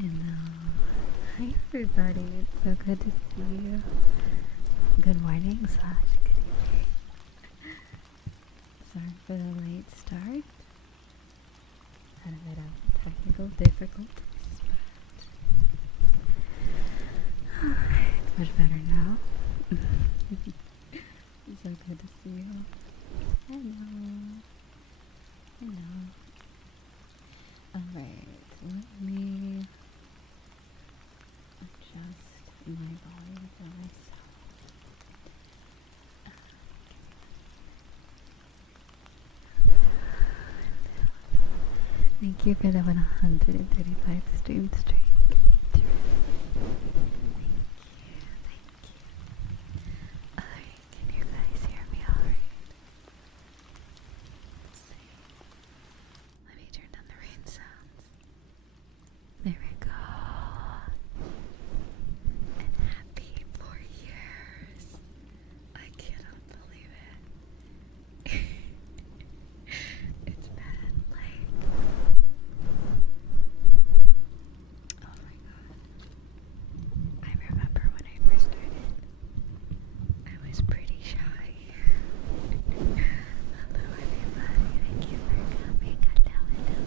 Hello. Hi everybody, it's so good to see you. Good morning slash good evening. Sorry for the late start. Had a bit of technical difficulties, but it's much better now. It's so good to see you. Hello. Hello. Alright, let me adjust my volume for myself. Thank you for the 135 stream streak. Thank you. Alright, can you guys hear me alright? Let's see. Let me turn down the rain sounds. There we go. And happy 4 years. I cannot believe it. It's bad. Like, oh my god. I remember when I first started, I was pretty shy. Hello everybody, thank you for coming. Hello, welcome.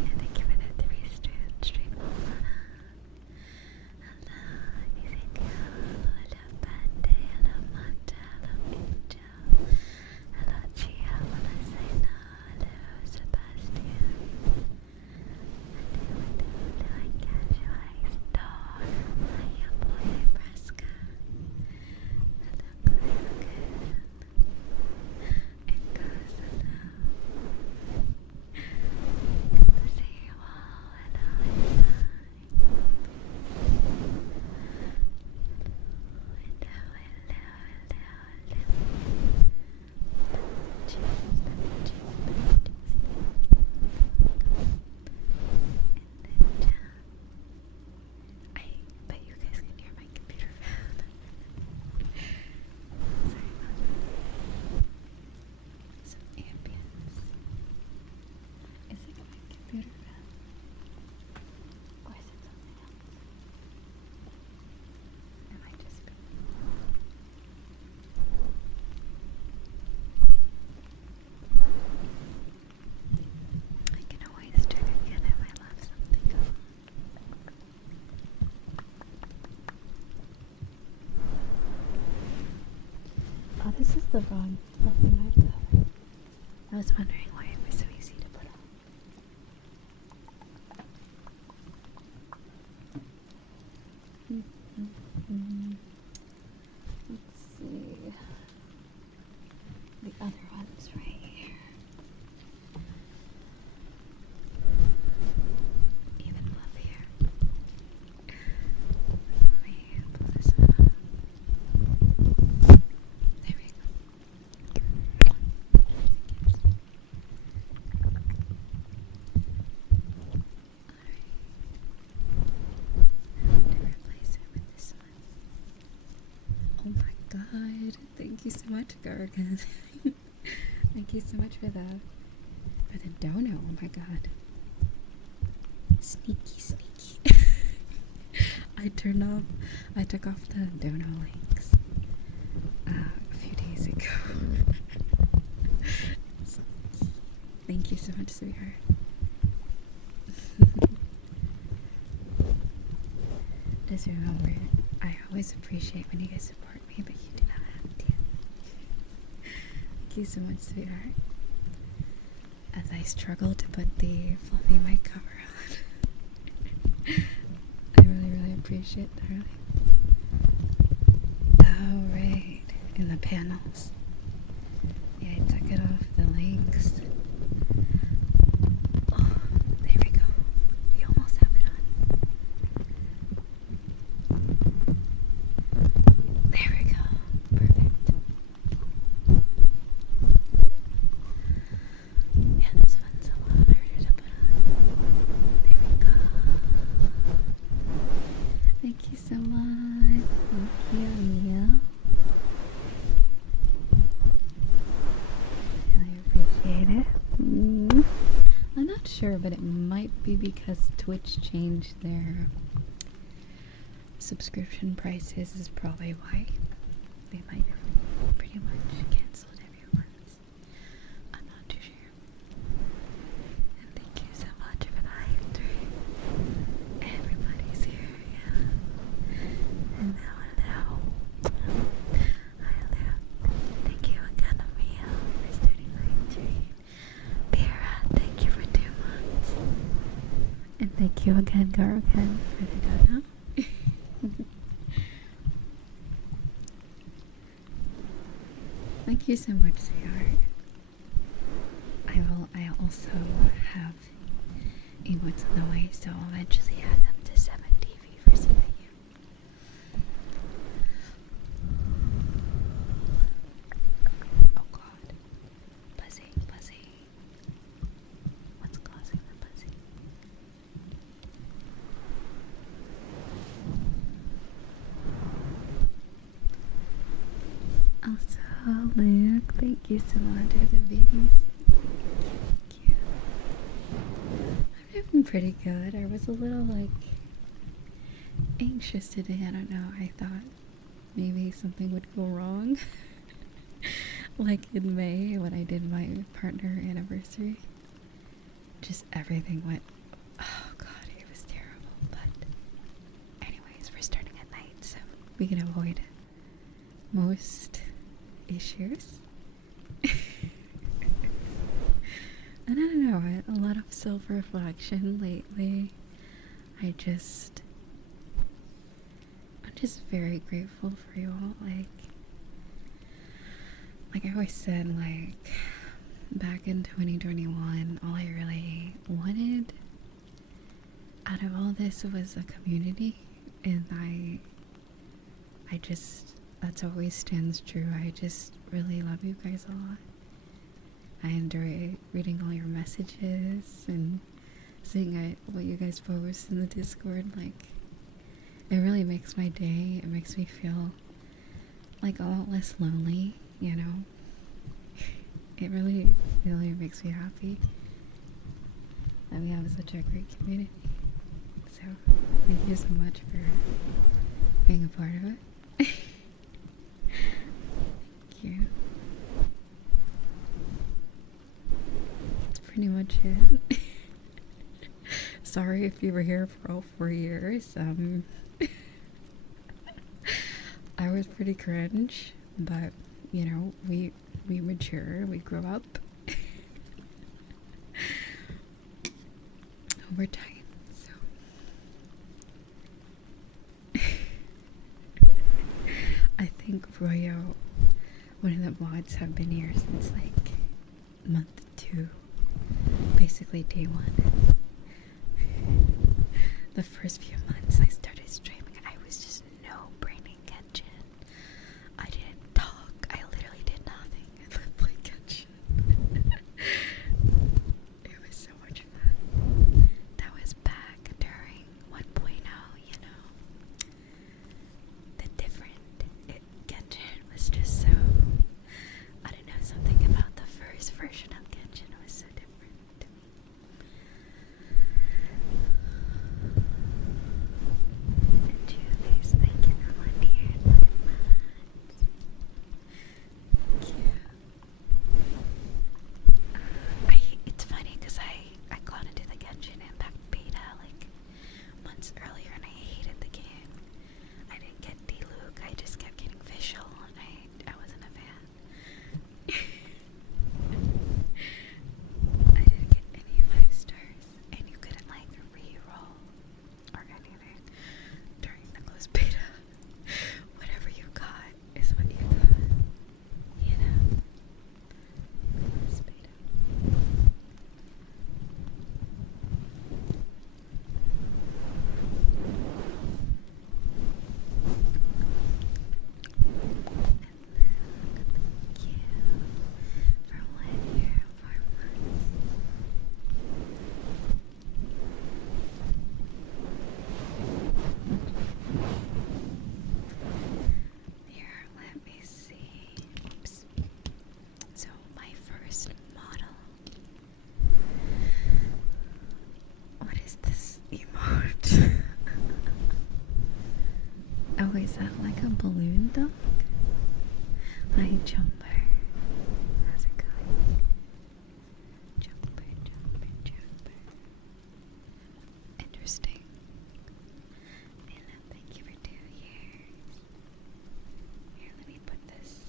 And thank you for the 3 stream. Hello, Ezekiel. Hello, Bande. Hello, Mata. Hello, Angel. Hello, Chia. Hello, Zaina. Hello, Sebastian. Hello, I casual. Hi, Star. Hi, your boy, Nebraska. Hello, Glenn. It goes hello. Good to see you all. Hello, Lisa. I bet you guys can hear my computer fan. Sorry about that. Some ambience. Is it my computer fan? Or is it something else? It might just be. I can always check again if I left something on. Oh, this is the wrong fluffy night cover. I was wondering why it was so easy to put on. Let's see. The other one's right here. Even fluffier. So let me pull this one up. There we go. Alright. To replace it with this one. Oh my god. Thank you so much, Gargan. Thank you so much for the dono. Oh my god. Sneaky, sneaky. I took off the dono links a few days ago. Thank you so much, sweetheart. Just remember, I always appreciate when you guys support me, but you do not have to. Thank you so much, sweetheart. As I struggle to put the fluffy mic cover on. I really appreciate that, really. Alright, in the panels. Yeah, I took it off the links. Oh, there we go. We almost have it on. There we go. Perfect. Yeah, this one's a lot harder to put on. There we go. Thank you so much. Thank you, Mia. sure, but it might be because Twitch changed their subscription prices, is probably why they might have pretty much canceled everyone's. I'm not too sure. And thank you so much for the hype train. Everybody's here, yeah. And hello. Thank you again, Amia, for starting my stream. Vera, thank you for 2 months. And thank you again, Garuken, for the dono. Thank you so much, sweetheart. I also have emotes on the way, so I'll eventually add them to 7TV for some of you. Oh god. Buzzing. What's causing the buzzing? Also, Luke, thank you so much for the bees. Thank you. I'm doing pretty good. I was a little, anxious today. I don't know. I thought maybe something would go wrong. Like in May when I did my partner anniversary. Just everything went, oh god, it was terrible. But anyways, we're starting at night, so we can avoid most issues. And I don't know, a lot of self-reflection lately. I'm just very grateful for you all. Like I always said, back in 2021, all I really wanted out of all this was a community, and I just, that's always stands true. I just really love you guys a lot. I enjoy reading all your messages and seeing what you guys post in the Discord. It really makes my day. It makes me feel a lot less lonely, you know. It really makes me happy that we have such a great community. So thank you so much for being a part of it. Thank you. That's pretty much it. Sorry if you were here for all 4 years. I was pretty cringe, but you know, we mature, we grow up over time. So I think Royo, one of the mods, have been here since month 2, basically day 1. The first few months I started streaming, I was just no-braining Genshin. I didn't talk, I literally did nothing. I played Genshin. It was so much fun. That was back during 1.0, you know. The different Genshin was just so, I don't know, something about the first version of Genshin was so different to me. Is that like a balloon dog? Hi, Jumper. How's it going? Jumper, Jumper, Jumper. Interesting. Mila, thank you for 2 years. Here, let me put this.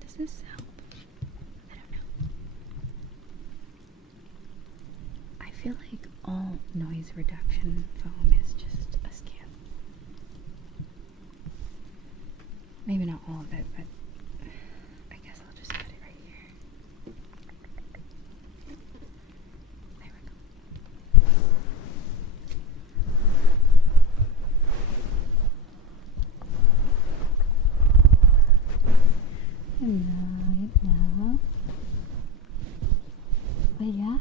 Does this help? I don't know. I feel like all noise reduction foam is just a scam. Maybe not all of it, but I guess I'll just put it right here. There we go. Hello. But yeah,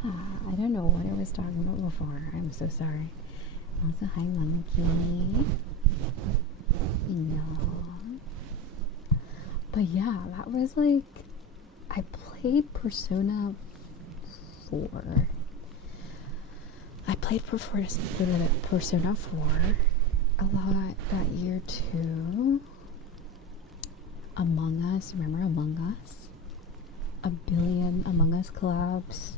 I don't know what I was talking about before. I'm so sorry. Also, hi, Monkey. No. But yeah, that was like, I played Persona 4. I played Persona 4 a lot that year too. Among Us, remember Among Us? A billion Among Us collabs.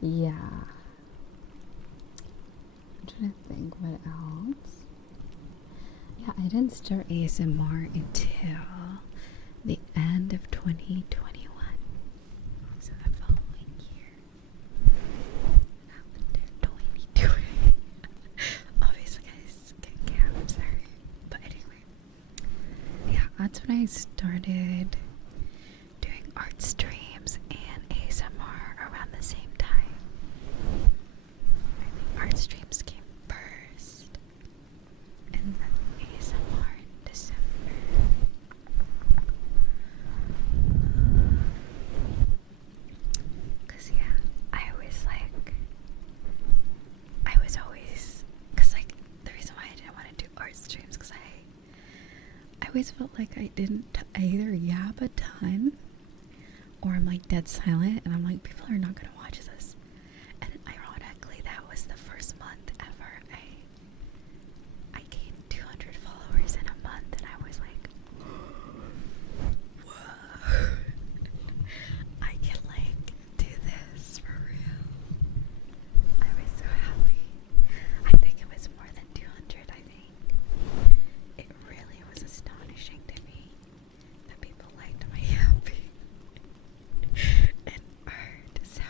Yeah. I'm trying to think what else. Yeah, I didn't start ASMR until the end of 2021. So the following year. Not the 2020. Obviously, guys, I'm sorry. But anyway. Yeah, that's when I started doing art streams and ASMR around the same time. I think art streams came first, and then ASMR in December. Cause yeah, I was always, cause like the reason why I didn't want to do art streams, cause I always felt like I didn't either yab a ton, or I'm like dead silent, and I'm like, people are not gonna watch this. And ironically, that was the first month ever I gained 200 followers in a month, and I was like, whoa, I can like do this for real. I was so happy. I think it was more than 200. I think it really was astonishing to me that people liked my yapping and art. So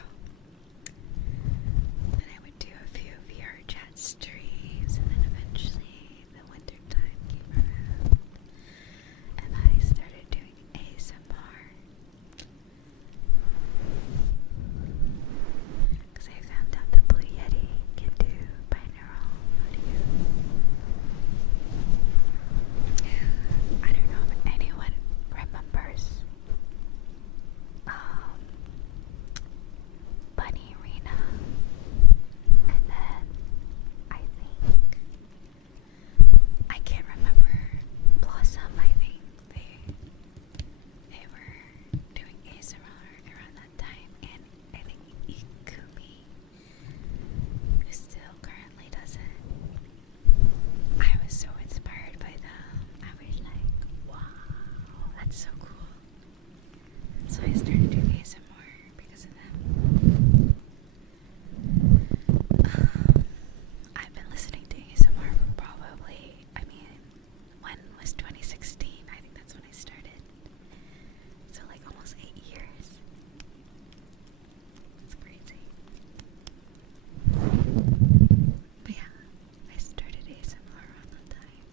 then I would do a few VR chat streams, and then eventually the winter time came around and I started doing ASMR because I found out the Blue Yeti can do binaural audio. I don't know if anyone remembers Bunny Rena, and then I think, I can't remember, Blossom. I think they were doing ASMR around that time, and I think Ikumi, who still currently does it. I was so inspired by them. I was like, wow, that's so cool. So I started doing ASMR because of them. I've been listening to ASMR for probably, when was 2016? I think that's when I started. So like almost 8 years. It's crazy. But yeah, I started ASMR around that time.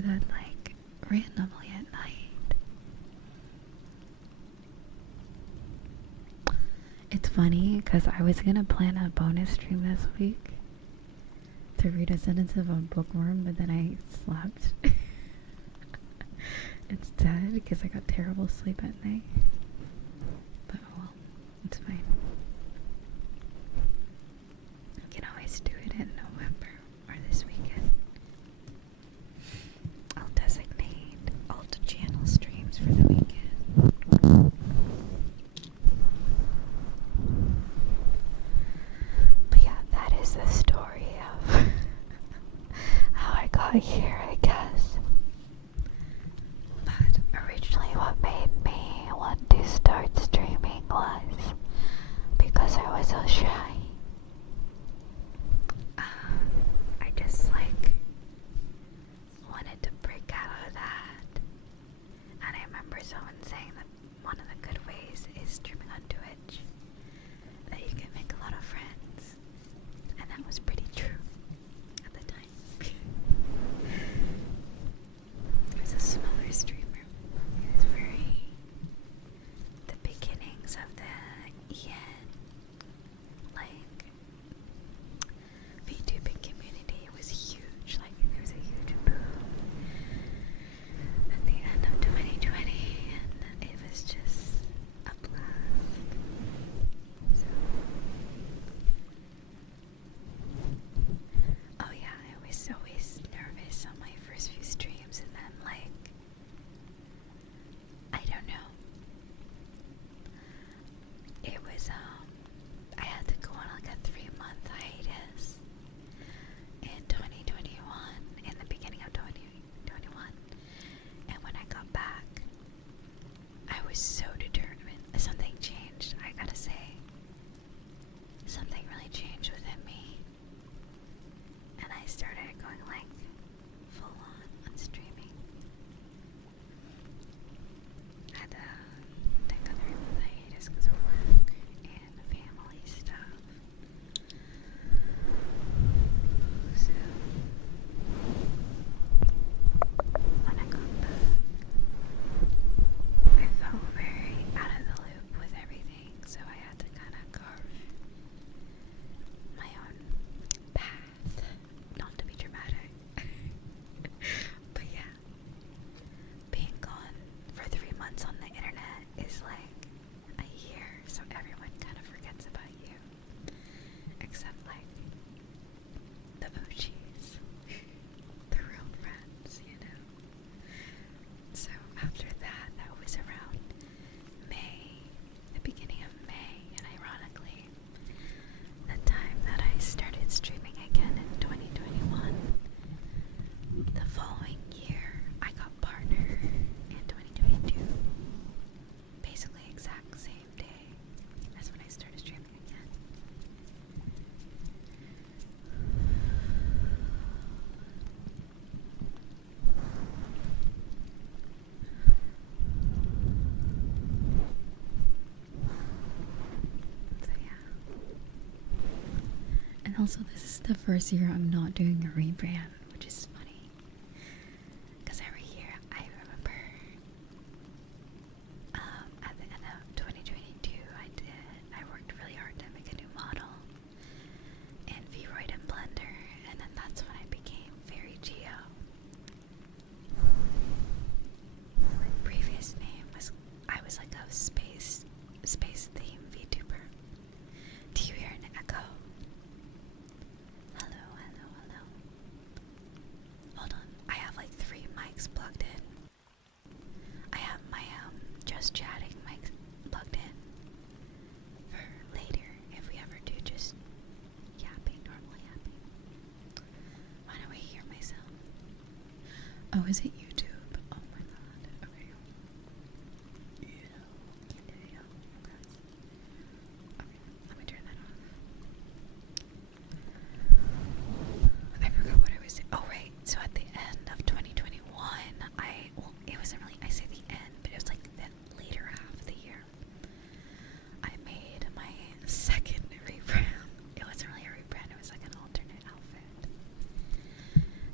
do that like randomly at night. It's funny because I was gonna plan a bonus stream this week to read a sentence of a bookworm, but then I slept instead because I got terrible sleep at night. But oh well, it's fine. I can always do it in November or this weekend. I'll designate alt channel streams for the weekend. But yeah, that is the story of how I got here, I guess. But originally what made me want to start streaming was because I was so shy. I just like wanted to break out of that. And I remember someone saying that one of the good ways is streaming on Twitch, that you can make a lot of friends. And that was pretty true at the time. There was a smaller streamer. It was very the beginnings of the EN like VTubing community was huge. Like there was a huge boom at the end of 2020, and it was just a blast. So, oh yeah, I was always nervous on my first few streams, and then like, I don't know. It was I had to go on like a 3-month hiatus in 2021, in the beginning of 2021, and when I got back, I was so determined. Something changed, I gotta say. Something really changed within me, and I started going like full on streaming. I had to take a 3-month hiatus because of work and family stuff. So when I got back, I felt very out of the loop with everything, so I had to kind of carve my own path, not to be dramatic. But yeah, being gone for 3 months on the internet is like a year, so everyone kind of forgets about you, except like the OGs, the real friends, you know. So after that, that was around May, the beginning of May, and ironically, the time that I started streaming again in 2021. The following year, I got partner in 2022. Basically exact same day as when I started streaming again. So yeah. And also this is the first year I'm not doing a rebrand, which is funny. Because every year I remember at the end of 2022 I worked really hard to make a new model in VRoid and Blender, and then that's when I became very Geo. My previous name was, I was like a space theme VTuber. Do you hear an echo? Hello, hello, hello. Hold on, I have like 3 mics plugged in. I have my just chatting mic plugged in for later if we ever do just yapping, normal yapping. Why do I hear myself? Oh, is it YouTube? Oh my god. Okay. Yeah. Okay. Okay, let me turn that off. I forgot what I was saying. Oh right, so at the end of 2021, well, it wasn't really, I say the end, but it was like the later half of the year. I made my second rebrand. It wasn't really a rebrand, it was like an alternate outfit.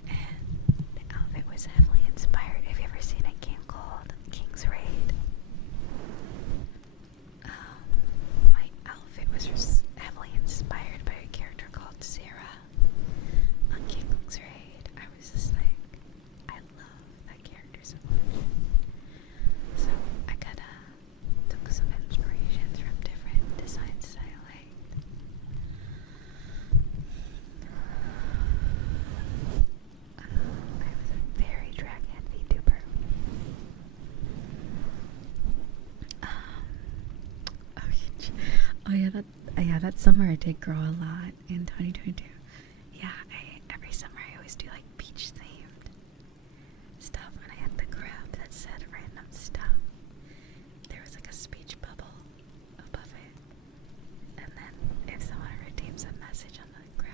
And the outfit was heavily that summer I did grow a lot in 2022. Yeah, every summer I always do like beach themed stuff, and I had the grab that said random stuff. There was like a speech bubble above it, and then if someone redeems a message on the grab,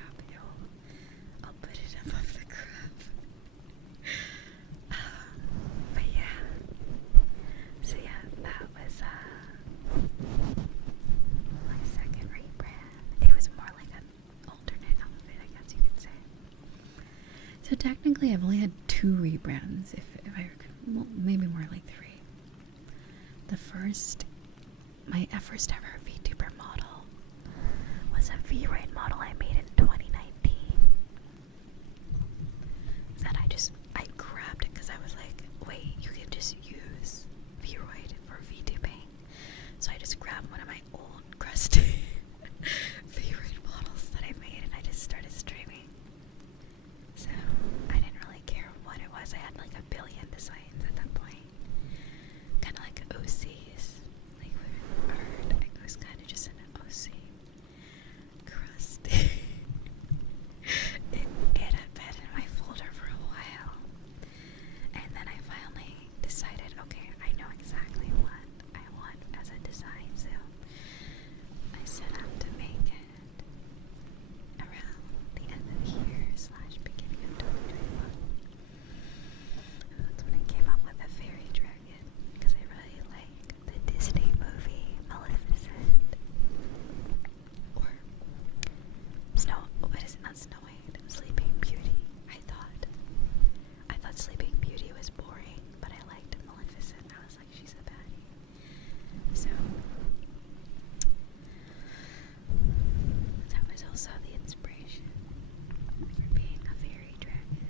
I'll put it above the grab. But yeah, so yeah, that was my second rebrand. It was more like an alternate outfit, I guess you could say. So technically I've only had 2 rebrands, if I, well, maybe more like 3. The first, my first ever VTuber model was a V-Raid model I made in 2019. Then I grabbed it because I was like, wait, you can just use V-Raid for VTubing. So I just grabbed one of my old crusty V-Raid models that I made and I just started streaming. So I didn't really care what it was. I had like a billion designs at that point. Kind of like OCs. Like, it was kind of just an OC crust. It had been in my folder for a while. And then I finally decided, okay, I know exactly what I want as a design, so I set out to make it around the end of the year / beginning of 2021. That's when I came up with the fairy dragon, because I really like the Disney movie Maleficent. Or what is it? Not Snow White, Sleeping Beauty. I thought Sleeping Beauty was boring, but I liked Maleficent. I was like, she's a baddie. So that was also the inspiration for being a fairy dragon.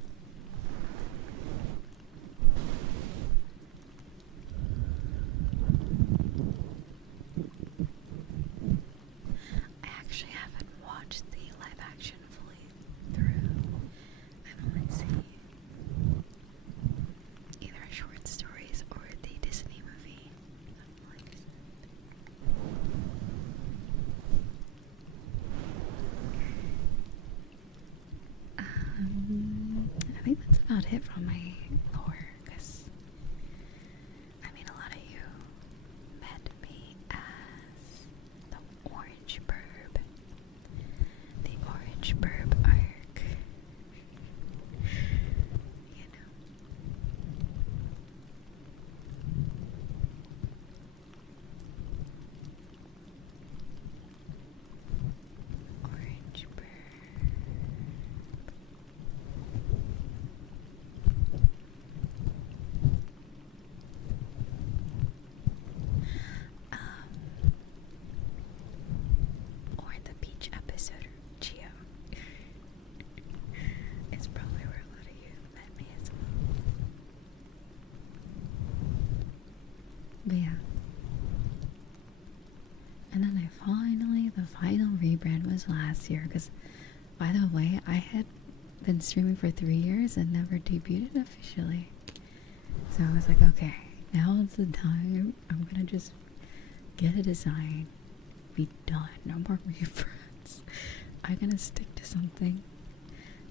I actually haven't watched the live action fully through. I've only seen either short stories or the Disney movie. I think that's about it from my lore, because I mean, a lot of you met me as the Orange Burb. The Orange Burb arc. You know. Orange Burb. Or the beach episode of Geo. It's probably where a lot of you met me as well. But yeah. And then the final rebrand was last year, because by the way, I had been streaming for 3 years and never debuted officially. So I was like, okay, now is the time. I'm gonna just get a design, be done, no more rebrands. I'm gonna stick to something,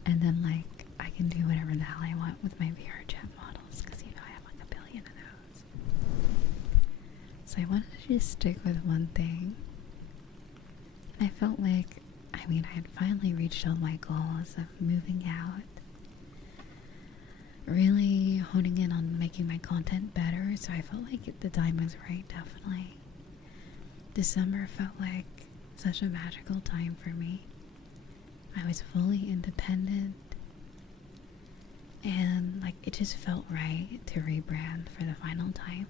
and then like I can do whatever the hell I want with my VR chat models, because you know I have like a billion of those. So I wanted to just stick with one thing. And I felt like, I mean, I had finally reached all my goals of moving out, really honing in on making my content better, so I felt like the time was right, definitely. December felt like such a magical time for me. I was fully independent, and like it just felt right to rebrand for the final time.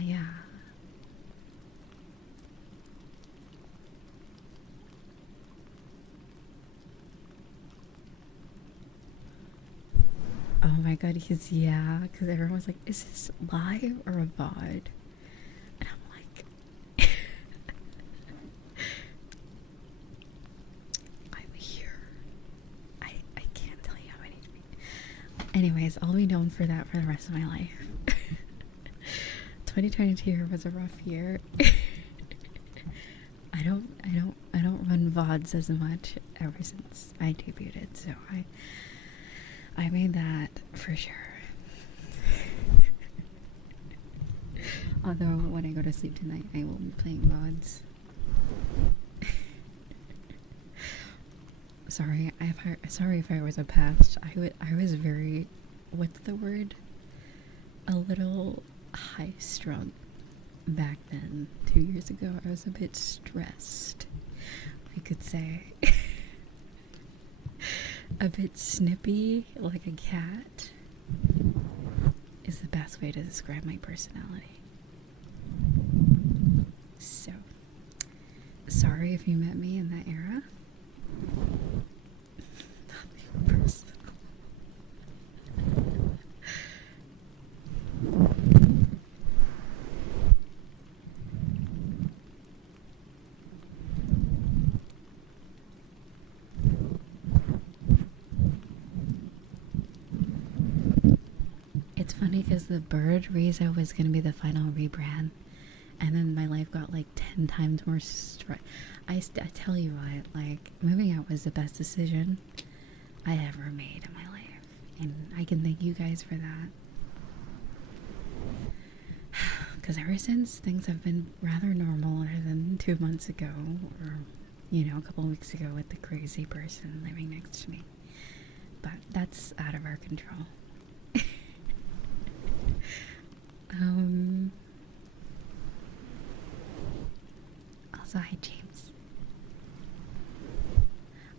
Yeah. Oh my god, because everyone was like, is this live or a VOD? And I'm like, I'm here. I can't tell you how many. Anyways, I'll be known for that for the rest of my life. 2022 was a rough year. I don't run VODs as much ever since I debuted, so I made that for sure. Although when I go to sleep tonight, I will be playing VODs. Sorry if I was a pest. I was very, what's the word? A little high strung back then. 2 years ago, I was a bit stressed, we could say. A bit snippy, like a cat, is the best way to describe my personality. So, sorry if you met me in that era. Nothing personal. It's funny because the bird Riza was going to be the final rebrand, and then my life got like 10 times more stress. I tell you what, like, moving out was the best decision I ever made in my life, and I can thank you guys for that. Because ever since, things have been rather normal, other than 2 months ago, or, you know, a couple of weeks ago with the crazy person living next to me. But that's out of our control. Also, hi James.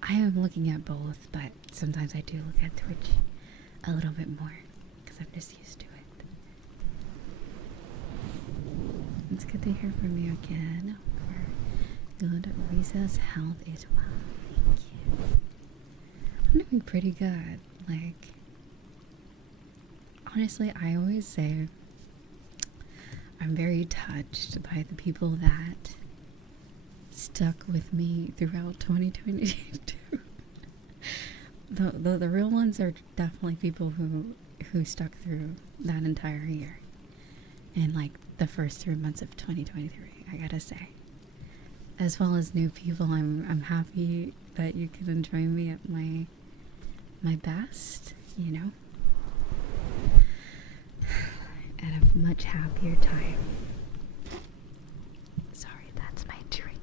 I am looking at both, but sometimes I do look at Twitch a little bit more because I'm just used to it. It's good to hear from you again. Good. Riza's health is well. Thank you. I'm doing pretty good. Like, honestly, I always say I'm very touched by the people that stuck with me throughout 2022. The real ones are definitely people who stuck through that entire year, and like the first 3 months of 2023, I gotta say. As well as new people, I'm happy that you can join me at my best, you know, at a much happier time. Sorry, that's my drink.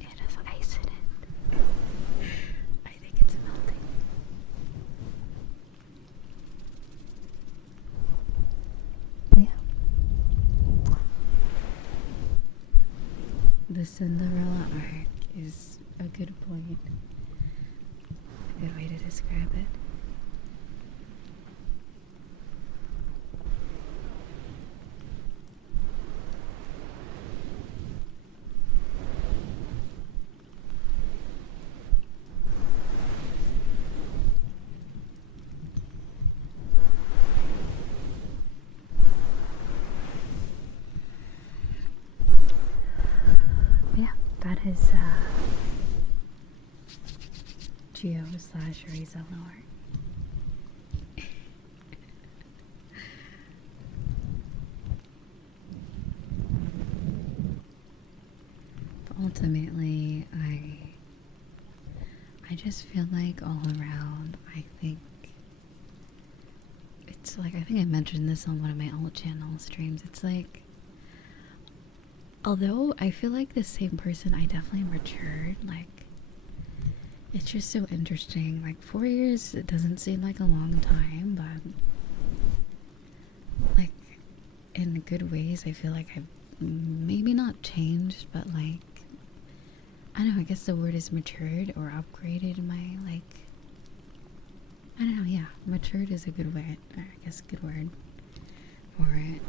It has ice in it. I think it's melting. But yeah. The Cinderella arc is a good point. A good way to describe it. That is Geo/Riza lore. But ultimately, I just feel like all around, I think it's like, I think I mentioned this on one of my old channel streams. It's like, although I feel like the same person, I definitely matured. Like, it's just so interesting. Like, 4 years, it doesn't seem like a long time, but like, in good ways, I feel like I've maybe not changed, but like, I don't know, I guess the word is matured or upgraded my, like, I don't know, yeah, matured is a good way, I guess, a good word for it.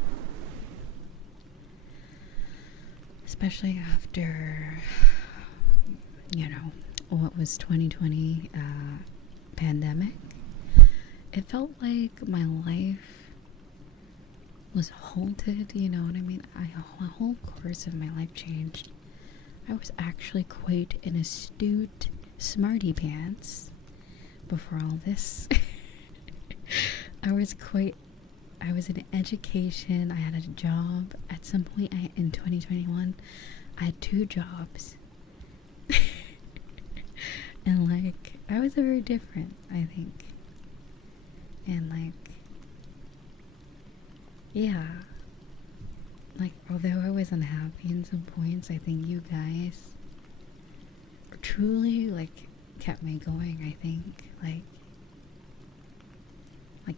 Especially after, you know, what was 2020 pandemic. It felt like my life was halted, you know what I mean? The whole course of my life changed. I was actually quite an astute smarty pants before all this. I was quite I was in education. I had a job. At some point in 2021, I had 2 jobs. And like, I was very different, I think. And like, yeah. Like, although I was unhappy in some points, I think you guys truly like kept me going. I think like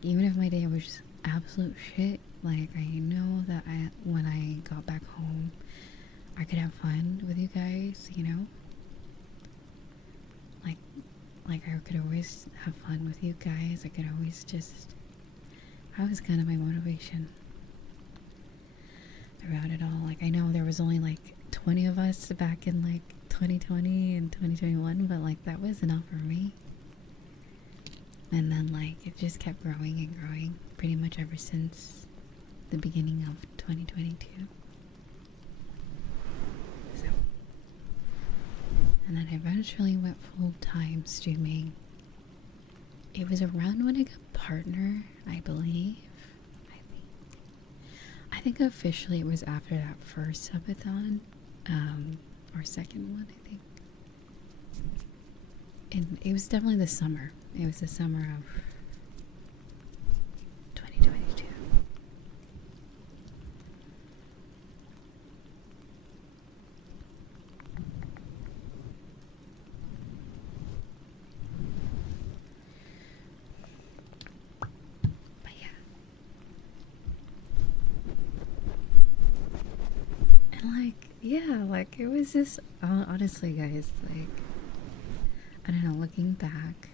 even if my day was just absolute shit, like I know that when I got back home I could have fun with you guys, you know? Like I could always have fun with you guys. I could always just, that was kind of my motivation throughout it all. Like I know there was only like 20 of us back in like 2020 and 2021, but like that was enough for me. And then like it just kept growing and growing pretty much ever since the beginning of 2022. So, and then I eventually went full-time streaming. It was around when I got partner, I believe. I think officially it was after that first subathon, or second one, I think. And it was definitely the summer. It was the summer of 2022. But yeah. And like, yeah, like it was just, honestly guys, like, I don't know, looking back,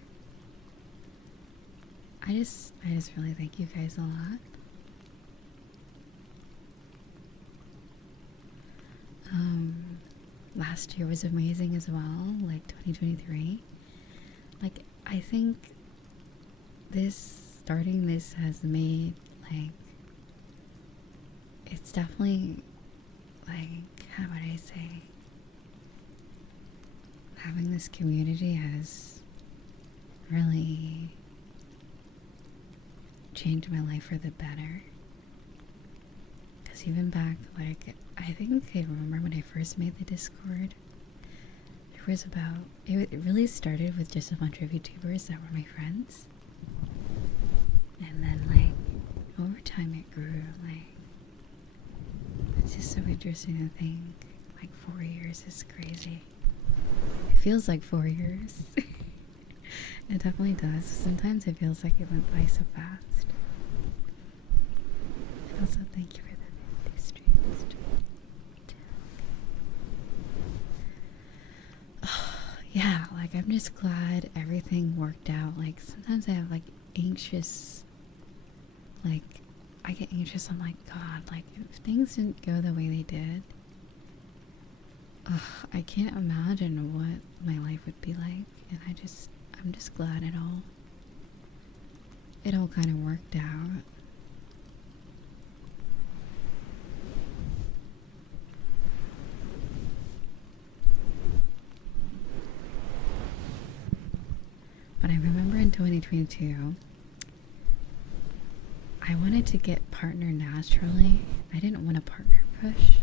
I just really thank you guys a lot. Last year was amazing as well, like 2023. Like, I think starting this has made, like, it's definitely, like, how would I say, having this community has really changed my life for the better. Because even back, like, I think I remember when I first made the Discord, there was about, it really started with just a bunch of YouTubers that were my friends. And then, like, over time it grew, like, it's just so interesting to think, like, 4 years is crazy. It feels like 4 years. It definitely does. Sometimes it feels like it went by so fast. And also, thank you for the streams. Yeah, like I'm just glad everything worked out. Like sometimes I have like anxious, like I get anxious. I'm like, God, like if things didn't go the way they did, I can't imagine what my life would be like. And I'm just glad it all kind of worked out. But I remember in 2022, I wanted to get partner naturally. I didn't want a partner push.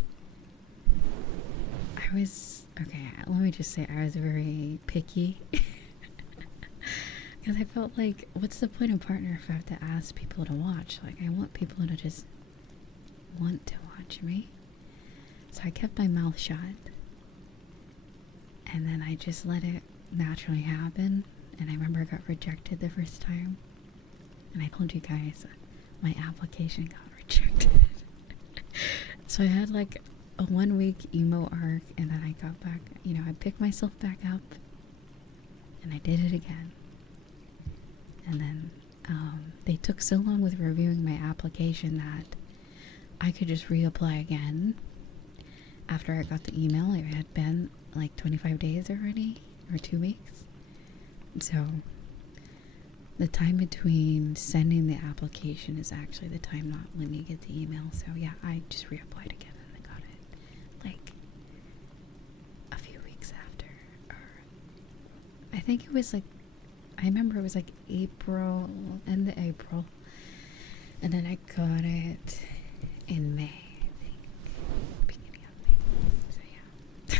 Okay, let me just say I was very picky. Because I felt like, what's the point of partner if I have to ask people to watch? Like, I want people to just want to watch me. So I kept my mouth shut. And then I just let it naturally happen. And I remember I got rejected the first time. And I told you guys, my application got rejected. So I had like a 1 week emo arc, and then I got back, I picked myself back up. And I did it again. And then they took so long with reviewing my application that I could just reapply again. After I got the email, it had been like 25 days already, or 2 weeks. So the time between sending the application is actually the time not when you get the email. So yeah, I just reapplied again and I got it like a few weeks after. Or I think it was like, I remember it was like April, end of April. And then I got it in May, I think. Beginning of May. So yeah.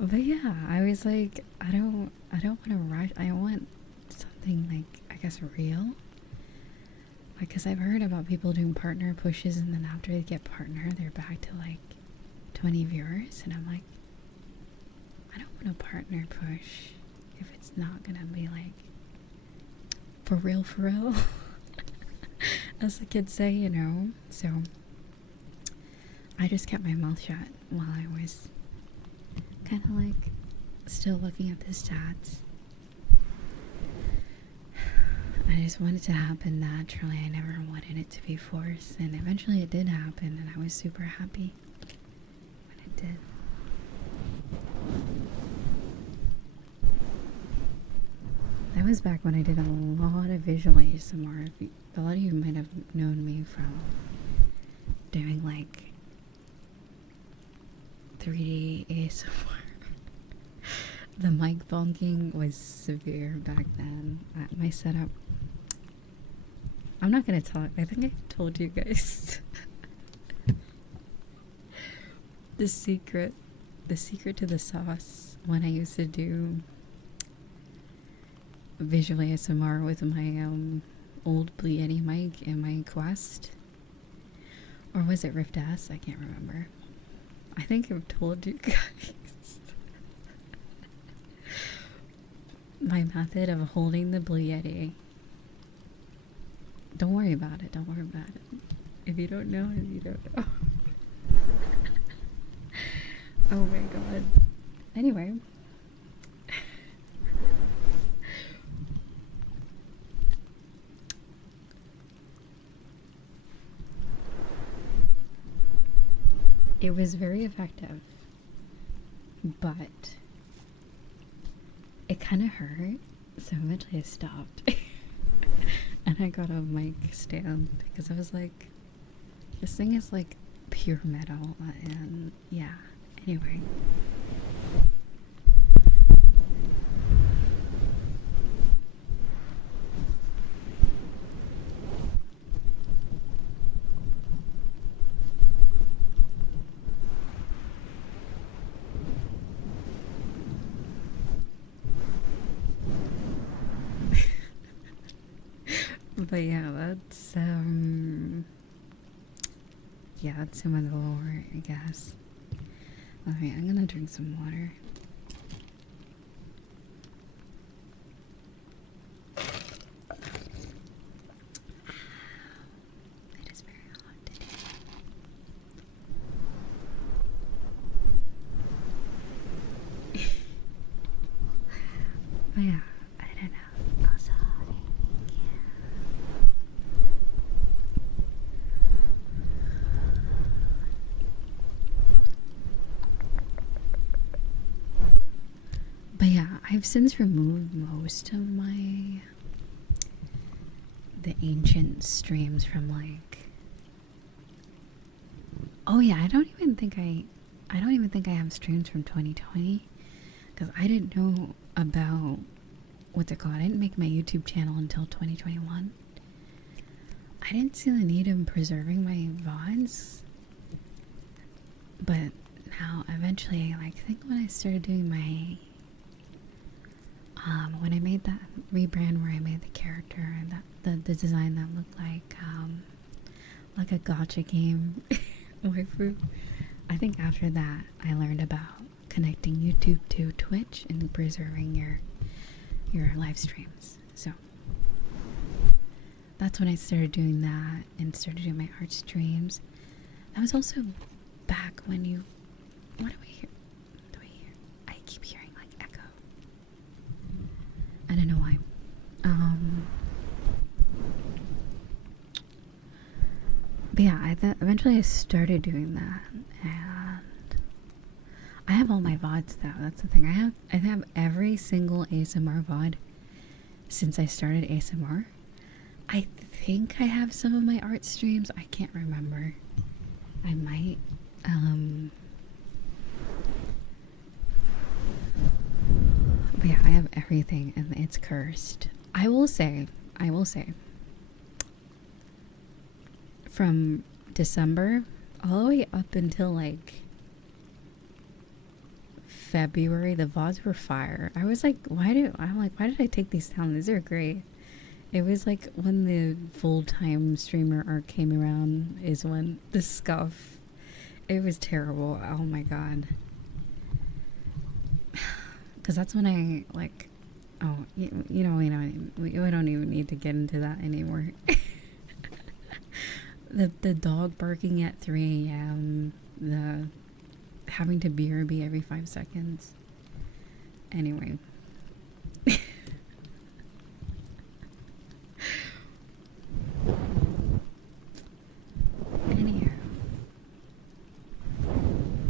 But yeah, I was like, I don't want to rush. I want something like, I guess, real. Because I've heard about people doing partner pushes and then after they get partner, they're back to like 20 viewers. And I'm like, I don't want a partner push if it's not gonna be like for real, for real. As the kids say, you know. So I just kept my mouth shut while I was kind of like still looking at the stats. I just wanted it to happen naturally. I never wanted it to be forced, and eventually it did happen, and I was super happy when it did. That was back when I did a lot of visual ASMR. A lot of you might have known me from doing like 3D ASMR. The mic bonking was severe back then. My setup, I'm not gonna talk. I think I told you guys the secret to the sauce when I used to do visual ASMR with my old Blue Yeti mic and my Quest. Or was it Rift S? I can't remember. I think I've told you guys. My method of holding the Blue Yeti. Don't worry about it. Don't worry about it. If you don't know, you don't know. Oh my god. Anyway. It was very effective. But it kind of hurt, so eventually I stopped. And I got a mic stand because I was like, this thing is like pure metal, and yeah, anyway. But yeah, that's some of the lore, I guess. Alright, I'm gonna drink some water. It is very hot today. But yeah, I don't know. Also, but yeah, I've since removed most of the ancient streams from like. Oh yeah, I don't even think I have streams from 2020 because I didn't know about what's it called. I didn't make my YouTube channel until 2021. I didn't see the need of preserving my VODs, but now eventually, like I think when I started doing my when I made that rebrand where I made the character and the design that looked like a gacha game waifu, I think after that I learned about connecting YouTube to Twitch and preserving your live streams. So that's when I started doing that and started doing my art streams. That was also back when you. What do we hear? Do we hear? I keep hearing like echo. I don't know why. But yeah, eventually I started doing that, and I have all my VODs though. That's the thing. I have every single ASMR VOD since I started ASMR. I think I have some of my art streams. I can't remember. I might. But yeah, I have everything, and it's cursed. I will say, from December all the way up until like February, the VODs were fire. I was like, why did I take these down? These are great. It was like when the full-time streamer arc came around is when the scuff. It was terrible. Oh my god. Because that's when I like. Oh, you know, we don't even need to get into that anymore. the dog barking at 3 a.m. The having to BRB every 5 seconds. Anyway. Anyhow.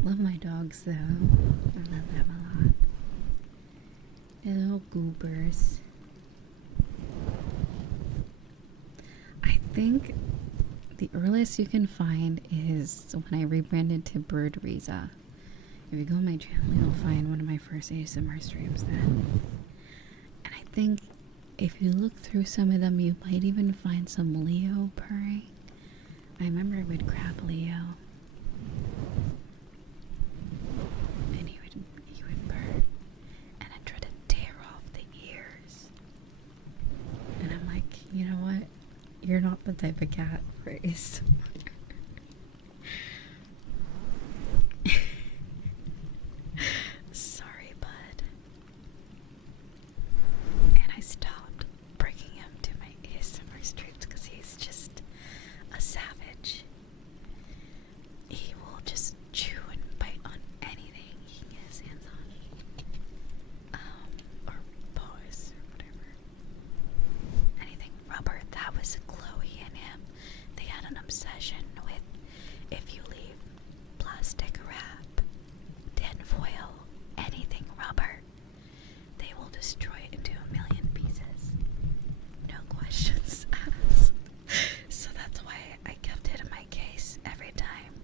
Love my dogs though. I love them a lot. Little goobers. I think the earliest you can find is when I rebranded to Bird Riza. If you go on my channel, you'll find one of my first ASMR streams then. And I think if you look through some of them, you might even find some Leo purring. I remember I would grab Leo. And he would purr. And I'd try to tear off the ears. And I'm like, you know what? You're not the type of cat, Grace. Sorry, bud. And I stopped bringing him to my ASMR streams because he's just a savage. He will just chew and bite on anything he can get his hands on. Or paws or whatever. Anything rubber. That was Chloe and him. They had an obsession with if you leave plastic wrap, tin foil, anything rubber, they will destroy it into a million pieces. No questions asked. So that's why I kept it in my case every time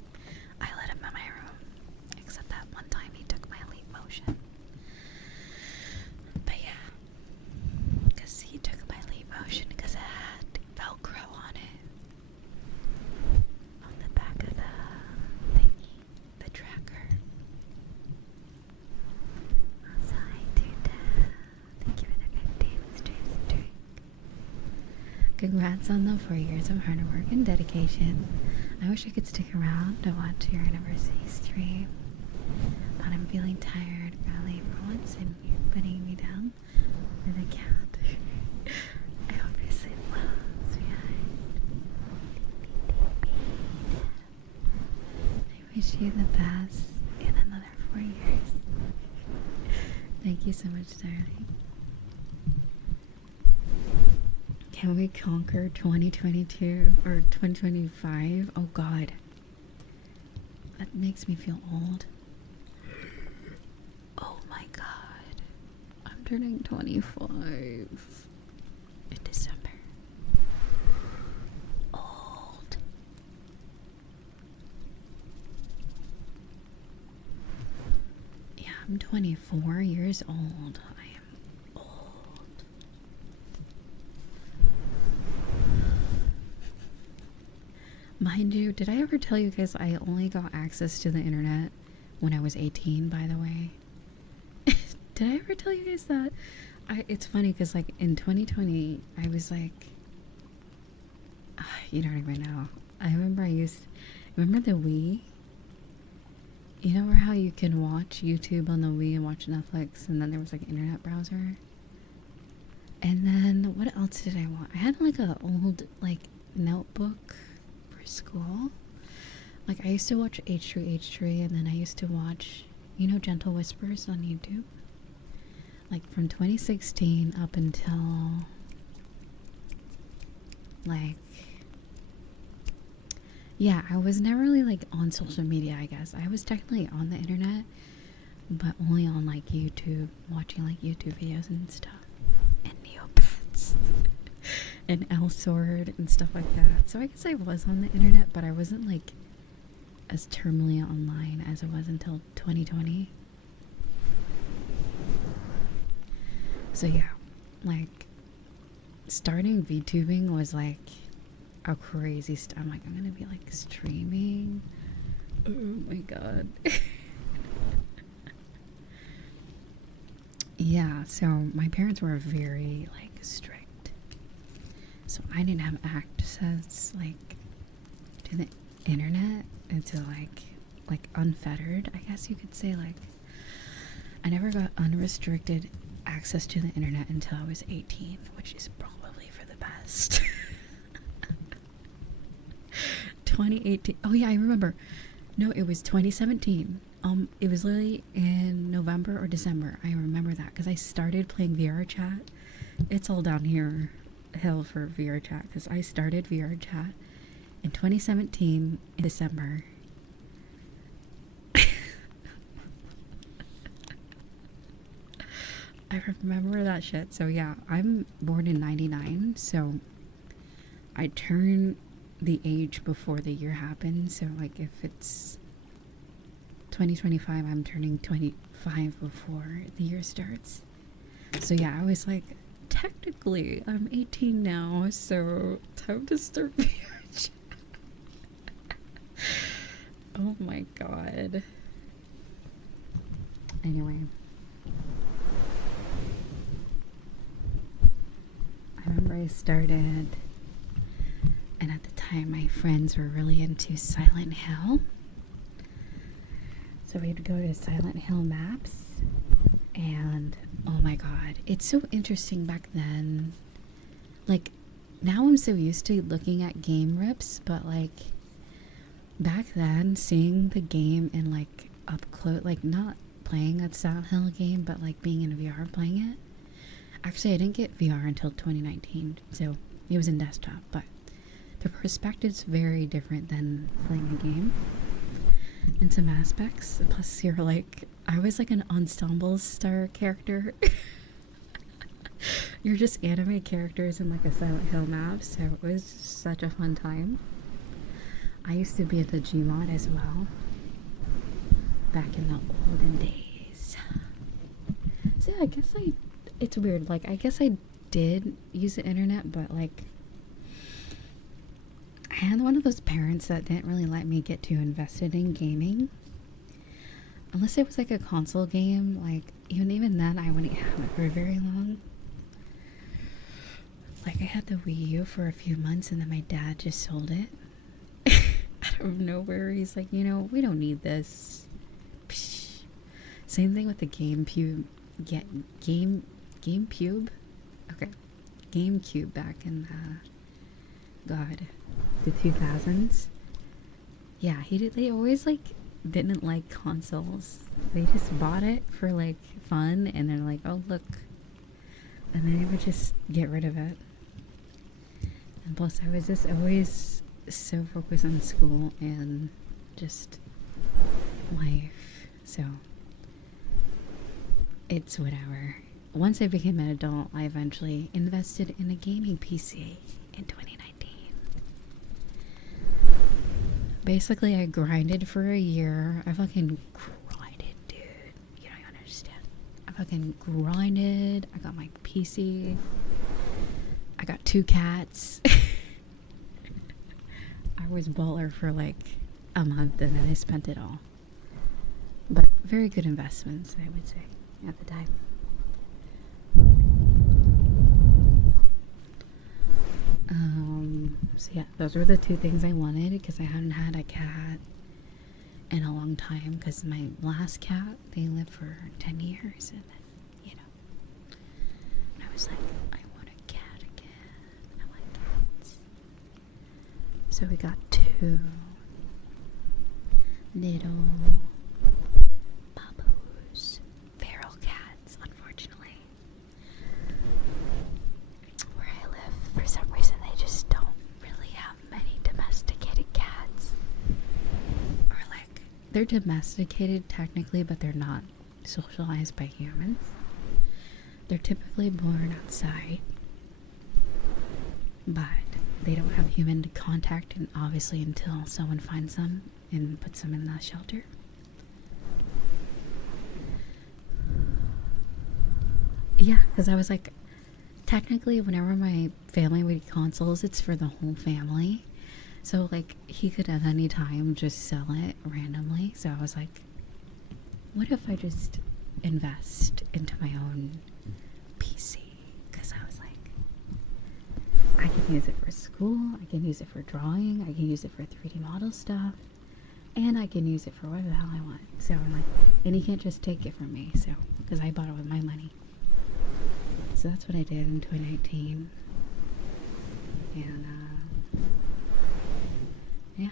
I let him in my room. Except that one time he took my leap motion. But yeah, because he took my leap motion because it had Velcro on it. On the back of the thingy, the tracker. Also, hi Duda. Thank you for the 15 streams drink. Congrats on the 4 years of hard work and dedication. I wish I could stick around to watch your anniversary stream. But I'm feeling tired early for once and you're putting me down with a cat. I hope you sleep well, sweetheart. I wish you the best in another 4 years. Thank you so much, darling. Can we conquer 2022 or 2025? Oh god. That makes me feel old. Oh my god. I'm turning 25 in December. Old. Yeah, I'm 24 years old. I am old. Mind you, did I ever tell you guys I only got access to the internet when I was 18, by the way? Did I ever tell you guys that? It's funny because, like, in 2020, I was like, you don't even know. I remember remember the Wii? You know how you can watch YouTube on the Wii and watch Netflix, and then there was, like, an internet browser? And then, what else did I want? I had, like, a old, like, notebook for school. Like, I used to watch H3H3, and then I used to watch, you know, Gentle Whispers on YouTube? Like, from 2016 up until, like, yeah, I was never really, like, on social media, I guess. I was technically on the internet, but only on, like, YouTube, watching, like, YouTube videos and stuff. And Neopets. And L-Sword and stuff like that. So I guess I was on the internet, but I wasn't, like, as terminally online as it was until 2020. So yeah, like, starting VTubing was like a crazy I'm like, I'm gonna be like streaming. Oh my god. Yeah, so my parents were very like strict. So I didn't have access like to the internet until like unfettered, I guess you could say. Like I never got unrestricted access to the internet until I was 18, which is probably for the best. 2018. Oh yeah, I remember. No, it was 2017. It was literally in November or December. I remember that because I started playing VR chat. It's all down here hill for VR chat because I started VR chat in 2017 in December. I remember that shit. So yeah, I'm born in 99, so I turn the age before the year happened. So like if it's 2025, I'm turning 25 before the year starts. So yeah, I was like, technically I'm 18 now, so time to start VR chat. Oh my god. Anyway, I remember I started, and at the time my friends were really into Silent Hill. So we'd go to Silent Hill maps, and oh my god, it's so interesting back then. Like, now I'm so used to looking at game rips, but like, back then, seeing the game in like up close, like not playing a Silent Hill game, but like being in VR playing it. Actually, I didn't get VR until 2019, so it was in desktop, but the perspective's very different than playing a game in some aspects. Plus, you're like, I was like an ensemble star character. You're just anime characters in like a Silent Hill map, so it was such a fun time. I used to be at the Gmod as well, back in the olden days. So yeah, I guess it's weird, like I guess I did use the internet, but like I had one of those parents that didn't really let me get too invested in gaming. Unless it was like a console game, like even then I wouldn't have it for very long. Like I had the Wii U for a few months and then my dad just sold it. Out of nowhere, he's like, you know, we don't need this. Psh. Same thing with the GameCube. GameCube? Okay. GameCube back in the 2000s. Yeah, they always like didn't like consoles. They just bought it for like fun and they're like, oh look. And then they would just get rid of it. And plus I was just always so focused on school and just life. So it's whatever. Once I became an adult, I eventually invested in a gaming PC in 2019. Basically, I grinded for a year. I fucking grinded, dude. You don't understand. I fucking grinded. I got my PC. I got 2 cats. I was baller for like a month and then I spent it all. But very good investments, I would say, at the time. So yeah, those were the 2 things I wanted because I hadn't had a cat in a long time because my last cat, they lived for 10 years and then, you know, I was like, I want a cat again. I like cats. So we got 2 little babus, feral cats, unfortunately. Where I live, for some reason, they just don't really have many domesticated cats. Or like, they're domesticated technically, but they're not socialized by humans. They're typically born outside, but they don't have human contact, and obviously until someone finds them and puts them in the shelter. Yeah, because I was like, technically, whenever my family would get consoles, it's for the whole family. So, like, he could at any time just sell it randomly. So I was like, what if I just invest into my own PC? Because I was like, I can use it for school, I can use it for drawing, I can use it for 3D model stuff, and I can use it for whatever the hell I want. So I'm like, and he can't just take it from me, so, because I bought it with my money. So that's what I did in 2019. And, yeah.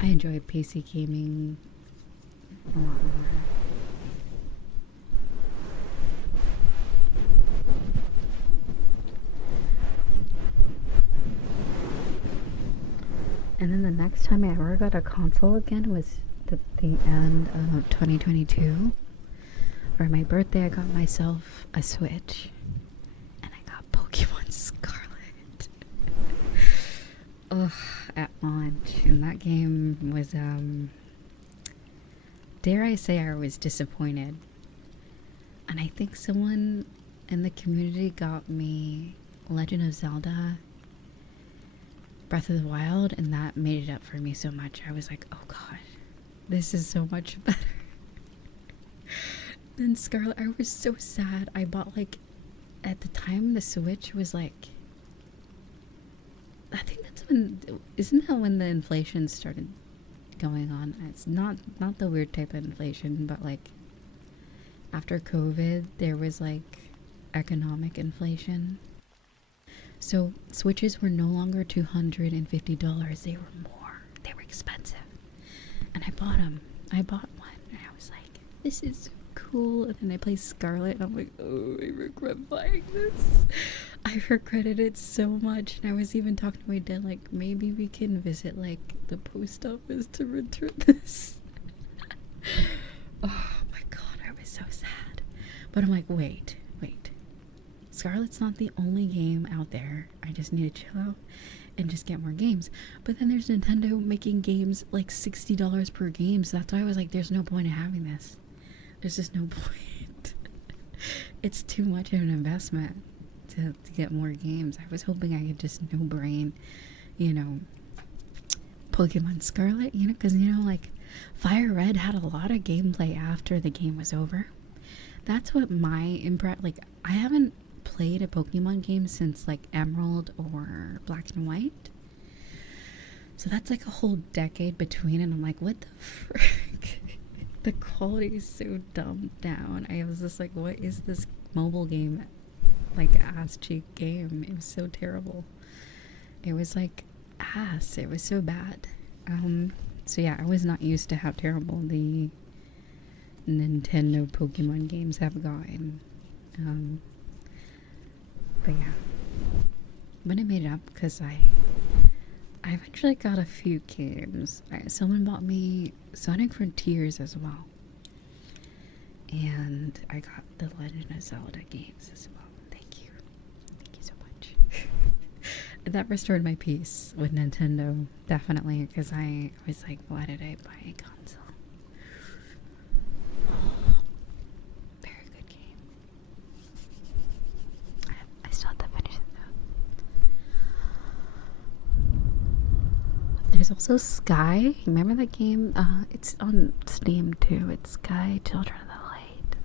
I enjoy PC gaming a lot more. And then the next time I ever got a console again was at the end of 2022. For my birthday, I got myself a Switch. And I got Pokemon Scarlet. Ugh, at launch. And that game was, dare I say I was disappointed. And I think someone in the community got me Legend of Zelda Breath of the Wild, and that made it up for me so much. I was like, oh god, this is so much better. Then Scarlet, I was so sad. I bought, like, at the time the Switch was like, I think that's when, isn't that when the inflation started going on? It's not the weird type of inflation, but like after COVID there was like economic inflation. So Switches were no longer $250. They were more. They were expensive. And I bought them. I bought one and I was like, this is so cool. And then I played Scarlet and I'm like, oh, I regret buying this. I regretted it so much. And I was even talking to my dad, like, maybe we can visit like the post office to return this. Oh my god, I was so sad. But I'm like, wait. Scarlet's not the only game out there. I just need to chill out and just get more games. But then there's Nintendo making games like $60 per game. So that's why I was like, there's no point in having this. There's just no point. It's too much of an investment to get more games. I was hoping I could just no brain, Pokemon Scarlet, because, like Fire Red had a lot of gameplay after the game was over. That's what my like, I haven't played a Pokemon game since like Emerald or Black and White. So that's like a whole decade between, and I'm like, what the frick? The quality is so dumbed down. I was just like, what is this mobile game, like ass cheek game? It was so terrible. It was like ass. It was so bad. So yeah, I was not used to how terrible the Nintendo Pokemon games have gotten. But yeah, but I made it up because I eventually got a few games. Someone bought me Sonic Frontiers as well, and I got the Legend of Zelda games as well. Thank you so much. That restored my peace with Nintendo, definitely, because I was like, why did I buy a console? Very good game. I still have to finish it though. There's also Sky. Remember that game? It's on Steam too. It's Sky Children of the Light.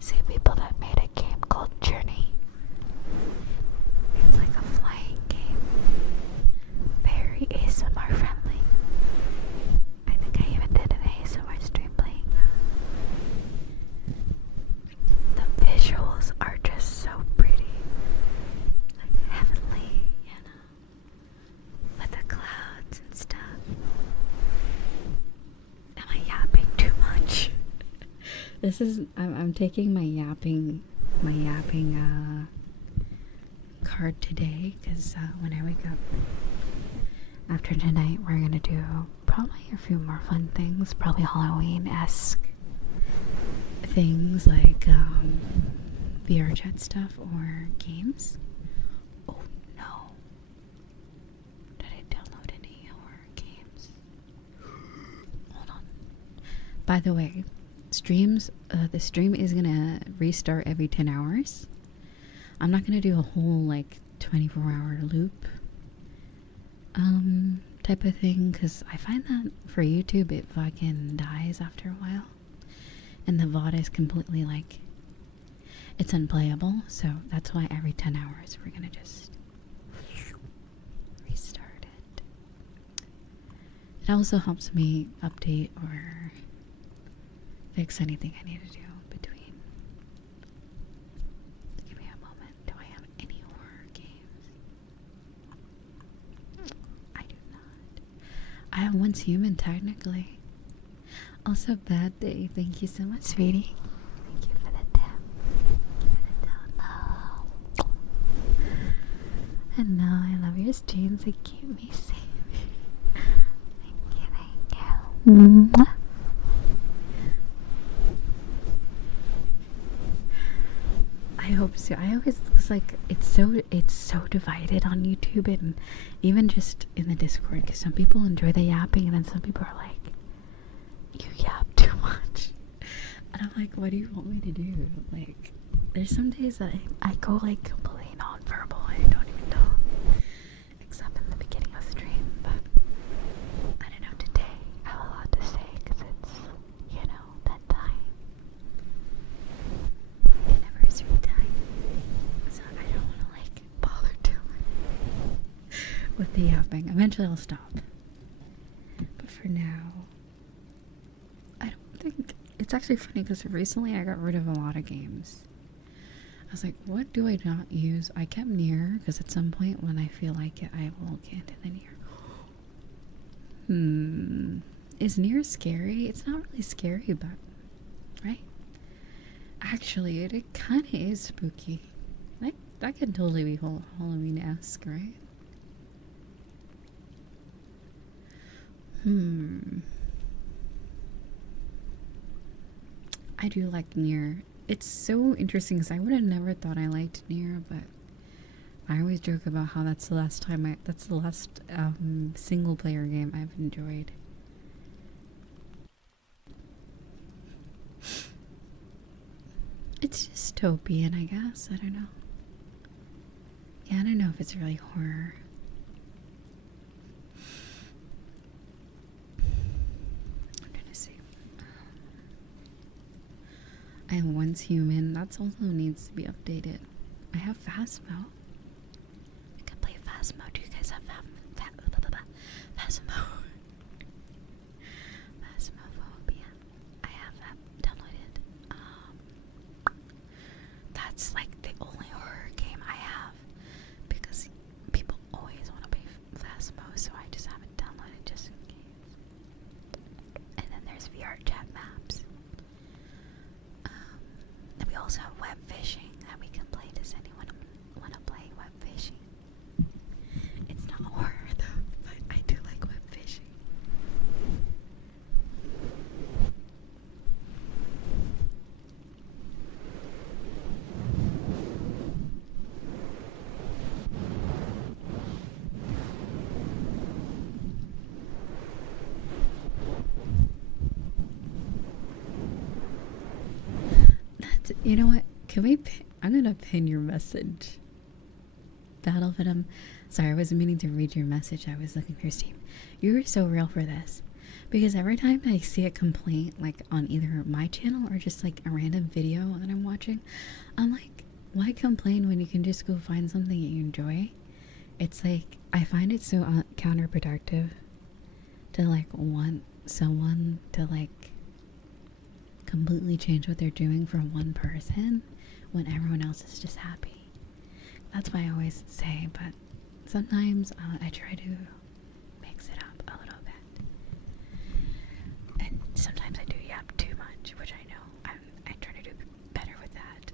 Same people that made a game called Journey. It's like a flying game. Very ASMR friendly. I think I even did an ASMR stream playing that. The visuals are just so pretty. Like heavenly, with the clouds and stuff. Am I yapping too much? I'm taking my yapping card today, because when I wake up after tonight, we're gonna do probably a few more fun things, probably Halloween-esque things like VR chat stuff or games. Oh no, did I download any horror games? Hold on. By the way, the stream is gonna restart every 10 hours. I'm not gonna do a whole like 24-hour loop type of thing, because I find that for YouTube it fucking dies after a while, and the VOD is completely like, it's unplayable. So that's why every 10 hours we're gonna just restart it. It also helps me update or fix anything I need to do between. Give me a moment. Do I have any horror games? I do not. I have Once Human, technically. Also, Bad Day. Thank you so much, sweetie. Thank you for the tip. Give it a down. And now I love your streams. They keep me safe. Thank you. Mwah. I hope so. I always, it's like, it's so divided on YouTube and even just in the Discord, because some people enjoy the yapping and then some people are like, you yap too much. And I'm like, what do you want me to do? Like, there's some days that I go like completely non-verbal. I don't even talk, except in the beginning of the stream. But I don't know, today I have a lot to say because it's, you know, that time. Anniversary time. So I don't want to like bother too much with the yapping. Eventually I'll stop. But for now, I don't think, it's actually funny because recently I got rid of a lot of games. I was like, what do I not use? I kept Nier because at some point when I feel like it, I will get into the Nier. Is Nier scary? It's not really scary, but right? Actually, it kind of is spooky. Like, that could totally be Halloween-esque, right? I do like Nier. It's so interesting because I would have never thought I liked Nier, but I always joke about how that's the last single player game I've enjoyed. It's dystopian, I guess. I don't know. Yeah, I don't know if it's really horror. I'm trying to see. I have Once Human. That's also needs to be updated. I have Phasmo. I can play Phasmo. Do you guys have Phasmo? Phasmophobia. I have that downloaded. That's like the only horror game I have because people always want to play Phasmo, so I just have it downloaded just in case. And then there's VR chat maps. And we also have web fishing that we can play. Does anyone want to play web fishing? It's not horror though, but I do like web fishing. You know what? Can we I'm gonna pin your message. Battle Venom. Sorry, I wasn't meaning to read your message. I was looking for Steam. You were so real for this. Because every time I see a complaint, like on either my channel or just like a random video that I'm watching, I'm like, why complain when you can just go find something that you enjoy? It's like, I find it so counterproductive to like want someone to like completely change what they're doing for one person when everyone else is just happy. That's why I always say, but sometimes I try to mix it up a little bit. And sometimes I do yap too much, which I know. I try to do better with that.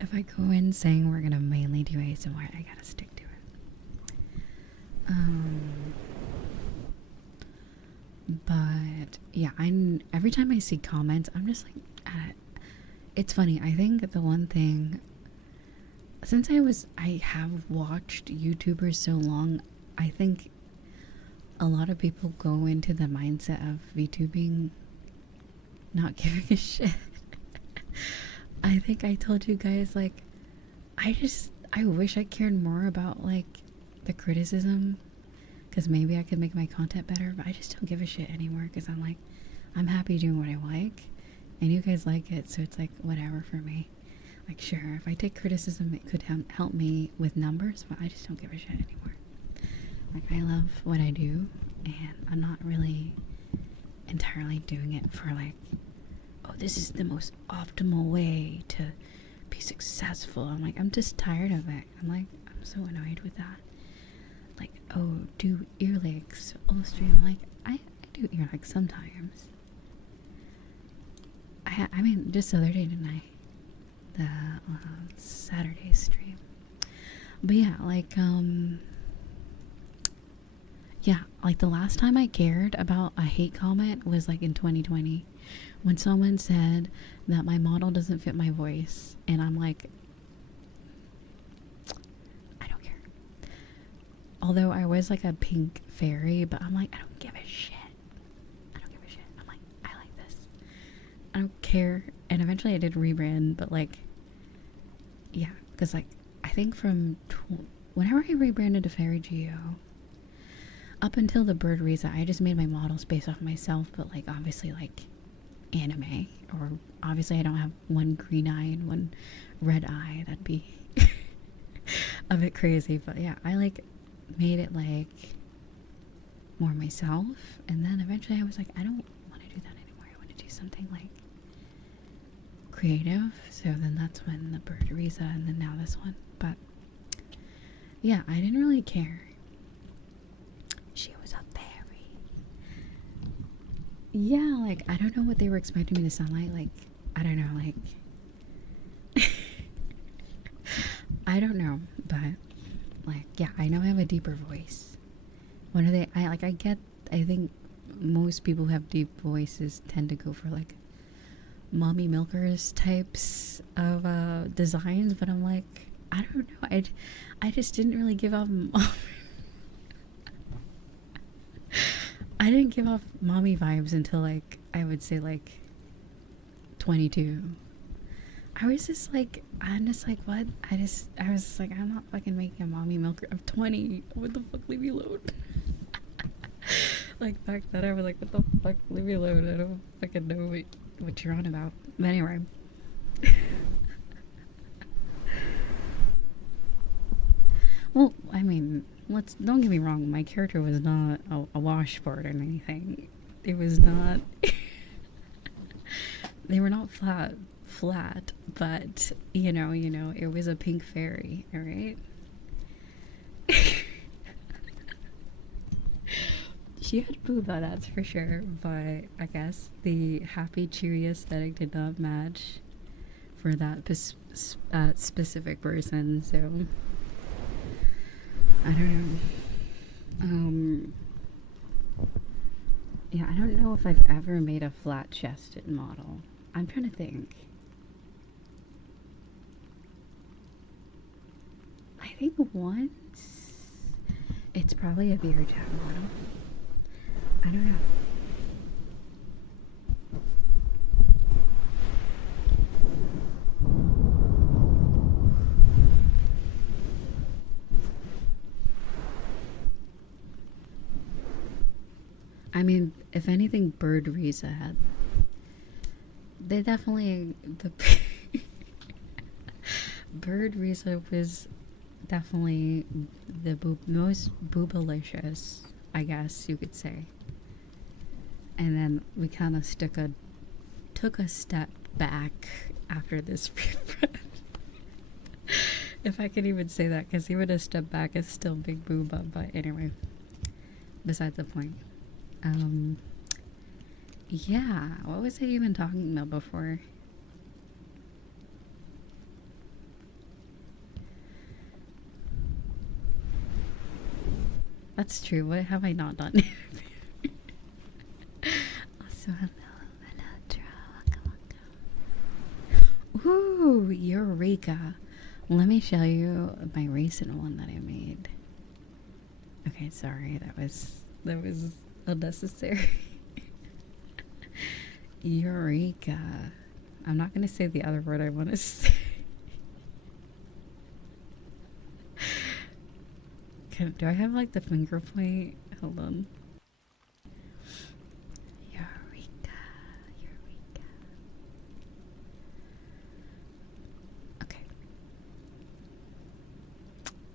If I go in saying we're gonna mainly do ASMR, I gotta stick to it. But yeah, every time I see comments, I'm just like, it's funny. I think the one thing, since I have watched YouTubers so long, I think a lot of people go into the mindset of VTubing not giving a shit. I think I told you guys, like, I wish I cared more about, like, the criticism, because maybe I could make my content better, but I just don't give a shit anymore, because I'm like, I'm happy doing what I like, and you guys like it, so it's like, whatever for me. Like, sure, if I take criticism, it could help me with numbers, but I just don't give a shit anymore. Like, I love what I do, and I'm not really entirely doing it for, like, oh, this is the most optimal way to be successful. I'm like, I'm just tired of it. I'm like, I'm so annoyed with that. Like, oh, do ear licks all stream. Like, I do ear licks sometimes. I mean, just the other day, didn't I? The Saturday stream. But yeah, like, yeah, like the last time I cared about a hate comment was like in 2020 when someone said that my model doesn't fit my voice, and I'm like, I don't care. Although I was like a pink fairy, but I'm like, I don't give a shit. I don't give a shit. I'm like, I like this. I don't care. And eventually I did rebrand, but like, yeah, because like, I think from whenever I rebranded to Fairy Geo, up until the bird Riza, I just made my models based off myself, but like obviously like anime, or obviously I don't have one green eye and one red eye. That'd be a bit crazy, but yeah, I like made it like more myself, and then eventually I was like, I don't want to do that anymore. I want to do something like creative. So then that's when the bird Riza, and then now this one. But yeah, I didn't really care. She was a fairy. Yeah, like, I don't know what they were expecting me to sound like. Like, I don't know, like, I don't know, but, like, yeah, I know I have a deeper voice. What are they, I think most people who have deep voices tend to go for, like, mommy milkers types of, designs, but I'm like, I don't know, I just didn't really give off I didn't give off mommy vibes until like, I would say like 22. I was just like, I'm just like, what? I was just like, I'm not fucking making a mommy milker. I'm 20. What the fuck? Leave me alone. Like back then I was like, what the fuck? Leave me alone. I don't fucking know what you're on about. But anyway. Well, I mean, don't get me wrong, my character was not a washboard or anything. It was not they were not flat, but you know, it was a pink fairy, alright? She had booba, that's for sure, but I guess the happy, cheery aesthetic did not match for that specific person, so I don't know. Yeah, I don't know if I've ever made a flat-chested model. I'm trying to think. I think once. It's probably a beer jam model. I don't know. I mean, if anything, Bird Riza had. They definitely. The Bird Riza was definitely the most boobalicious, I guess you could say. And then we kind of took a step back after this rebrand. If I could even say that, because even a step back is still big booba, but anyway, besides the point. Yeah, what was I even talking about before? That's true. What have I not done? Also, hello, ooh, Eureka. Let me show you my recent one that I made. Okay, sorry, that was unnecessary. Eureka. I'm not gonna say the other word I want to say. Do I have like the finger point? Hold on. Eureka. Eureka. Okay.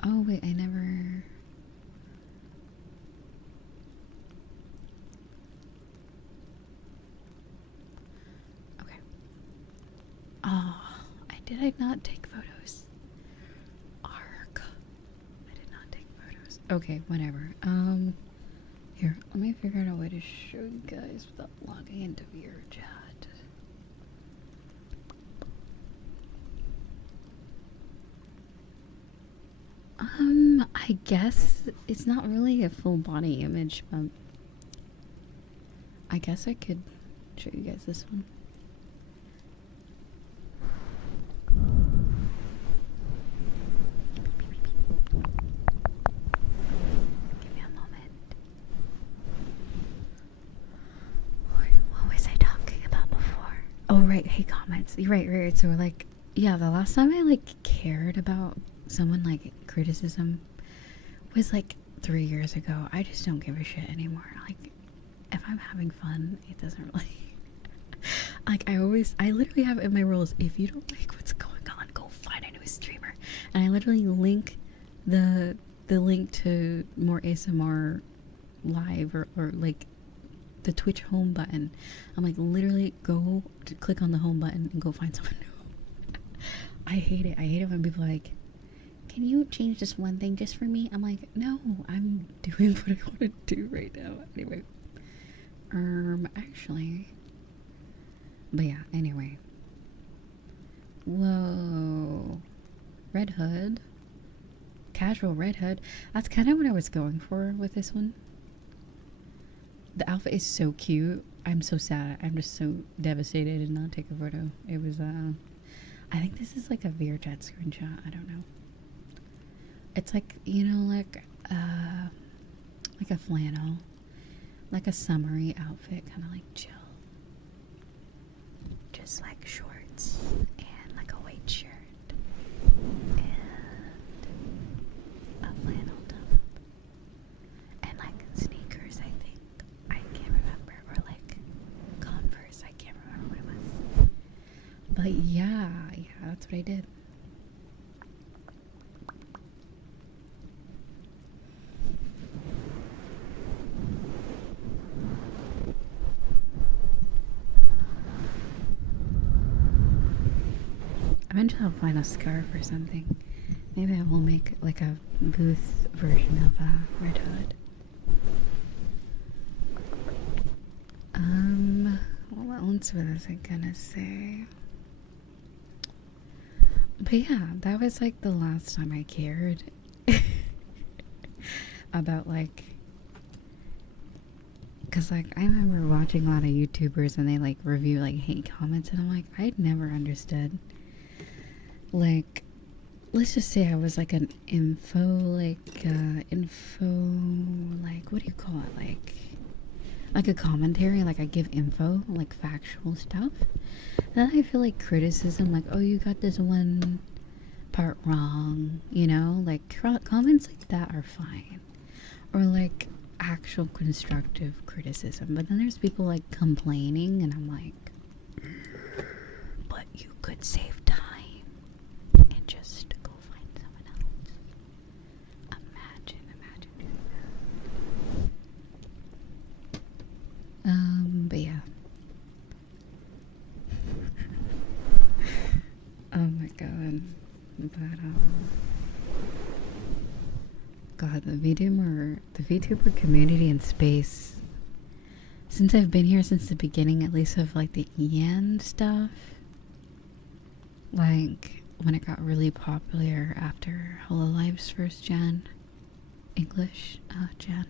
Oh, wait, I never. Okay. Oh, I not take photos. Arg. I did not take photos. Okay, whatever. Here, let me figure out a way to show you guys without logging into your chat. I guess it's not really a full body image, but I guess I could show you guys this one. Give me a moment. What was I talking about before? Oh, right. Hey, comments. You're right. So, like, yeah, the last time I, like, cared about someone, like, criticism was, like, 3 years ago. I just don't give a shit anymore. Like, if I'm having fun, it doesn't really... like, I literally have in my rules, if you don't like what's going on, go find a new streamer. And I literally link the link to more ASMR live or like the Twitch home button. I'm like, literally go to click on the home button and go find someone new. I hate it when people are like, can you change this one thing just for me? I'm like, no, I'm doing what I want to do right now. Anyway, actually, but yeah, anyway. Whoa, Red Hood, casual Red Hood. That's kind of what I was going for with this one. The outfit is so cute. I'm so sad. I'm just so devastated I did not take a photo. It was, I think this is like a VRChat screenshot. I don't know. It's like, you know, like a flannel. Like a summery outfit, kind of like chill. Just like shorts and like a white shirt. And a flannel top. And like sneakers, I think. I can't remember. Or like Converse. I can't remember what it was. But yeah, that's what I did. Eventually I'll find a scarf or something. Maybe I will make like a booth version of Red Hood. What else was I gonna say? But yeah, that was like the last time I cared about like, cause like I remember watching a lot of YouTubers and they like review like hate comments and I'm like, I'd never understood. Like, let's just say I was like an info, like what do you call it? Like a commentary, like I give info, like factual stuff. Then I feel like criticism, like, oh, you got this one part wrong, you know? Like, comments like that are fine. Or like actual constructive criticism. But then there's people like complaining, and I'm like, but you could save time. Just go find someone else. Imagine doing that. But yeah. Oh my god. But God, the VTuber community in space. Since I've been here since the beginning, at least of like the EN stuff. Like when it got really popular after HoloLive's first gen English gen.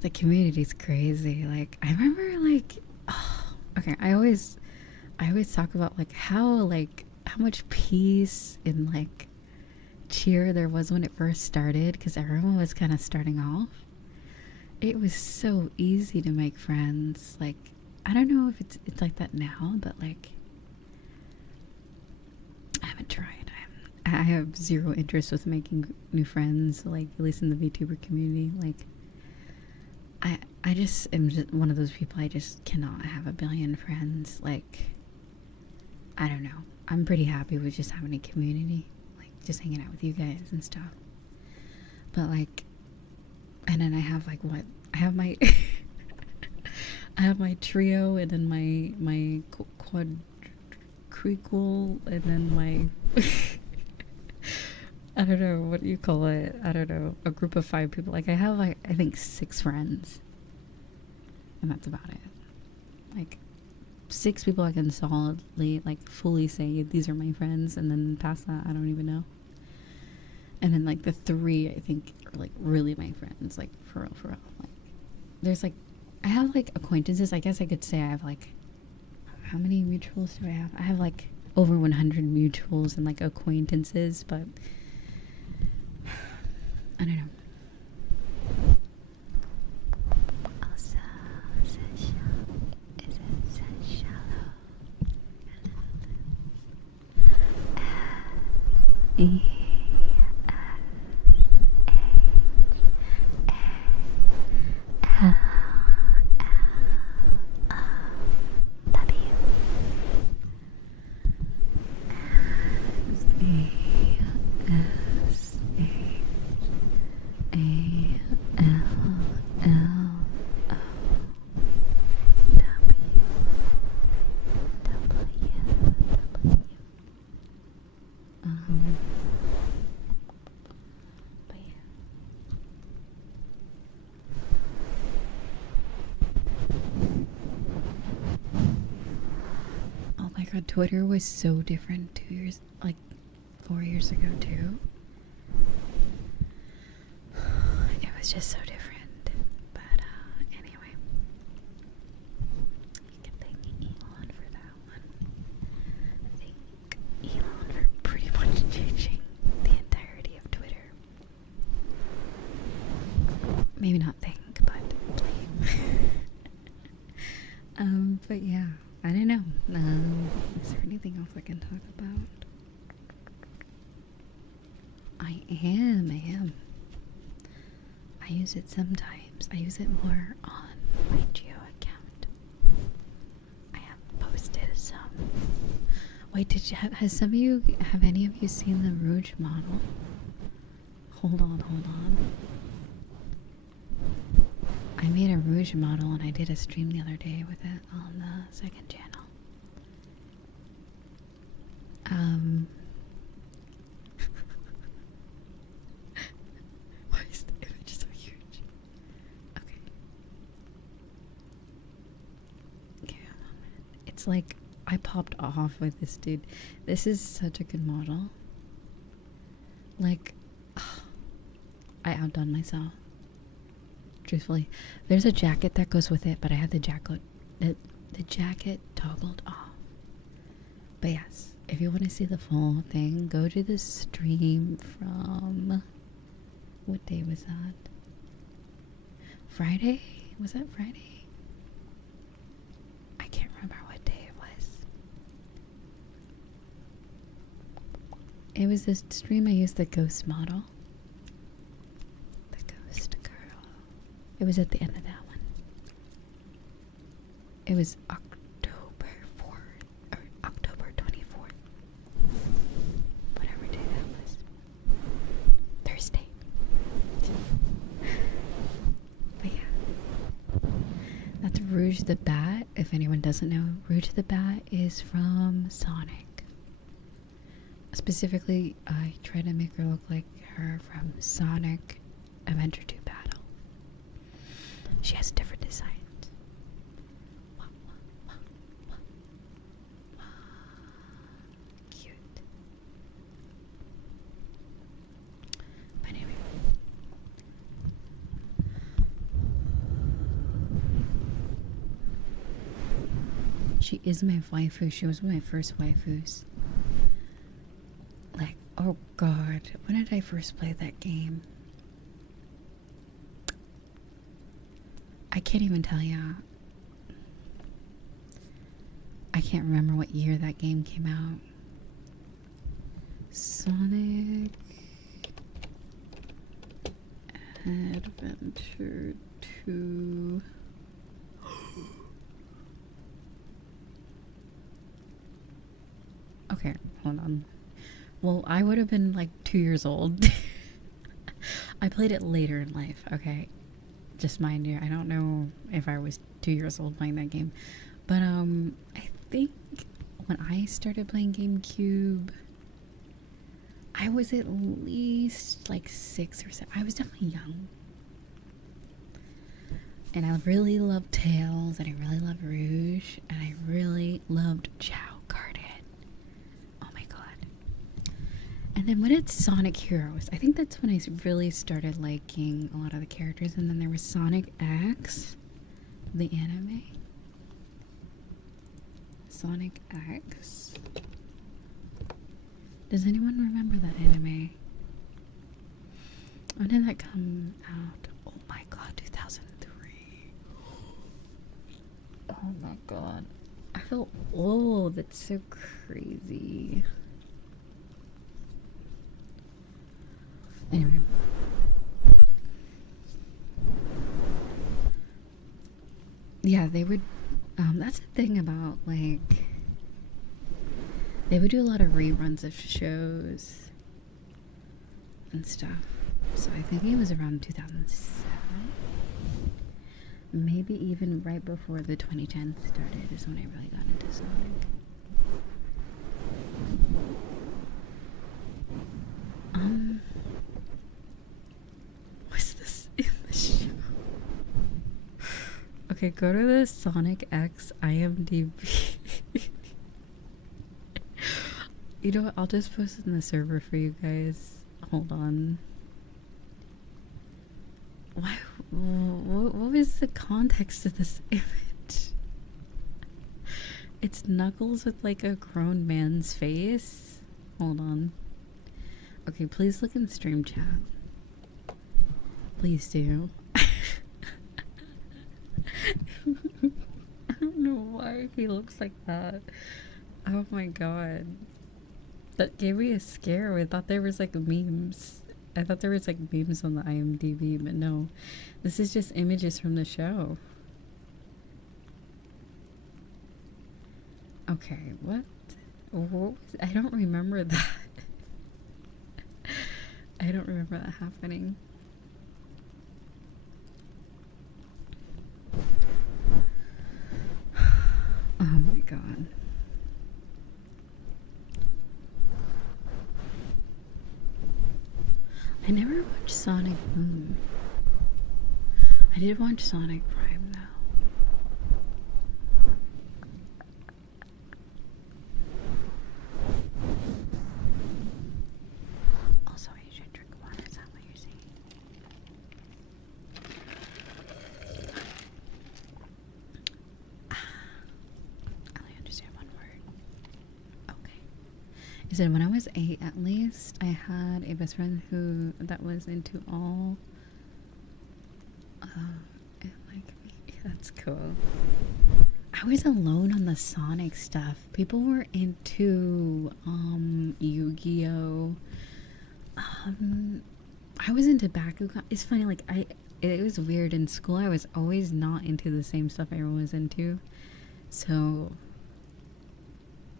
The community's crazy. Like I remember like okay, I always talk about like how much peace and like cheer there was when it first started, because everyone was kind of starting off. It was so easy to make friends. Like I don't know if it's like that now, but like I haven't tried. I have zero interest with making new friends, like at least in the VTuber community. Like I just am just one of those people. I just cannot have a billion friends. Like I don't know. I'm pretty happy with just having a community, like just hanging out with you guys and stuff. But like, and then I have like what I have my I have my trio, and then my quadricle, and then my I don't know what you call it. I don't know, a group of 5 people. Like I have like I think 6 friends, and that's about it. Like 6 people I can solidly like fully say these are my friends, and then past that I don't even know. And then like the 3 I think are like really my friends, like for real, for real. Like there's like I have like acquaintances. I guess I could say I have like, how many mutuals do I have? I have like over 100 mutuals and like acquaintances, but I don't know. Also, is it shallow? Oh my god, Twitter was so different 2 years, like 4 years ago too. It was just so different. But anyway, you can thank Elon for that one. I think Elon for pretty much changing the entirety of Twitter. Maybe not think, but blame. But yeah, I don't know. Is there anything else I can talk about? I am. I use it sometimes. I use it more on my Geo account. I have posted some. Wait, have any of you seen the Rouge model? Hold on. I made a Rouge model and I did a stream the other day with it on the 2nd channel. Why is the image so huge? Okay. Okay, a moment. It's like I popped off with this dude. This is such a good model. Like, I outdone myself. Truthfully, there's a jacket that goes with it, but I had the jacket toggled off. But yes, if you want to see the full thing, go to the stream from, what day was that? Friday? Was that Friday? I can't remember what day it was. It was this stream I used the ghost model. The ghost girl. It was at the end of that one. It was October 4th, or October 24th. Whatever day that was. Thursday. But yeah. That's Rouge the Bat. If anyone doesn't know, Rouge the Bat is from Sonic. Specifically, I try to make her look like her from Sonic Adventure 2 Battle. She has different designs. Cute. But anyway. She is my waifu. She was one of my first waifus. Like, oh god, when did I first play that game? I can't even tell you. can't remember what year that game came out. Sonic Adventure 2. Okay, hold on. Well, I would have been like 2 years old. I played it later in life, okay? Just mind you, I don't know if I was 2 years old playing that game. But I think when I started playing GameCube, I was at least like 6 or 7. I was definitely young. And I really loved Tails, and I really loved Rouge, and I really loved Chow Garden. Oh my god. And then when it's Sonic Heroes, I think that's when I really started liking a lot of the characters. And then there was Sonic X, the anime. Sonic X. Does anyone remember that anime? When did that come out? Oh my god, 2003. Oh my god. I feel old. That's so crazy. Anyway. Yeah, they would, that's the thing about, like, they would do a lot of reruns of shows and stuff. So I think it was around 2007. Maybe even right before the 2010s started is when I really got into Sonic. Was this in the show? Okay, go to the Sonic X IMDb. You know what? I'll just post it in the server for you guys. Hold on. Why? What was the context of this image? It's Knuckles with like a grown man's face. Hold on. Okay, please look in stream chat. Please do. I don't know why he looks like that. Oh my god. That gave me a scare. I thought there was like memes. I thought there was like memes on the IMDb, but no. This is just images from the show. Okay, what? I don't remember that. I don't remember that happening. Oh my god. I never watched Sonic Boom. I did watch Sonic Prime though. Also, you should drink water. Is that what you're saying? I only understand one word. Okay. He said when I was 8 at least, I had a best friend that was into all and like me. That's cool. I was alone on the Sonic stuff. People were into Yu-Gi-Oh. I was into Bakugan. It's funny, like it was weird in school. I was always not into the same stuff everyone was into. So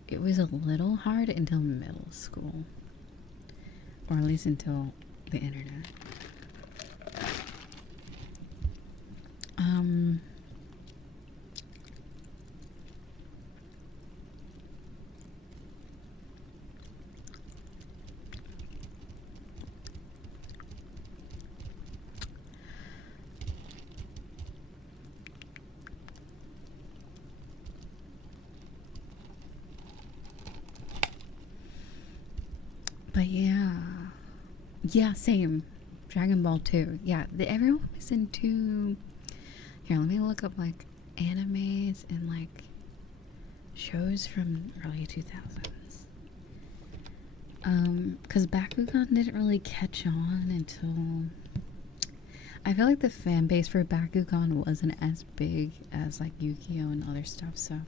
it was a little hard until middle school. Or at least until the internet. But yeah, same. Dragon Ball 2. Yeah, everyone was into. Here, let me look up like animes and like shows from early 2000s. Because Bakugan didn't really catch on until. I feel like the fan base for Bakugan wasn't as big as like Yu-Gi-Oh and other stuff, so.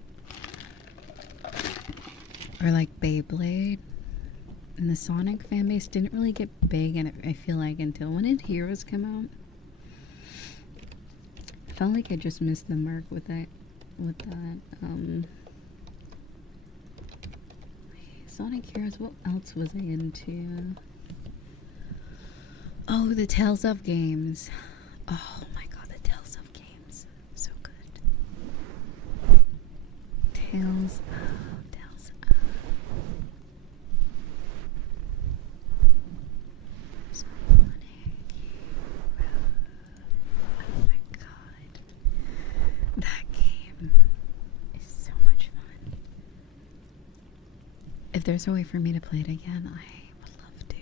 Or like Beyblade. And the Sonic fan base didn't really get big, and I feel like until when did Heroes come out? I felt like I just missed the mark with that. Sonic Heroes. What else was I into? Oh, the Tales of games. Oh my god, the Tales of games. So good. Tales of. Sonic Heroes. Oh my god. That game is so much fun. If there's a way for me to play it again, I would love to.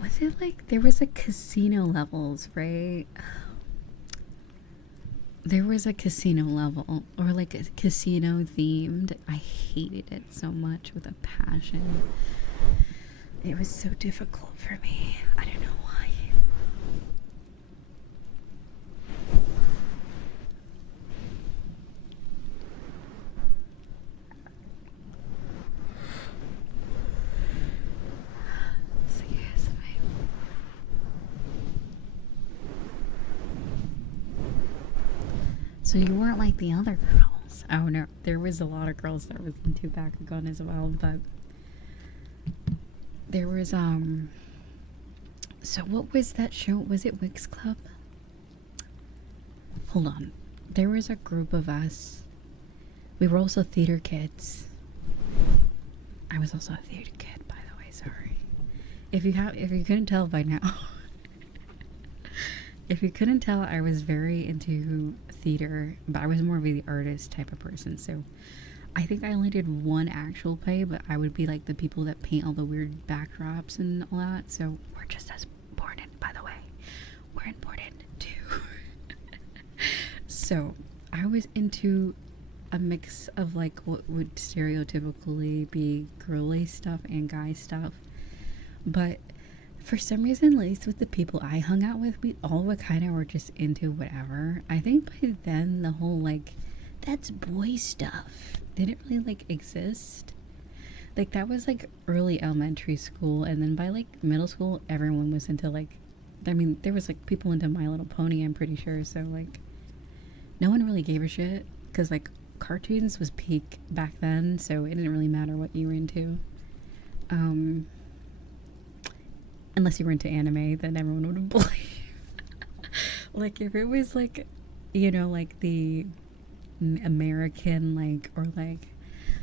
Was it like there was a casino levels, right? There was a casino level, or like a casino themed. I hated it so much with a passion. It was so difficult for me. I don't know why. So you weren't like the other girls. Oh no, there was a lot of girls that was into Bakugan as well, but there was so what was that show? Was it Wix Club? Hold on. There was a group of us. We were also theater kids. I was also a theater kid, by the way, sorry. If you couldn't tell by now. If you couldn't tell, I was very into theater, but I was more of the artist type of person. So I think I only did one actual play, but I would be like the people that paint all the weird backdrops and all that. So we're just as important, by the way. We're important too. So I was into a mix of like what would stereotypically be girly stuff and guy stuff. But for some reason, at least with the people I hung out with, we all were kind of were just into whatever. I think by then the whole like, that's boy stuff didn't really like exist. Like that was like early elementary school, and then by like middle school, everyone was into like, I mean, there was like people into My Little Pony, I'm pretty sure. So like, no one really gave a shit because like cartoons was peak back then, so it didn't really matter what you were into. Unless you were into anime, then everyone would believe. Like if it was like, you know, like the American, like, or like,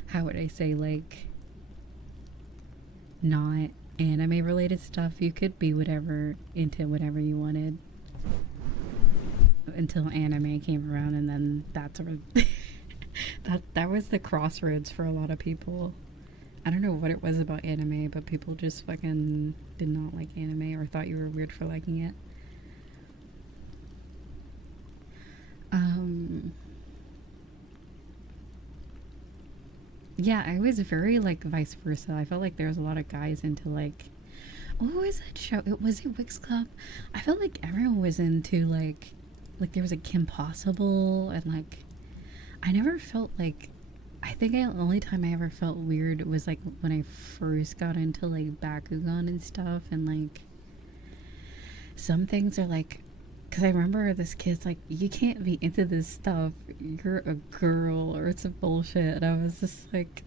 how would I say, like, not anime related stuff, you could be whatever, into whatever you wanted. Until anime came around, and then that's sort of that was the crossroads for a lot of people. I don't know what it was about anime, but people just fucking did not like anime or thought you were weird for liking it. Yeah, I was very like vice versa. I felt like there was a lot of guys into like, what was that show? Was it Wix Club? I felt like everyone was into like there was a Kim Possible, and like I never felt like, I think the only time I ever felt weird was like when I first got into like Bakugan and stuff, and like some things are like, because I remember this kid's like, you can't be into this stuff, you're a girl, or it's a bullshit, and I was just like,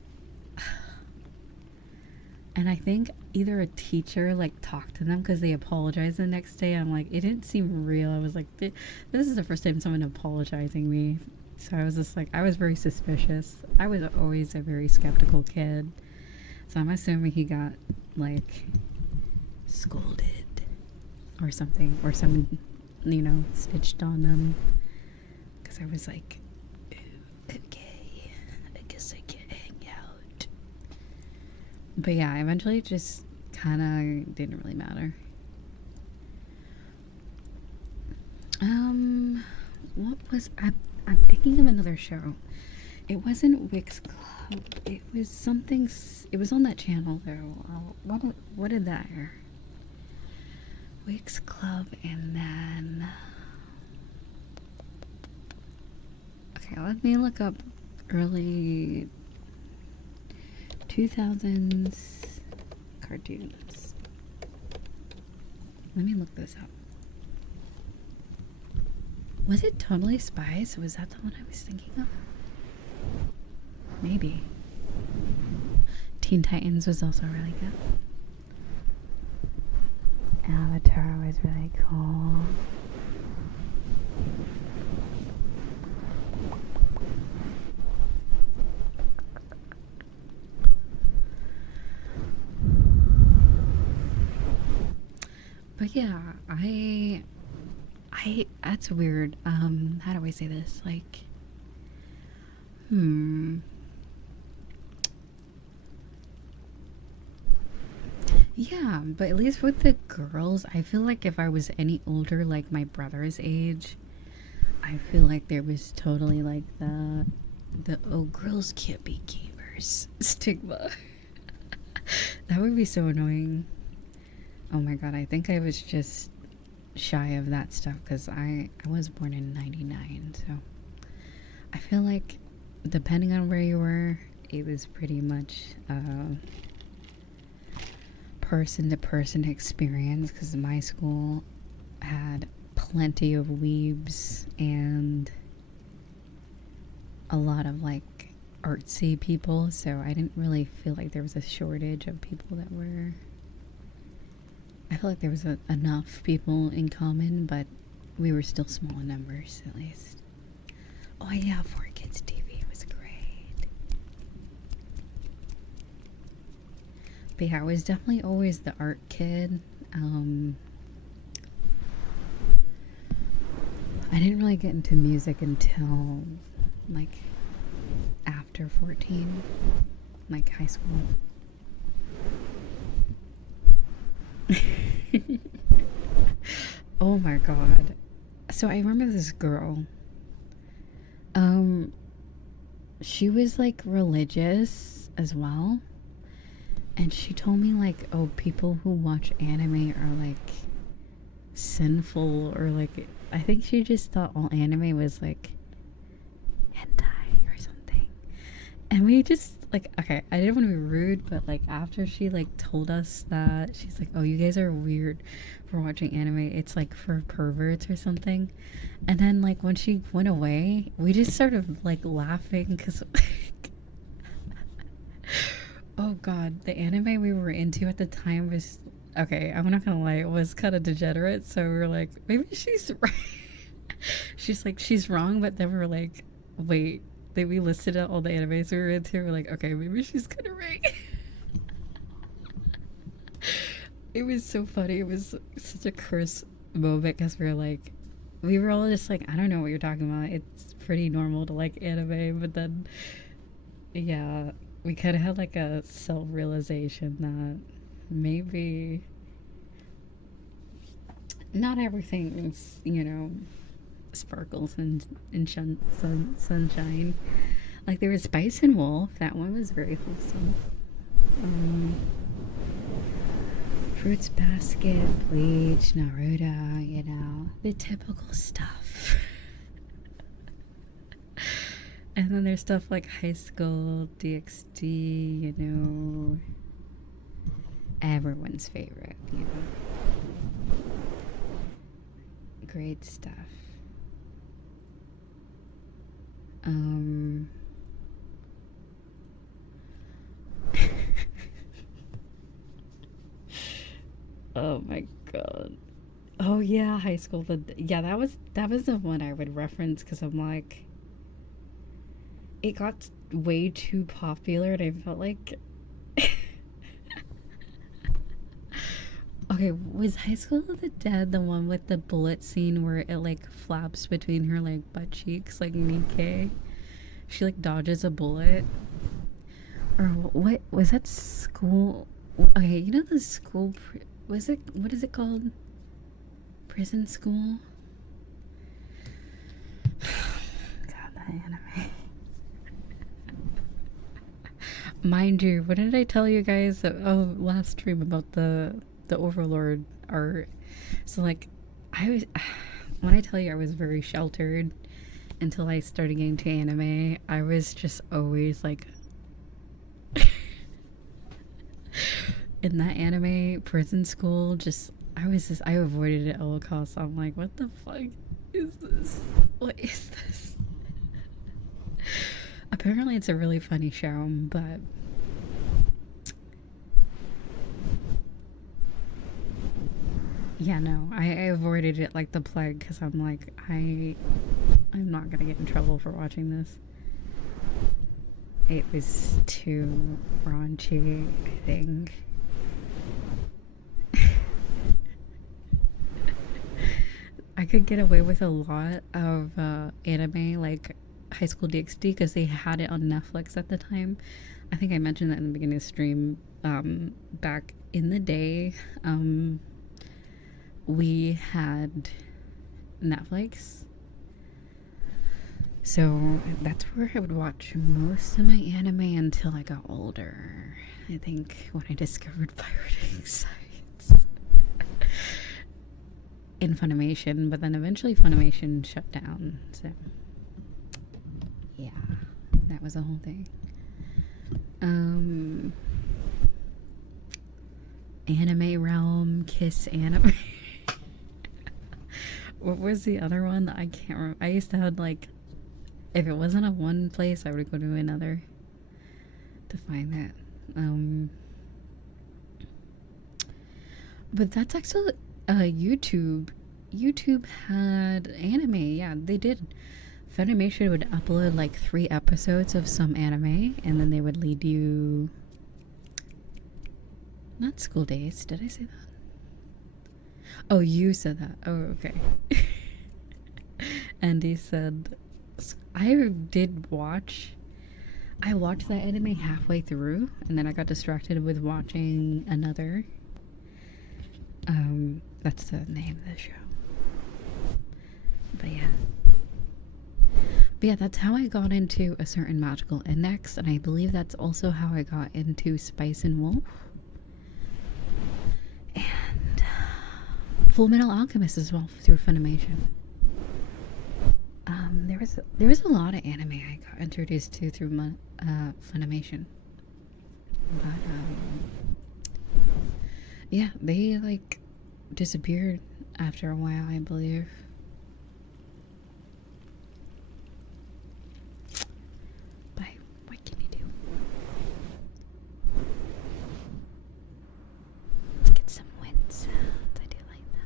and I think either a teacher like talked to them because they apologized the next day. I'm like, it didn't seem real. I was like, this is the first time someone apologizing me. So I was just like, I was very suspicious. I was always a very skeptical kid. So I'm assuming he got like scolded or something, or someone, you know, stitched on them. Because I was like, okay, I guess I can't hang out. But yeah, eventually just kind of didn't really matter. What was I'm thinking of another show. It wasn't Wix Club. It was something. It was on that channel though. What did that air? Weeks Club, and then... Okay, let me look up early 2000s cartoons. Let me look this up. Was it Totally Spies? Was that the one I was thinking of? Maybe. Teen Titans was also really good. Avatar was really cool. But yeah, that's weird. How do I say this? Like, yeah, but at least with the girls, I feel like if I was any older, like my brother's age, I feel like there was totally like the oh, girls can't be gamers stigma. That would be so annoying. Oh my god, I think I was just shy of that stuff because I was born in 99, so I feel like depending on where you were, it was pretty much person to person experience, because my school had plenty of weebs and a lot of like artsy people, so I didn't really feel like there was a shortage of people that were... I feel like there was enough people in common, but we were still small in numbers, at least. Oh yeah, 4Kids TV was great. But yeah, I was definitely always the art kid. I didn't really get into music until like after 14, like high school. Oh my god. So I remember this girl. She was like religious as well. And she told me like, oh, people who watch anime are like sinful, or like, I think she just thought all anime was like hentai or something. And we just like, okay, I didn't want to be rude, but like after she like told us that, she's like, oh, you guys are weird for watching anime, it's like for perverts or something. And then like when she went away, we just started like laughing because like, oh god, the anime we were into at the time was, okay, I'm not gonna lie, it was kind of degenerate, so we were like, maybe she's right. She's like, she's wrong, but then we were like, wait, then we listed out all the animes we were into. We're like, okay, maybe she's kind of right. It was so funny. It was such a curse moment because we were all just like, I don't know what you're talking about. It's pretty normal to like anime, but then, yeah, we kind of had like a self-realization that maybe not everything's, sparkles and sunshine. Like there was Spice and Wolf. That one was very wholesome. Fruits Basket, Bleach, Naruto, the typical stuff. And then there's stuff like High School, DxD, everyone's favorite, Great stuff. Oh my god. Oh yeah, High School. That was the one I would reference because I'm like, it got way too popular and I felt like okay, was High School of the Dead the one with the bullet scene where it like flaps between her like butt cheeks like Nikkei? She like dodges a bullet? Or what was that school? Okay, the school what is it called? Prison School? God, that anime. Mind you, what did I tell you guys last stream about the Overlord art? So like, I was when I tell you I was very sheltered until I started getting to anime, I was just always like in that anime prison school. I avoided it at all costs. I'm like, what the fuck is this? What is this? Apparently, it's a really funny show, but yeah, no, I avoided it like the plague because I'm like, I'm not gonna get in trouble for watching this. It was too raunchy, I think. I could get away with a lot of anime like High School DxD because they had it on Netflix at the time. I think I mentioned that in the beginning of the stream. Back in the day, we had Netflix. So that's where I would watch most of my anime until I got older. I think when I discovered pirating sites in Funimation, but then eventually Funimation shut down. So yeah, that was the whole thing. Anime Realm, Kiss Anime. What was the other one? I can't remember. I used to have like, if it wasn't at one place, I would go to another to find that. But that's actually YouTube. YouTube had anime. Yeah, they did. Funimation would upload like 3 episodes of some anime, and then they would lead you. Not School Days. Did I say that? Oh, you said that. Oh, okay. Andy said, I watched that anime halfway through, and then I got distracted with watching another. That's the name of the show. But yeah, that's how I got into A Certain Magical Index, and I believe that's also how I got into Spice and Wolf. And Full Metal Alchemist as well through Funimation. There was a lot of anime I got introduced to through Funimation. But yeah, they like disappeared after a while, I believe. But what can you do? Let's get some wind sounds. I do like that.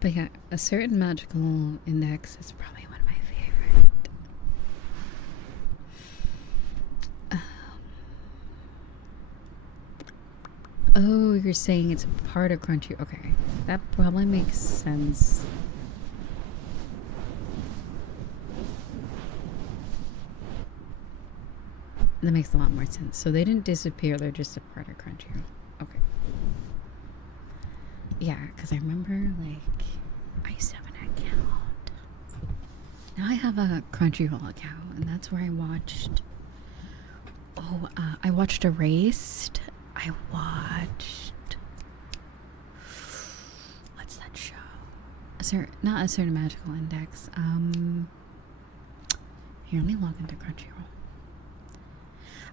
But yeah, A Certain Magical Index is probably one of my favorite. Oh, you're saying it's part of Crunchy. Okay, that probably makes sense. That makes a lot more sense. So they didn't disappear, they're just a part of Crunchyroll. Okay. Yeah, because I remember, like, I used to have an account. Now I have a Crunchyroll account, and that's where I watched. Oh, I watched Erased. I watched. What's that show? Not A Certain Magical Index. Here, let me log into Crunchyroll.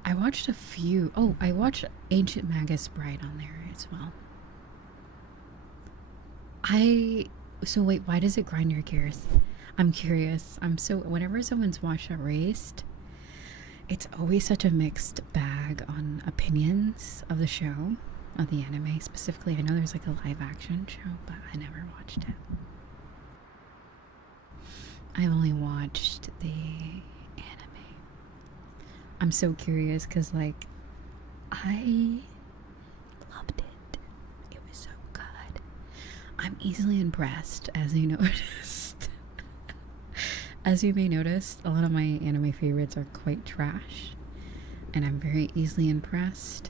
I watched a few. Oh, I watched Ancient Magus Bride on there as well. So wait, why does it grind your gears? I'm curious. Whenever someone's watched Erased, it's always such a mixed bag on opinions of the show, of the anime specifically. I know there's like a live action show, but I never watched it. I've only watched the anime. I'm so curious because, like, I loved it. It was so good. I'm easily impressed, as you noticed. As you may notice, a lot of my anime favorites are quite trash, and I'm very easily impressed.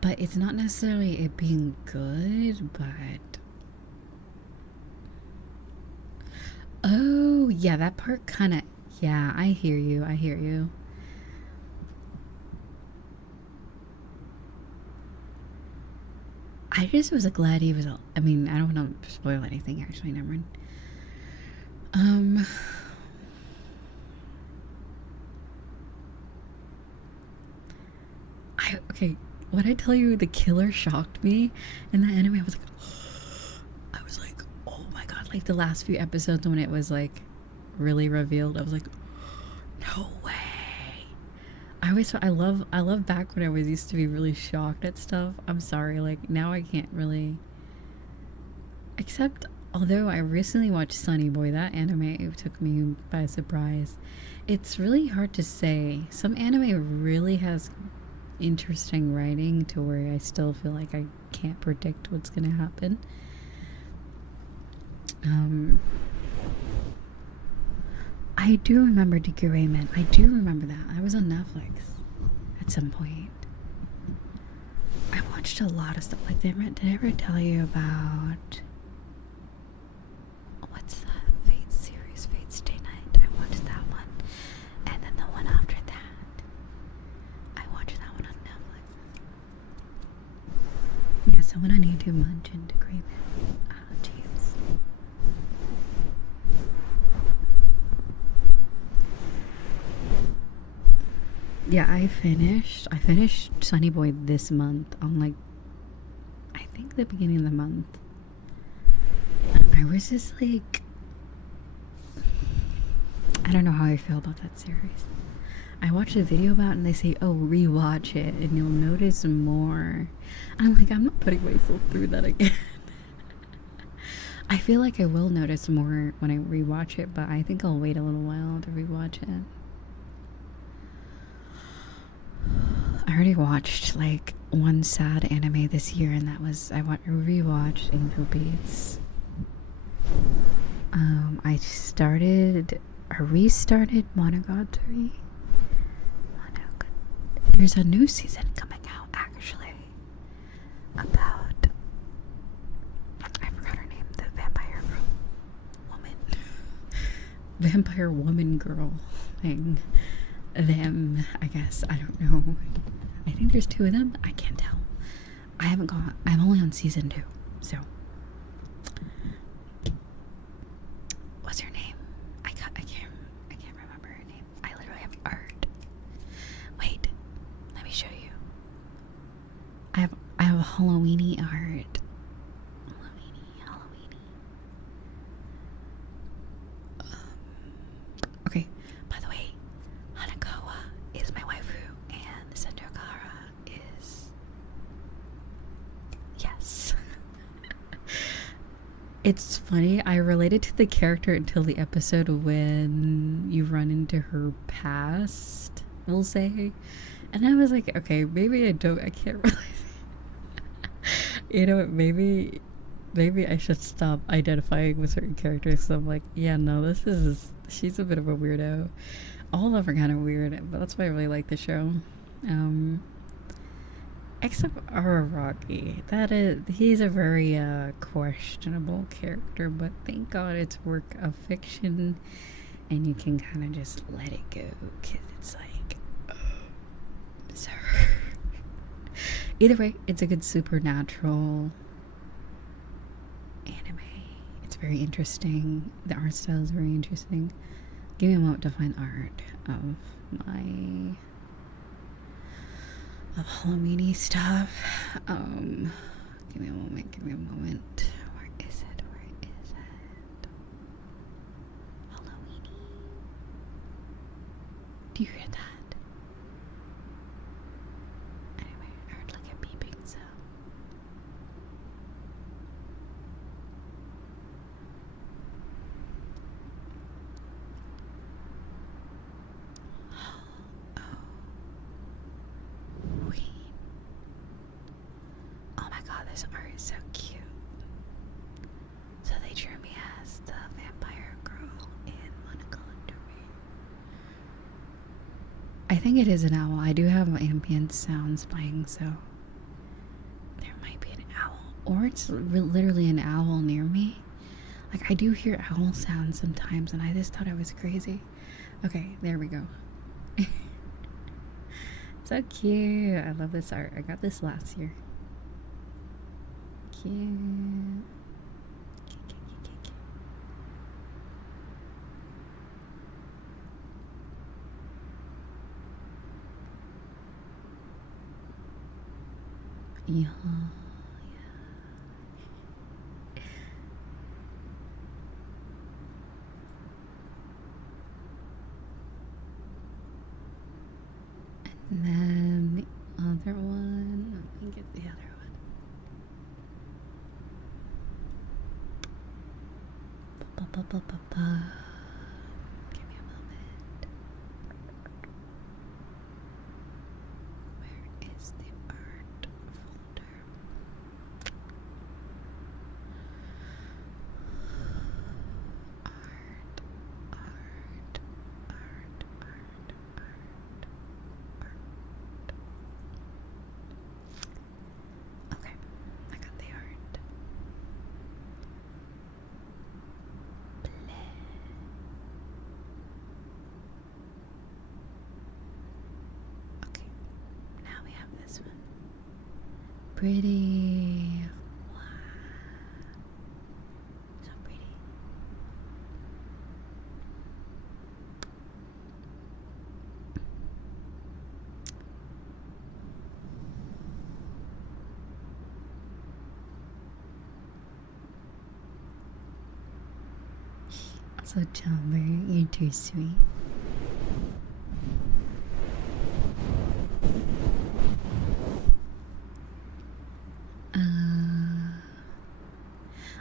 But it's not necessarily it being good, but... Oh, yeah, that part kind of Yeah, I hear you. I hear you. I just was glad he was. I mean, I don't want to spoil anything. Actually, never mind. Um. Okay. When I tell you the killer shocked me in that anime, I was like, oh my god! Like the last few episodes when it was like really revealed, I was like, no way. I love back when I was used to be really shocked at stuff. I'm sorry, like now I can't really. Except, although I recently watched Sunny Boy, that anime took me by surprise. It's really hard to say. Some anime really has interesting writing to where I still feel like I can't predict what's gonna happen. I do remember Diguramen. I do remember that. I was on Netflix at some point. I watched a lot of stuff. Like, did I ever tell you about what's that Fate series? Fate Stay Night. I watched that one, and then the one after that, I watched that one on Netflix. Yeah, someone on YouTube mentioned Diguramen. Oh, jeez. Yeah, I finished Sunny Boy this month on like I think the beginning of the month. I was just like I don't know how I feel about that series. I watched a video about it and they say, oh, rewatch it and you'll notice more. I'm like, I'm not putting myself through that again. I feel like I will notice more when I rewatch it, but I think I'll wait a little while to rewatch it. I already watched like one sad anime this year, and that was I rewatched Angel Beats. I restarted Monogatari. There's a new season coming out actually about I forgot her name, the vampire woman, vampire woman girl thing. Them, I guess. I don't know. I think there's 2 of them. I can't tell. I'm only on season 2. So. What's her name? I can't remember her name. I literally have art. Wait. Let me show you. I have Halloweeny art. Halloweeny. Okay. By the way, Hanakawa is my waifu, and Sendokara is... Yes. It's funny, I related to the character until the episode when you run into her past, we'll say. And I was like, okay, maybe I can't really... You know what, maybe I should stop identifying with certain characters. So I'm like, yeah, no, she's a bit of a weirdo. All of them are kind of weird, but that's why I really like the show. Except Araragi. He's a very questionable character, but thank God it's work of fiction, and you can kind of just let it go, because it's like, sir. Either way, it's a good supernatural anime. It's very interesting. The art style is very interesting. Give me a moment to find art of Halloweeny stuff. Give me a moment. Where is it? Halloweeny. Do you hear that? Anyway, I heard like a beeping sound. Oh my god, this art is so cute. So they drew me as the vampire girl in Monogatari. I think it is an owl. I do have ambient sounds playing, so there might be an owl. Or it's literally an owl near me. Like, I do hear owl sounds sometimes, and I just thought I was crazy. Okay, there we go. So cute. I love this art. I got this last year. Cute. Yeah. And then the other one. Let me get the other one. Give me a moment. Where is the art folder? Okay, I got the art. Okay, now we have this one. Pretty. Wow. So pretty. Also, Chalmer, you're too sweet.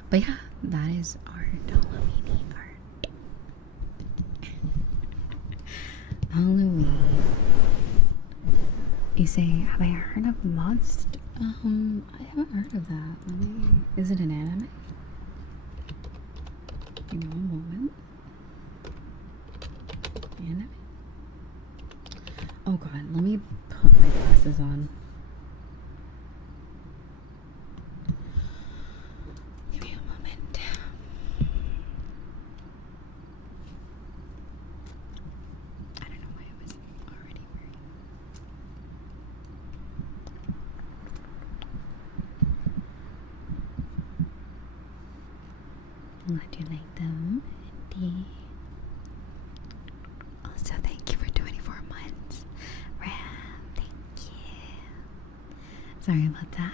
But yeah, that is art. Halloween art. Halloween. You say, have I heard of Monst? I haven't heard of that. Is it an anime? Give me one moment. Anime? Oh god, let me put my glasses on. Give me a moment. I don't know why I was already wearing. Glad you like them, Andy. Also, thank you for 24 months. Ram, thank you. Sorry about that.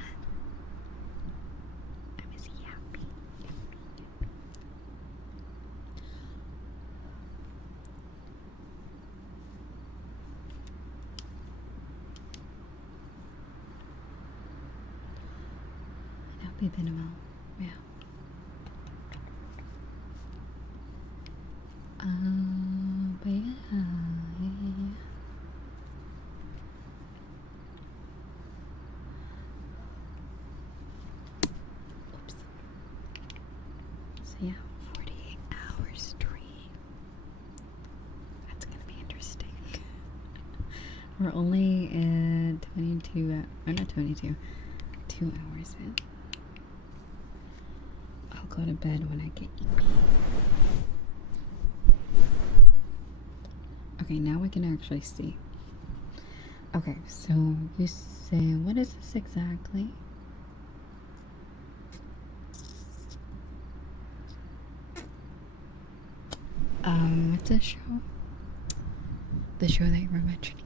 I was yappy. I hope you've been well. Yeah. But yeah. Oops. So yeah, 48-hour stream. That's gonna be interesting. We're only at 22, or not 22, 2 hours in. I'll go to bed when I get eepy. Okay, now we can actually see. Okay, so you say, what is this exactly? What's this show? The show that you were mentioning.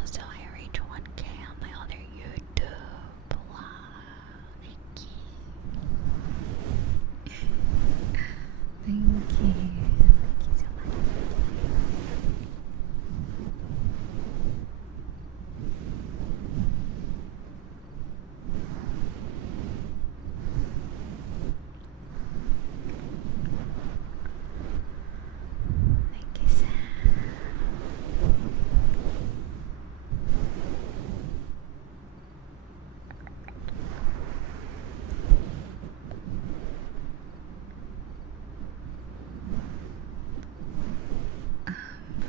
Also, I reached 1K on my other YouTube. Wow, thank you. Thank you. Thank you so much.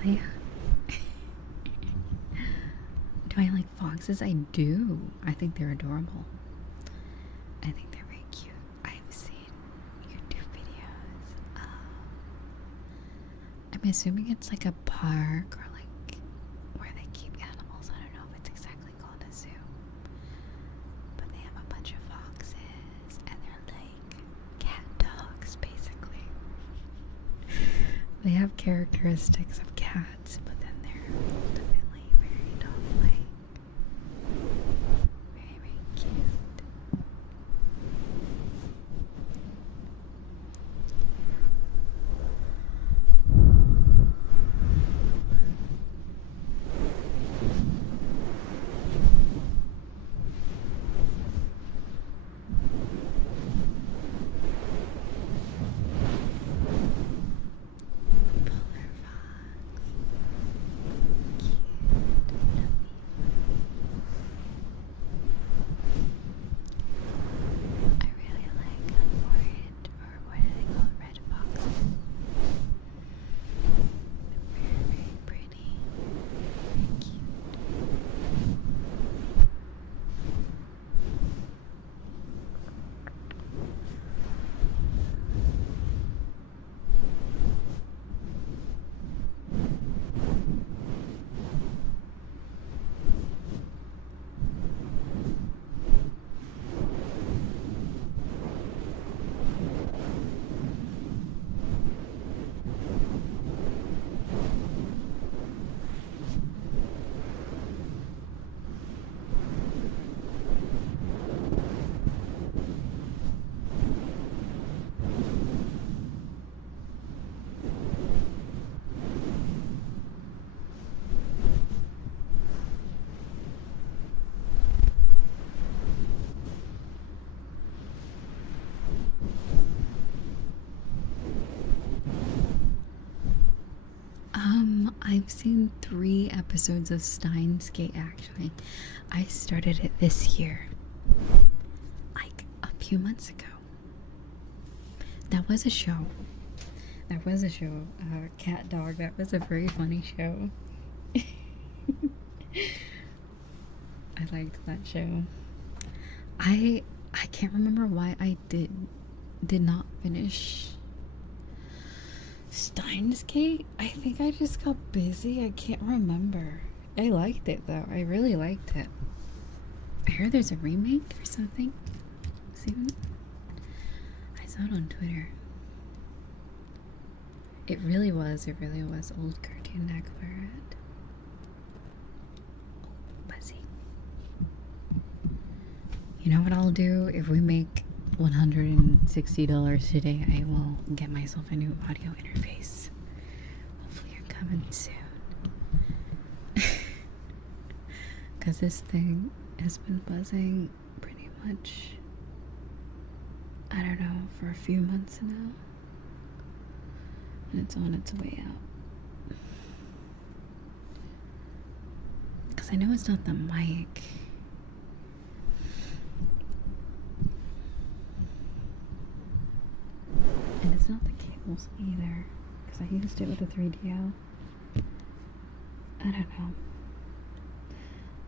Really? Do I like foxes? I do. I think they're adorable. I think they're very cute. I've seen YouTube videos. I'm assuming it's like a park or like where they keep animals. I don't know if it's exactly called a zoo. But they have a bunch of foxes and they're like cat dogs basically. They have characteristics of cats, but then they're ultimately very dog-like. Very, very cute. Polar fox. Cute. I really like orange, or what do they call red foxes? Very, very pretty. Very cute. I've seen 3 episodes of Steins Gate actually. I started it this year. Like a few months ago. That was a show. That was a show. Cat Dog. That was a very funny show. I liked that show. I can't remember why I did not finish Steins Gate. I think I just got busy. I can't remember. I liked it though. I really liked it. I heard there's a remake or something. I saw it on Twitter. It really was old Cartoon Network. Oh, Buzzy. You know what I'll do? If we make $160 today, I will get myself a new audio interface. Hopefully you're coming soon. Because this thing has been buzzing pretty much, I don't know, for a few months now. And it's on its way out. Because I know it's not the mic. And it's not the cables either. Because I used it with a 3DO. I don't know.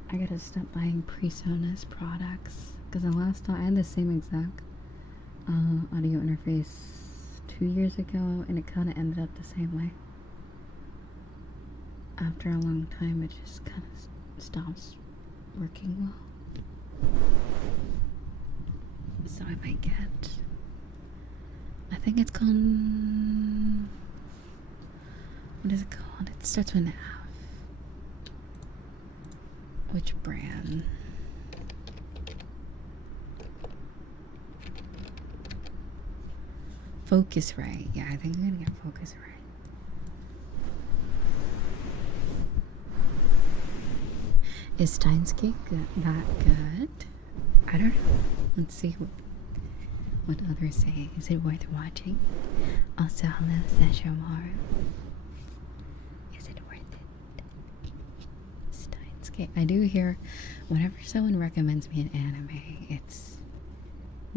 I gotta stop buying PreSonus products. Because the last time I had the same exact audio interface 2 years ago, and it kind of ended up the same way. After a long time, it just kind of stops working well. So I might get, I think it's called, what is it called? It starts with an F. Which brand? Focusrite. Yeah, I think I'm gonna get Focusrite. Is Steins Gate that good? I don't know. Let's see what others say. Is it worth watching? Also, hello, Sashamara. Is it worth it? Steins Gate. I do hear whenever someone recommends me an anime, it's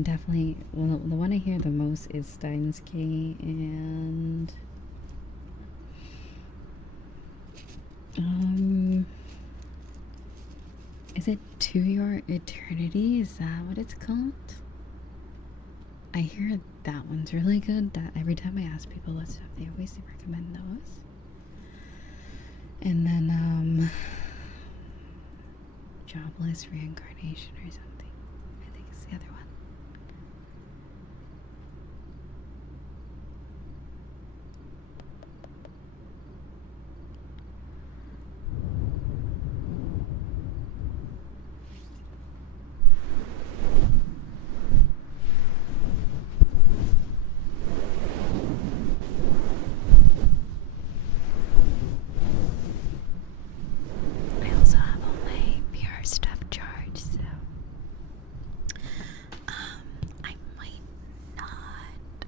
definitely, well, the one I hear the most is Steins Gate, and Is it To Your Eternity? Is that what it's called? I hear that one's really good. That every time I ask people what stuff, they always recommend those. And then Jobless Reincarnation or something. I think it's the other one. I also have all my PR stuff charged, so I might not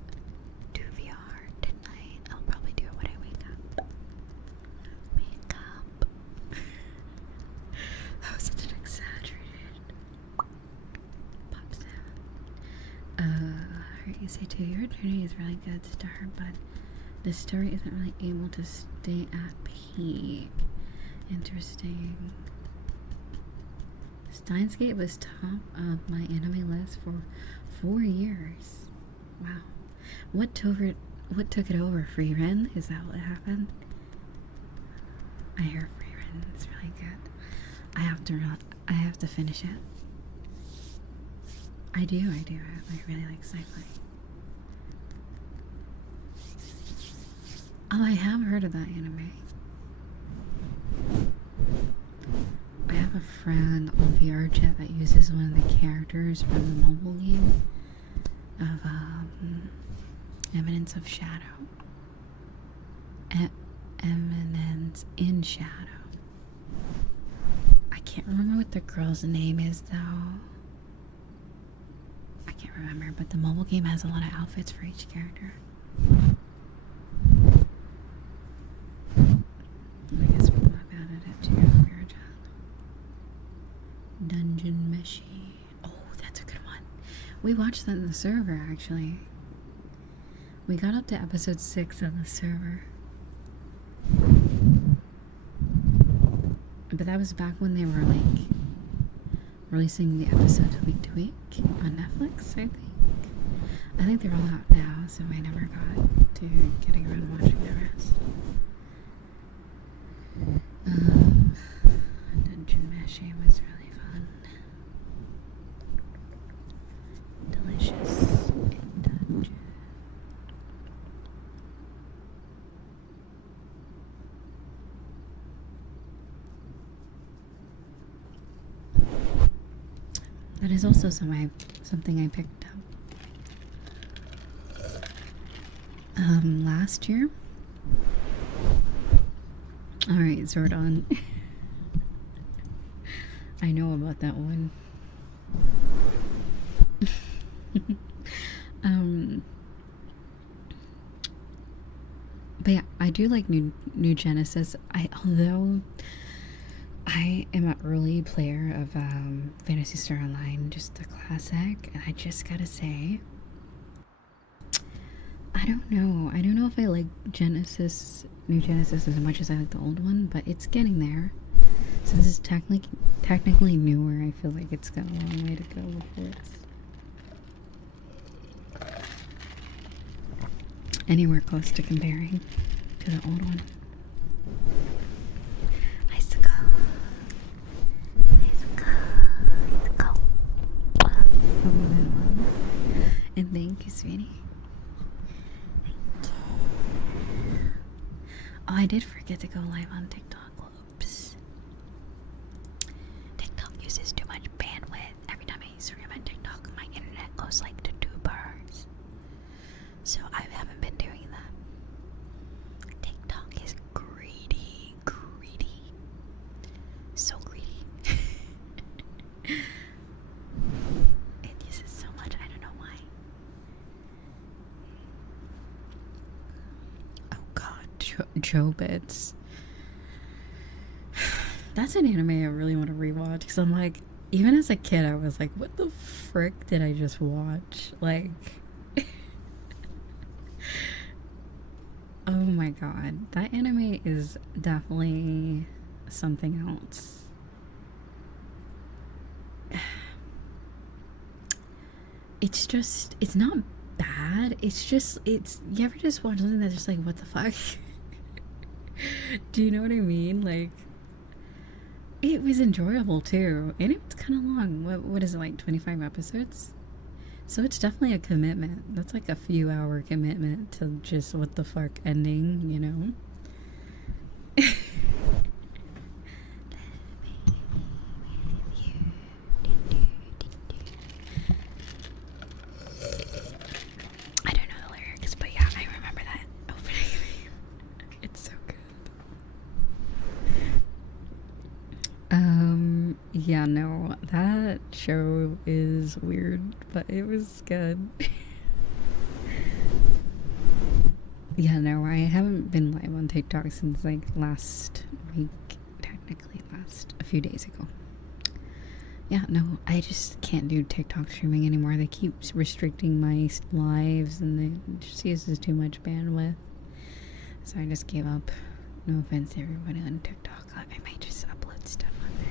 do VR tonight. I'll probably do it when I wake up. Wake up. That was such an exaggerated pop sound. You say To Your Eternity is really good start, but the story isn't really able to stay at peak. Interesting. Steins Gate was top of my anime list for 4 years. Wow. What took it over? Free Ren? Is that what happened? I hear Free Ren is really good. I have to finish it. I do. I really like sci-fi. Oh, I have heard of that anime. I have a friend on VRChat that uses one of the characters from the mobile game of Eminence of Shadow. Eminence in Shadow. I can't remember what the girl's name is though. I can't remember, but the mobile game has a lot of outfits for each character. I guess we'll have added it to VRChat. Dungeon Meshi. Oh, that's a good one. We watched that in the server, actually. We got up to episode 6 on the server. But that was back when they were, like, releasing the episodes week to week on Netflix, I think. I think they're all out now, so I never got to getting around watching the rest. Dungeon Meshi was really fun. Delicious in dungeon. That is also something I picked up last year. Alright, Zordon. I know about that one. But yeah, I do like New Genesis. Although I am an early player of Phantasy Star Online, just the classic, and I just gotta say, I don't know if I like New Genesis as much as I like the old one, but it's getting there. Since it's technically newer, I feel like it's got a long way to go before it's anywhere close to comparing to the old one. And thank you, sweetie. Oh, I did forget to go live on TikTok. Whoops. TikTok uses too much bandwidth. Every time I stream on TikTok, my internet goes like to 2 bars. So I haven't been doing that. TikTok is greedy. So greedy. It uses so much. I don't know why. Oh god, Jobits. That's an anime I really want to rewatch because I'm like, even as a kid, I was like, what the frick did I just watch? Like, oh my god, that anime is definitely something else. it's not bad. It's just, you ever just watch something that's just like, what the fuck? Do you know what I mean? Like, it was enjoyable too. And it was kind of long. What is it, like 25 episodes? So it's definitely a commitment. That's like a few hour commitment to just what the fuck ending, you know? I don't know the lyrics, but yeah, I remember that opening theme. It's so good. Yeah, no, that show is weird, but it was good. Yeah, no, I haven't been live on TikTok since like last week, technically a few days ago. Yeah, no, I just can't do TikTok streaming anymore. They keep restricting my lives and it just uses too much bandwidth. So I just gave up. No offense to everybody on TikTok. I might just upload stuff on there.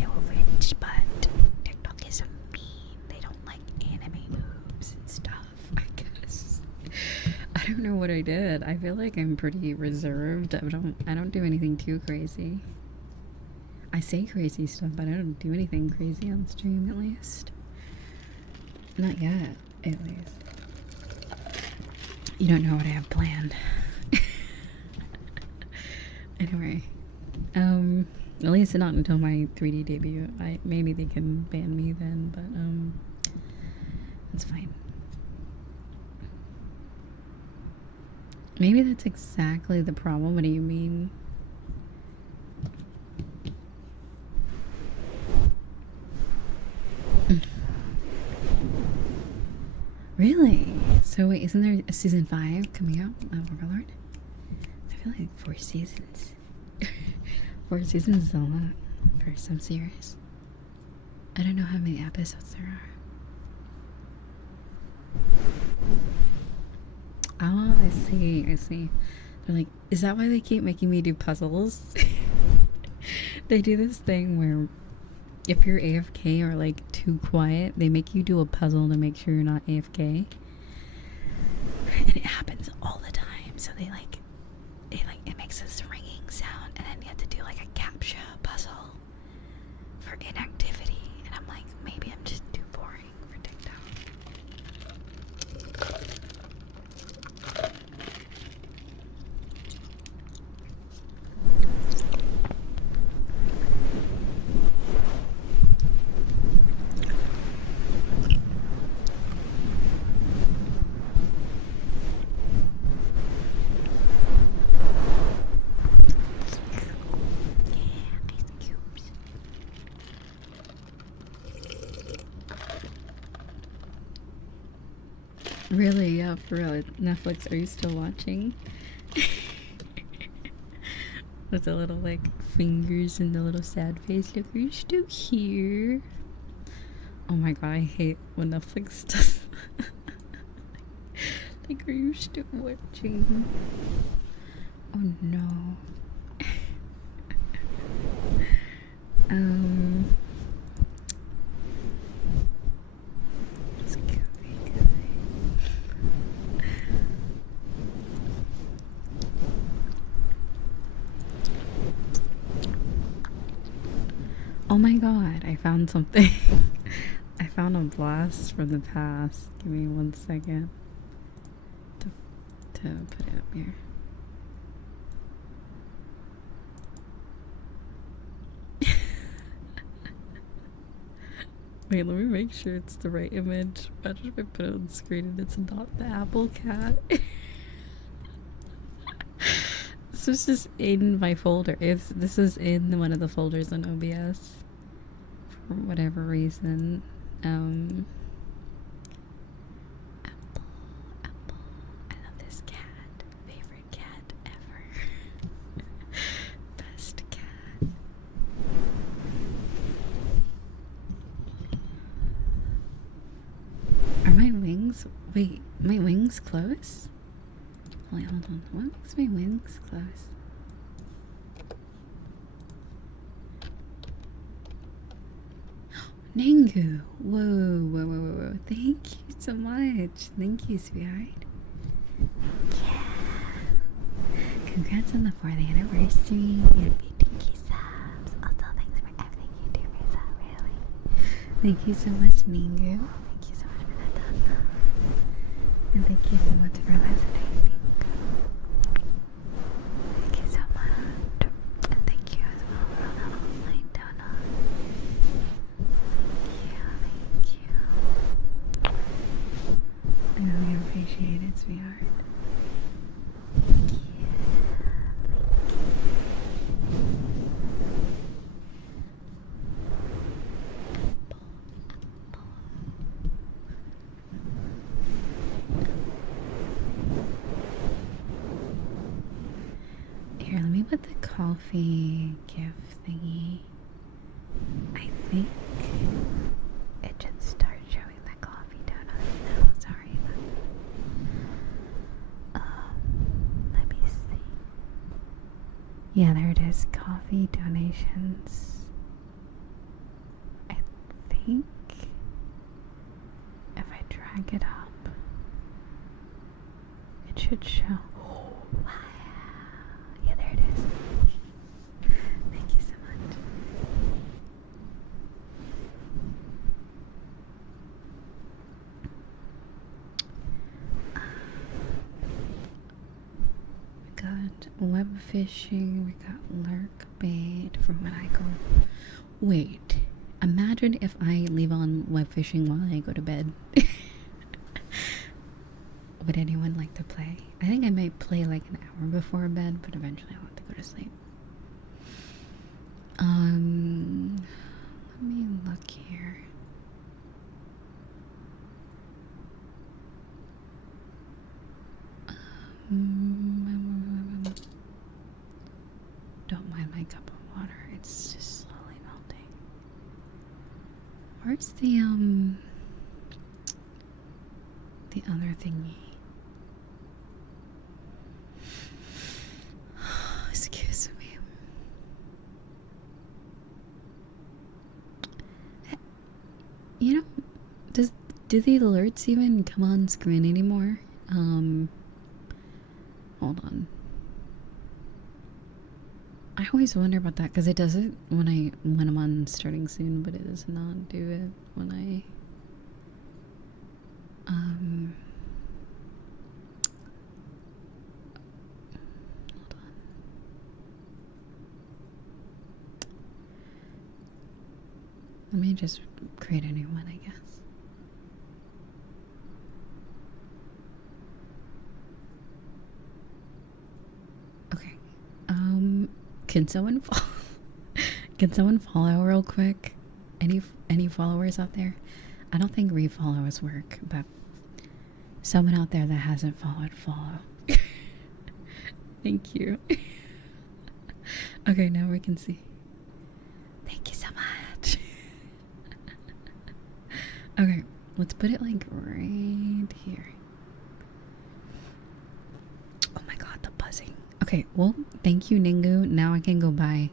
No offense, but TikTok is mean. They don't like anime moves and stuff, I guess. I don't know what I did. I feel like I'm pretty reserved. I don't do anything too crazy. I say crazy stuff, but I don't do anything crazy on stream, at least. Not yet, at least. You don't know what I have planned. Anyway, at least not until my 3D debut. Maybe they can ban me then, but that's fine. Maybe that's exactly the problem. What do you mean? Really? So wait, isn't there a season 5 coming out of Overlord? I feel like 4 seasons. 4 seasons is a lot for some series. I don't know how many episodes there are. Oh, I see. They're like, is that why they keep making me do puzzles? They do this thing where if you're AFK or like too quiet, they make you do a puzzle to make sure you're not AFK. And it happens all the time. So it makes this ringing sound, and then you have to do like a captcha puzzle for inactivity. And I'm like, maybe I'm just too boring for TikTok. Really? Yeah, for real. Netflix, are you still watching? With the little like fingers and the little sad face. Look, are you still here? Oh my god, I hate when Netflix does that. Like, are you still watching? Oh no. Oh my god, I found something. I found a blast from the past. Give me 1 second to put it up here. Wait, let me make sure it's the right image. Imagine if I put it on the screen and it's not the apple cat. This was just in my folder. This was in one of the folders on OBS for whatever reason. Apple. I love this cat. Favorite cat ever. Best cat. Are my wings? Wait, my wings close? Wait, hold on. What makes my wings close? Ningu. Whoa. Thank you so much. Thank you, sweetheart. Yeah. Congrats on the 4th anniversary. And thank you subs. Also, thanks for everything you do, Riza. Really. Thank you so much, Ningu. Thank you so much for that thumbs up. And thank you so much for listening. Thank you so much. And thank you as well for the online donut. Thank you. I really appreciate it, sweetheart. Here, let me put the coffee gift thingy. I think it should start showing the coffee donut now. Sorry. Let me see. Yeah, there it is. Coffee donations. I think if I drag it up, it should show. Wow. Yeah, there it is. Thank you so much. We got web fishing, we got lurk bait from when I go. Wait, imagine if I leave on web fishing while I go to bed. Would anyone like to play? I think I might play like an hour before bed, but eventually I'll have to go to sleep. Let me look here. Don't mind my cup of water, it's just slowly melting. Where's the other thingy? Excuse me. You know, do the alerts even come on screen anymore? Hold on. I always wonder about that because it does it when I'm on starting soon, but it does not do it when I hold on. Let me just create a new one, I guess. Okay. Can someone can someone follow real quick? Any followers out there? I don't think refollows work, but someone out there that hasn't followed, follow. Thank you. Okay, now we can see. Thank you so much. Okay, let's put it like right here. Oh my god, the buzzing. Okay, well, thank you, Ningu. Now I can go buy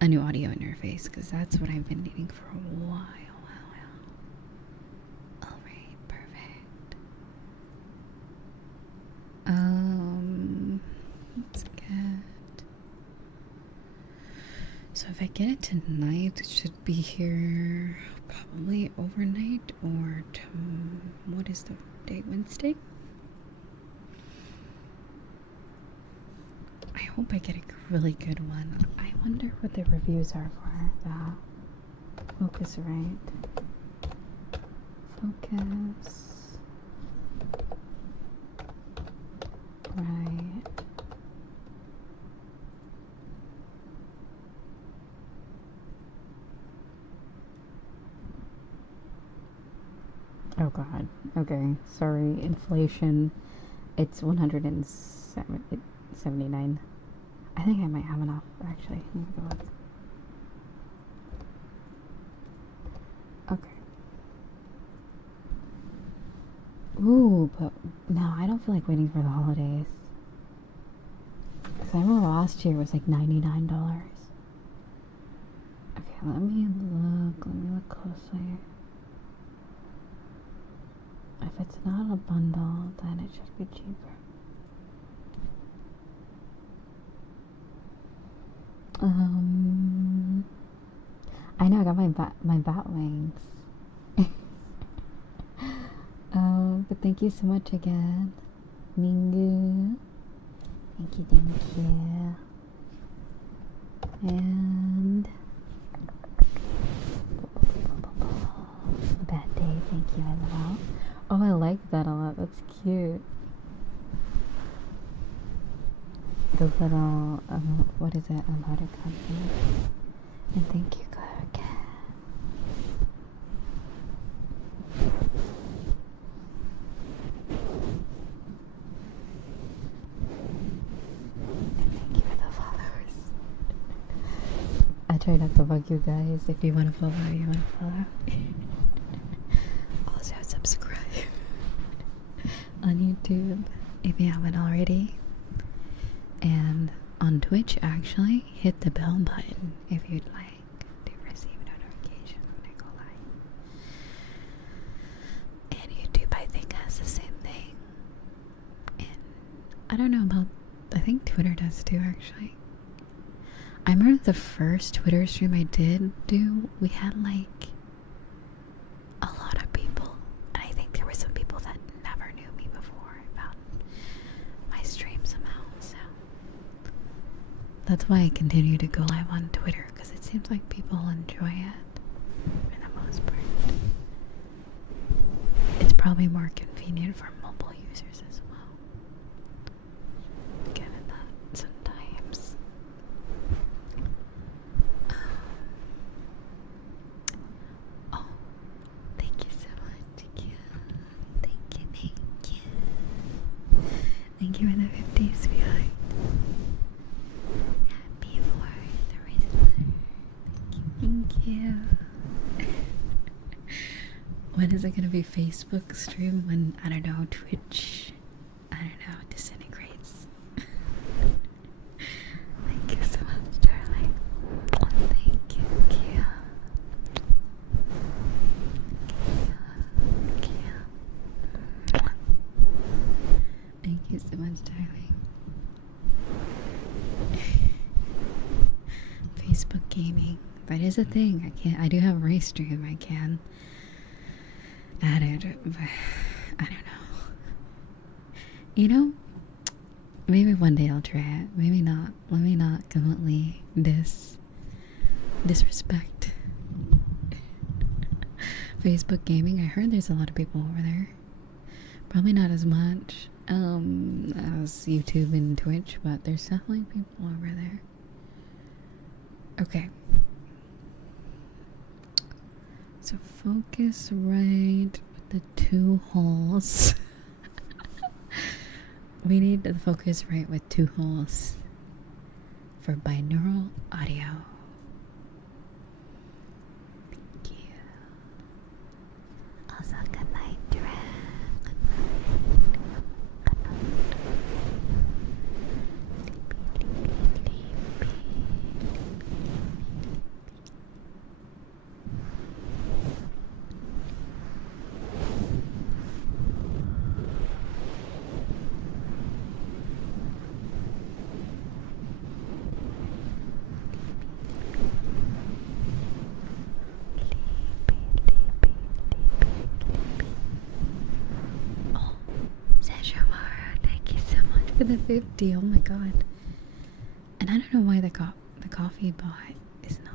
a new audio interface because that's what I've been needing for a while. Alright, perfect. Let's get. So if I get it tonight, it should be here probably overnight or what is the date? Wednesday? I hope I get a really good one. I wonder what the reviews are for that. Focus right. Focus. Right. Oh god. Okay. Sorry. Inflation. It's 179. I think I might have enough, actually. Let me go look. Okay. Ooh, but no, I don't feel like waiting for the holidays. Because I remember last year it was like $99. Okay, let me look closely. If it's not a bundle, then it should be cheaper. I know I got my bat wings. But thank you so much again, Mingu. Thank you. And Bad Day, thank you as well. Oh, I like that a lot. That's cute. The little, what is it? Emoticon thing. And thank you, Claire, again. And thank you for the followers. I try not to bug you guys. If you want to follow, you want to follow. Also, subscribe on YouTube if you haven't already. And on Twitch, actually, hit the bell button if you'd like to receive notifications when I go live. And YouTube, I think, has the same thing. And I don't know about, I think Twitter does too, actually. I remember the first Twitter stream I did do, we had like a lot of people. And I think there were some people that never knew me before about my stream somehow. So that's why I continue to go live on Twitter, because it seems like people enjoy it for the most part. It's probably more convenient for mobile users as well, given that sometimes. Oh, thank you so much. Thank you. Thank you for the 50, sweetheart. Happy for the Riza. Thank you. When is it gonna be Facebook stream? When, I don't know, Twitch, I don't know, disintegrates. Thank you so much, darling. Thank you, Kia. Thank you so much, darling. Facebook gaming. That is a thing. I do have a race stream. I can add it, but I don't know. You know, maybe one day I'll try it. Maybe not. Let me not completely disrespect Facebook gaming. I heard there's a lot of people over there. Probably not as much as YouTube and Twitch, but there's definitely people over there. Okay. So focus right with the 2 holes. We need to focus right with 2 holes for binaural audio. Thank you. Also, good night, Dren. For the 50, oh my god. And I don't know why the coffee bot is not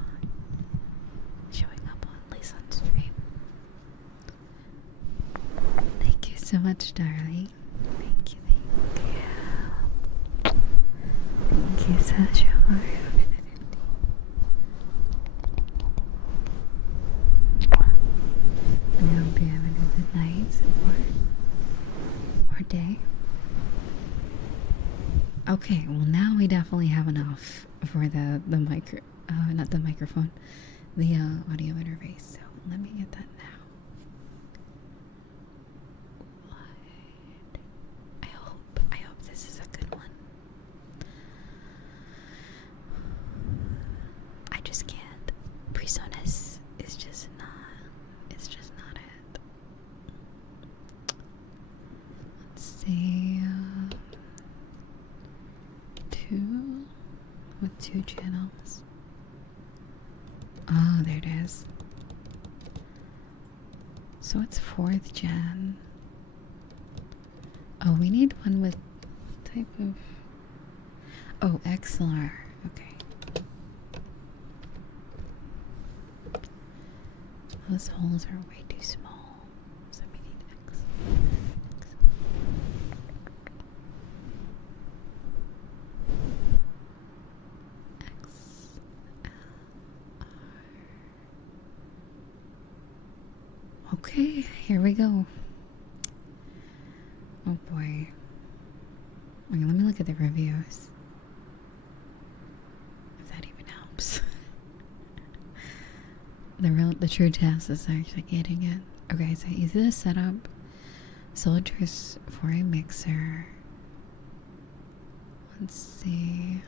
showing up at least on stream. Thank you so much, darling. Thank you. Thank you, Sasha, for the 50. And I hope you're having a good night or day. Okay, well now we definitely have enough for the not the microphone, the audio interface. So let me get that now. I hope this is a good one. I just can't see. Two with 2 channels. Oh, there it is. So it's 4th gen. Oh, we need one with type of. Oh, XLR. Okay. Those holes are way too small. So we need X. Okay, here we go. Oh boy. Okay, let me look at the reviews. If that even helps. The true test is actually getting it. Okay, so easy to set up. Soldiers for a mixer. Let's see.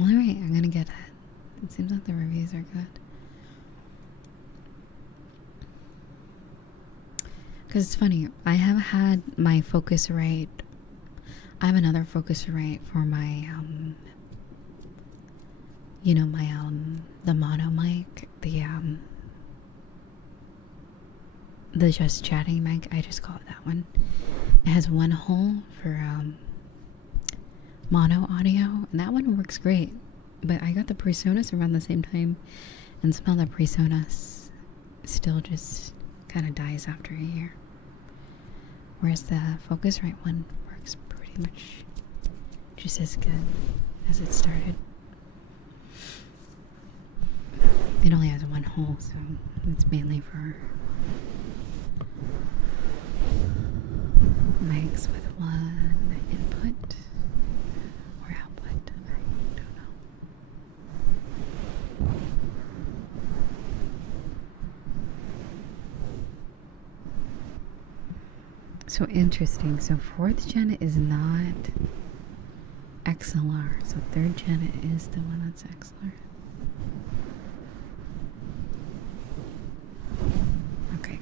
Alright, I'm gonna get it. It seems like the reviews are good. Because it's funny, I have had my Focusrite. I have another Focusrite for my, you know, my, the mono mic, the just chatting mic, I just call it that one. It has one hole for, mono audio, and that one works great. But I got the PreSonus around the same time, and somehow the PreSonus still just kind of dies after a year. Whereas the Focusrite one works pretty much just as good as it started. It only has one hole, so it's mainly for mics with one input or output. I don't know. So interesting. So 4th gen is not XLR. So 3rd gen is the one that's XLR. Okay.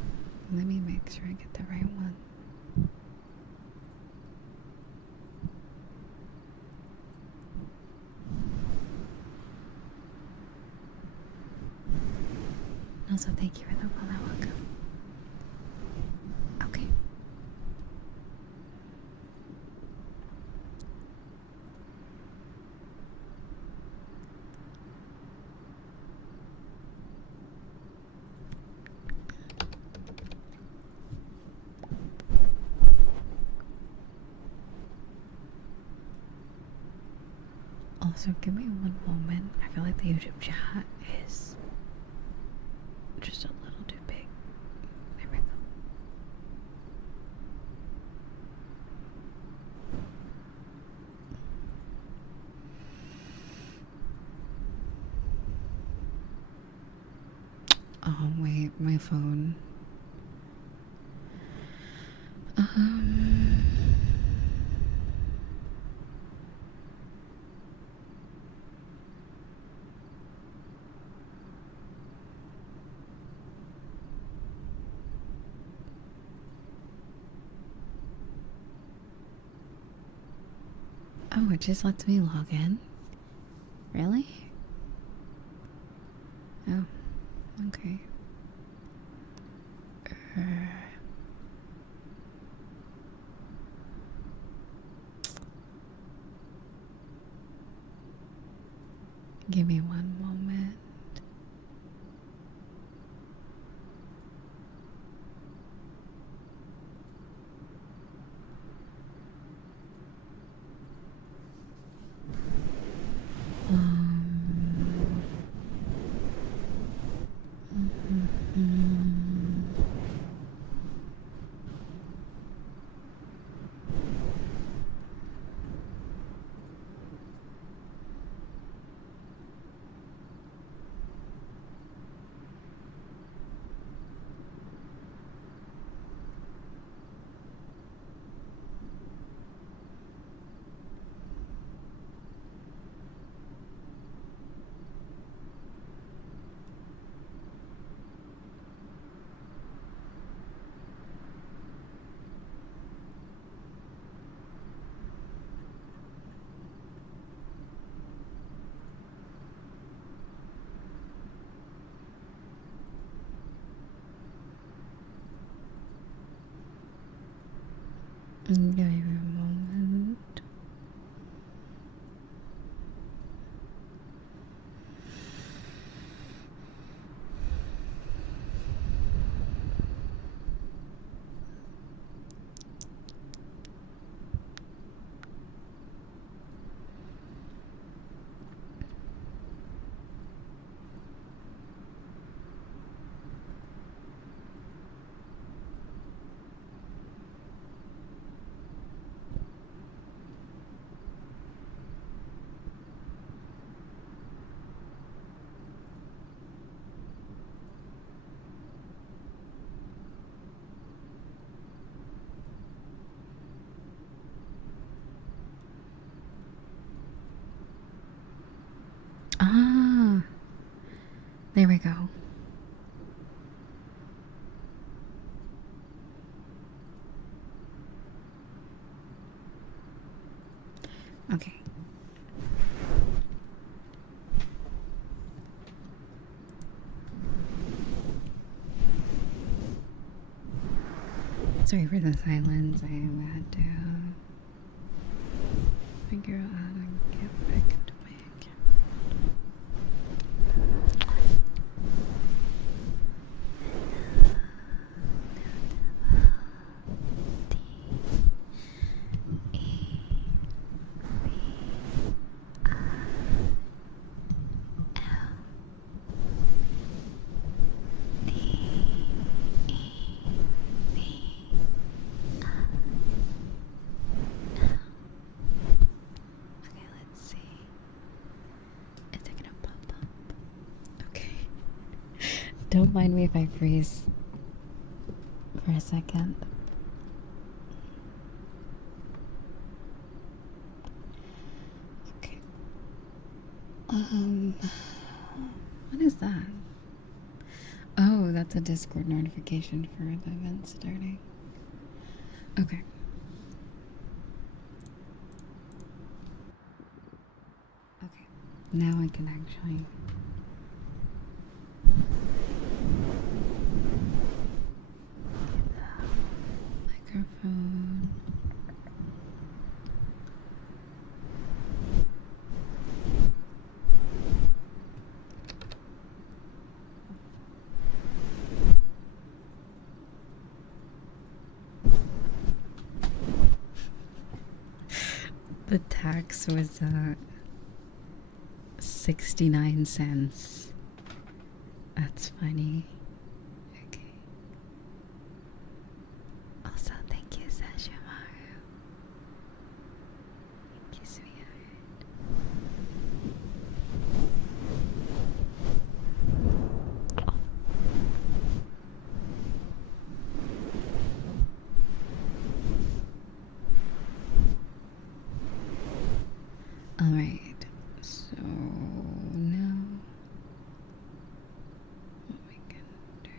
Let me make sure I get the right one. Also, thank you for the follow. Welcome. Okay. Also, give me one moment. I feel like the YouTube chat is just a little too big. There we go. Oh, wait, my phone. Oh, it just lets me log in? Really? Oh, okay. Give me one moment. Give me a moment. Ah, there we go. Okay. Sorry for the silence. I had to figure out how to get back into my account. Okay, let's see. Is it gonna pop up? Okay. Don't mind me if I freeze for a second. Okay. What is that? Oh, that's a Discord notification for the event starting. Okay. Okay. Now I can actually microphone. The tax was 69 cents. That's funny. Okay. Also, thank you, Sashimaru. Thank you, sweetheart. Alright, so now what we can do.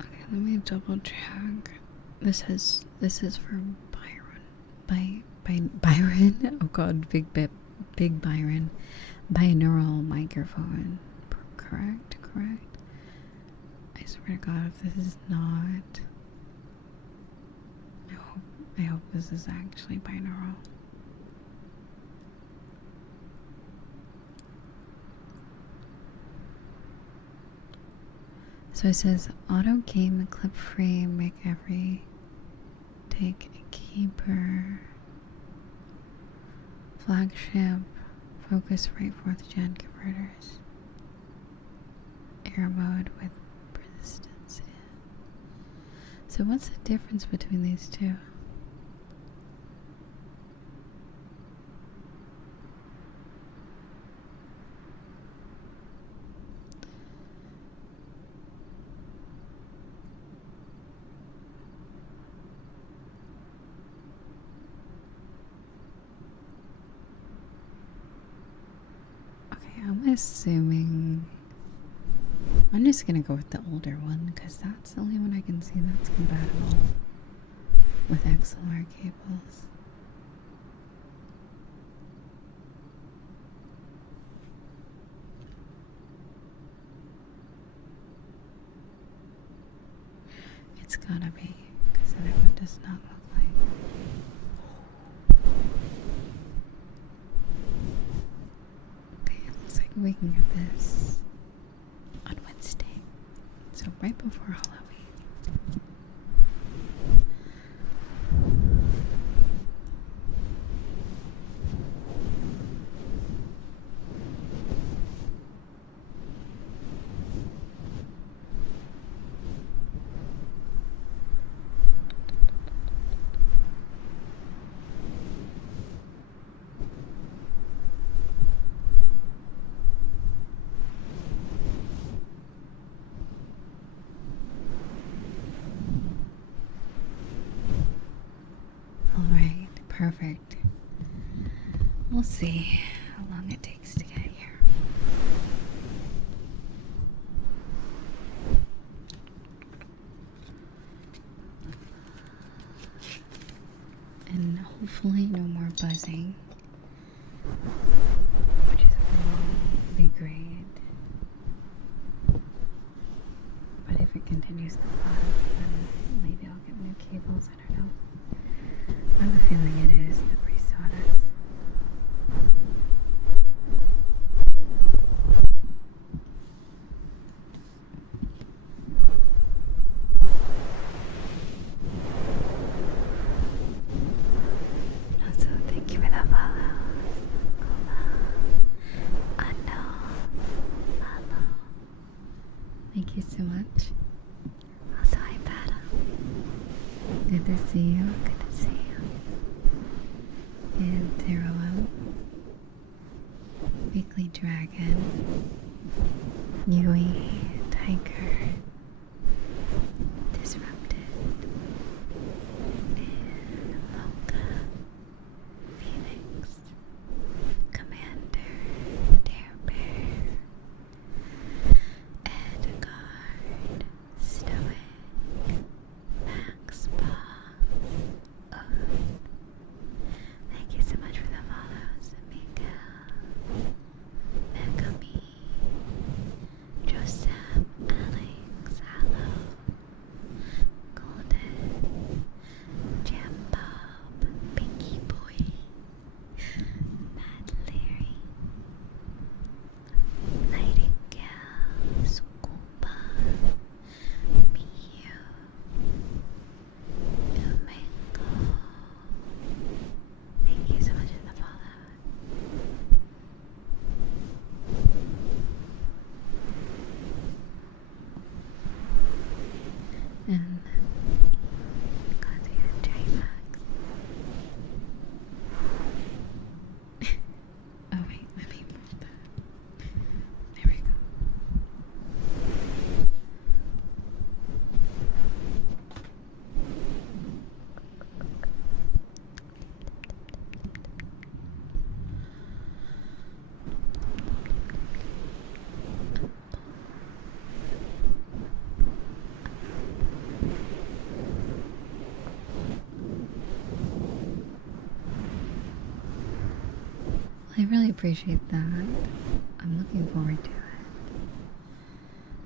Okay, let me double check. This is for Byron. Byron. Oh God, big Byron. Binaural microphone. Correct. I swear to God, if this is not, I hope this is actually binaural. So it says auto game clip free, make every take a keeper. Flagship. Focus right 4th gen converters. Air mode with resistance. So what's the difference between these two? Okay, I'm assuming I'm just gonna go with the older one because that's the only one I can see that's compatible with XLR cables. It's gotta be, because the other one does not look like. Okay, it looks like we can get this on Wednesday. So right before Halloween. Alright, perfect. We'll see how long it takes to get here. And hopefully no more buzzing, which will be great. But if it continues to buzz, then maybe I'll get new cables. I don't know. I have a feeling it is the PreSonus. Also, thank you for the follow. Follow. Thank you so much. Also, hi, Bada. Good to see you. Good to see you. And Zero Out. Weekly Dragon. Yui. Tiger. Disrupted. And Mocha. Phoenix. Commander. Dare Bear. Edgard. Stoic. Max Bob. Thank you so much for the follows. Miguel. Megami. Joseph. Alex. Hello. Golden. Jam Bob. Pinky Boy. Mad Larry. Nightingale. Scuba. Mew. Mango. Thank you so much for the follow. And got to your J-Max. Oh wait, let me move that. There we go. I really appreciate that. I'm looking forward to it.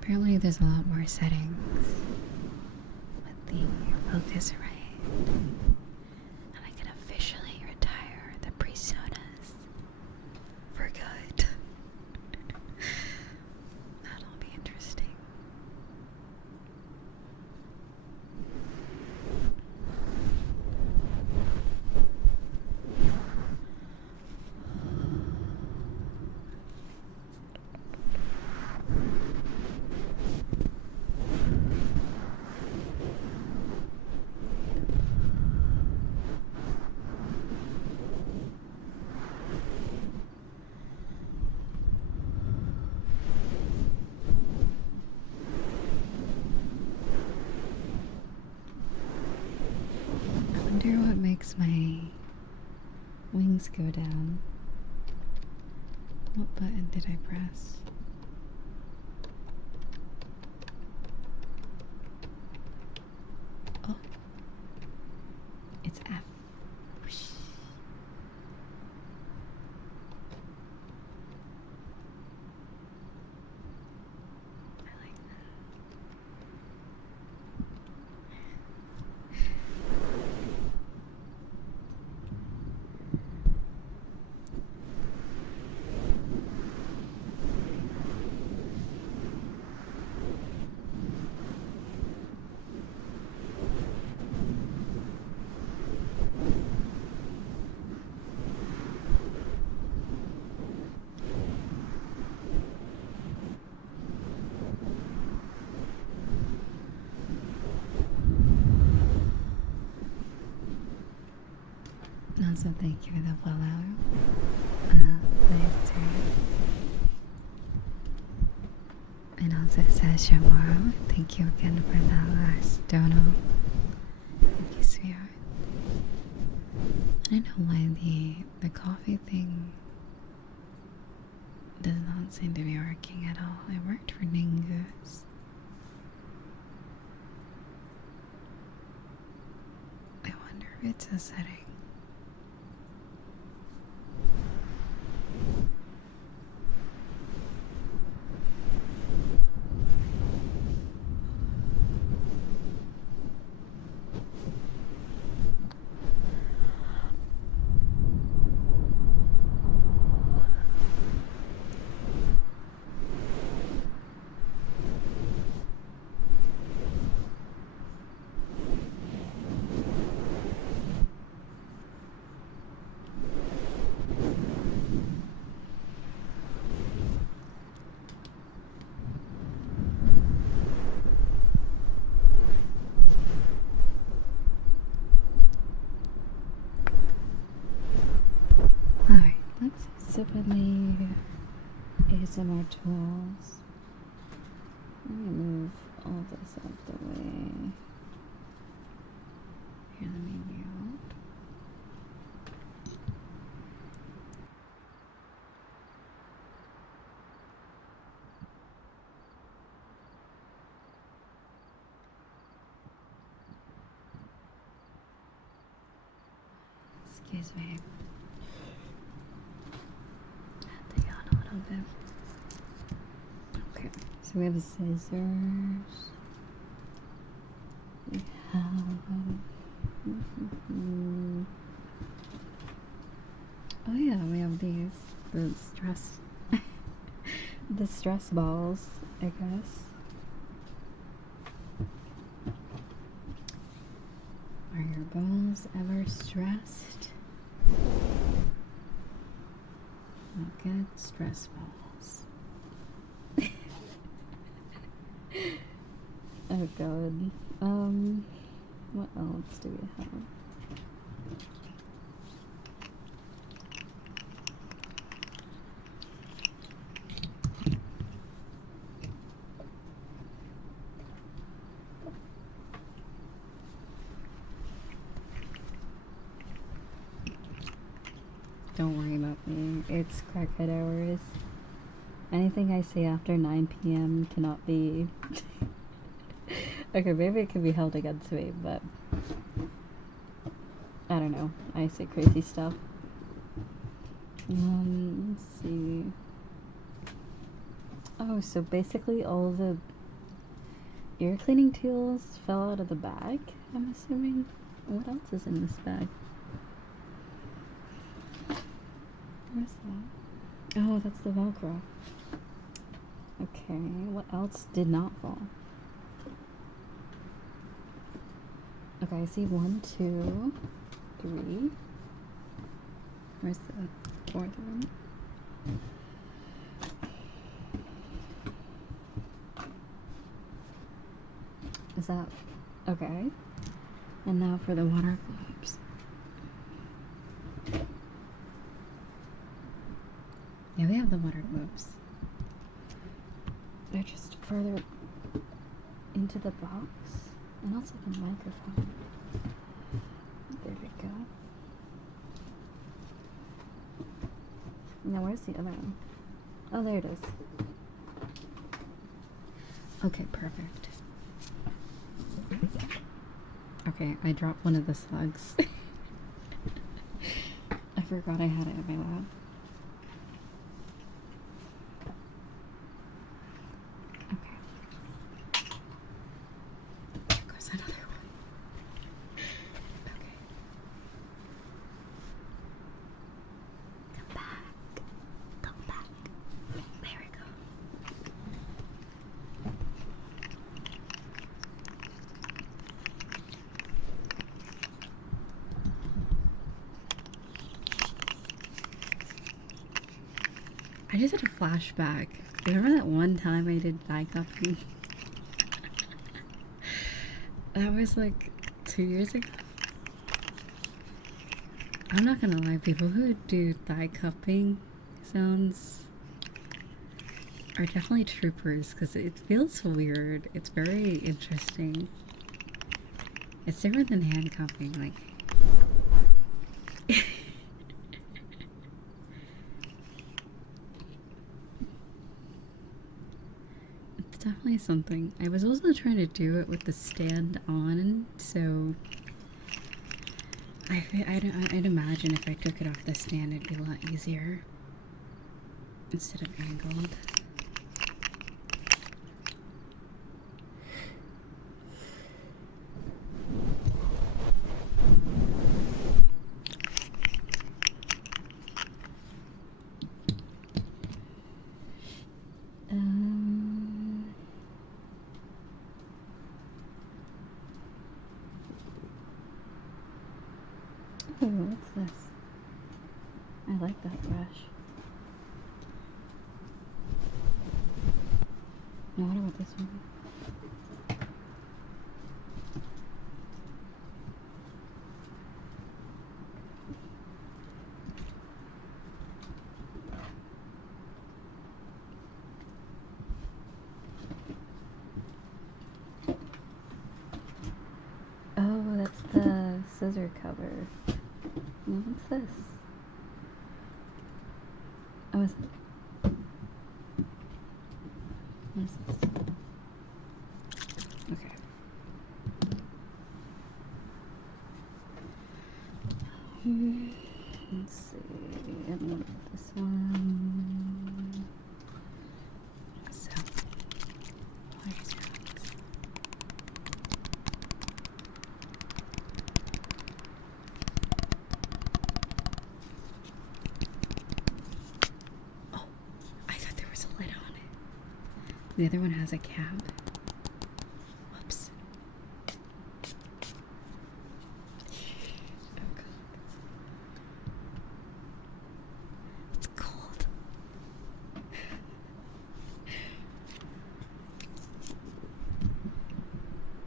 Apparently there's a lot more settings with the Focusrite. And I can officially retire the PreSonus for good. That'll be interesting. things go down. What button did I press? Oh, it's F. Whoosh. I like that. Also, thank you for the follow. Nice to And also says Shamaro, thank you again for that last dono. Thank you, sweetheart. I don't know why the coffee thing does not seem to be working at all. It worked for Ningus. I wonder if it's a setting. Alright, let's sip in the ASMR tools. Let me move all this out the way. Here, let me mute. Excuse me. Take on a little bit. Okay, so we have scissors. We have. Oh yeah, we have these. The stress. The stress balls, I guess. Are your balls ever stressed? Look at stress balls. Oh god. What else do we have? Don't worry about me. It's crackhead hours. Anything I say after 9 p.m. cannot be... Okay, maybe it can be held against me, but... I don't know. I say crazy stuff. Let's see. Oh, so basically all the ear cleaning tools fell out of the bag, I'm assuming? What else is in this bag? Where's that? Oh, that's the Velcro. Okay, what else did not fall? Okay, I see 1, 2, 3. Where's the 4th one? Is that okay? And now for the water globes. Yeah, we have the water globes. They're just further into the box. And also the microphone. There we go. Now, where's the other one? Oh, there it is. Okay, perfect. Okay, I dropped one of the slugs. I forgot I had it in my lap. Okay. There goes another one. Okay. Come back. Come back. There we go. I just had a flashback. Remember that one time I did thigh cupping? That was like 2 years ago. I'm not gonna lie, people who do thigh cupping sounds are definitely troopers because it feels weird. It's very interesting. It's different than handcuffing, like. Definitely something. I was also trying to do it with the stand on, so I'd imagine if I took it off the stand, it'd be a lot easier instead of angled. Oh, what's this? I like that brush. Now what about this one? Oh, that's the scissor cover. What's this? Oh, is it? What is this? Okay. Let's see. And what about this one? So, where's your box? Oh, I thought there was a lid on it. The other one has a cap. Whoops. Oh god. It's cold.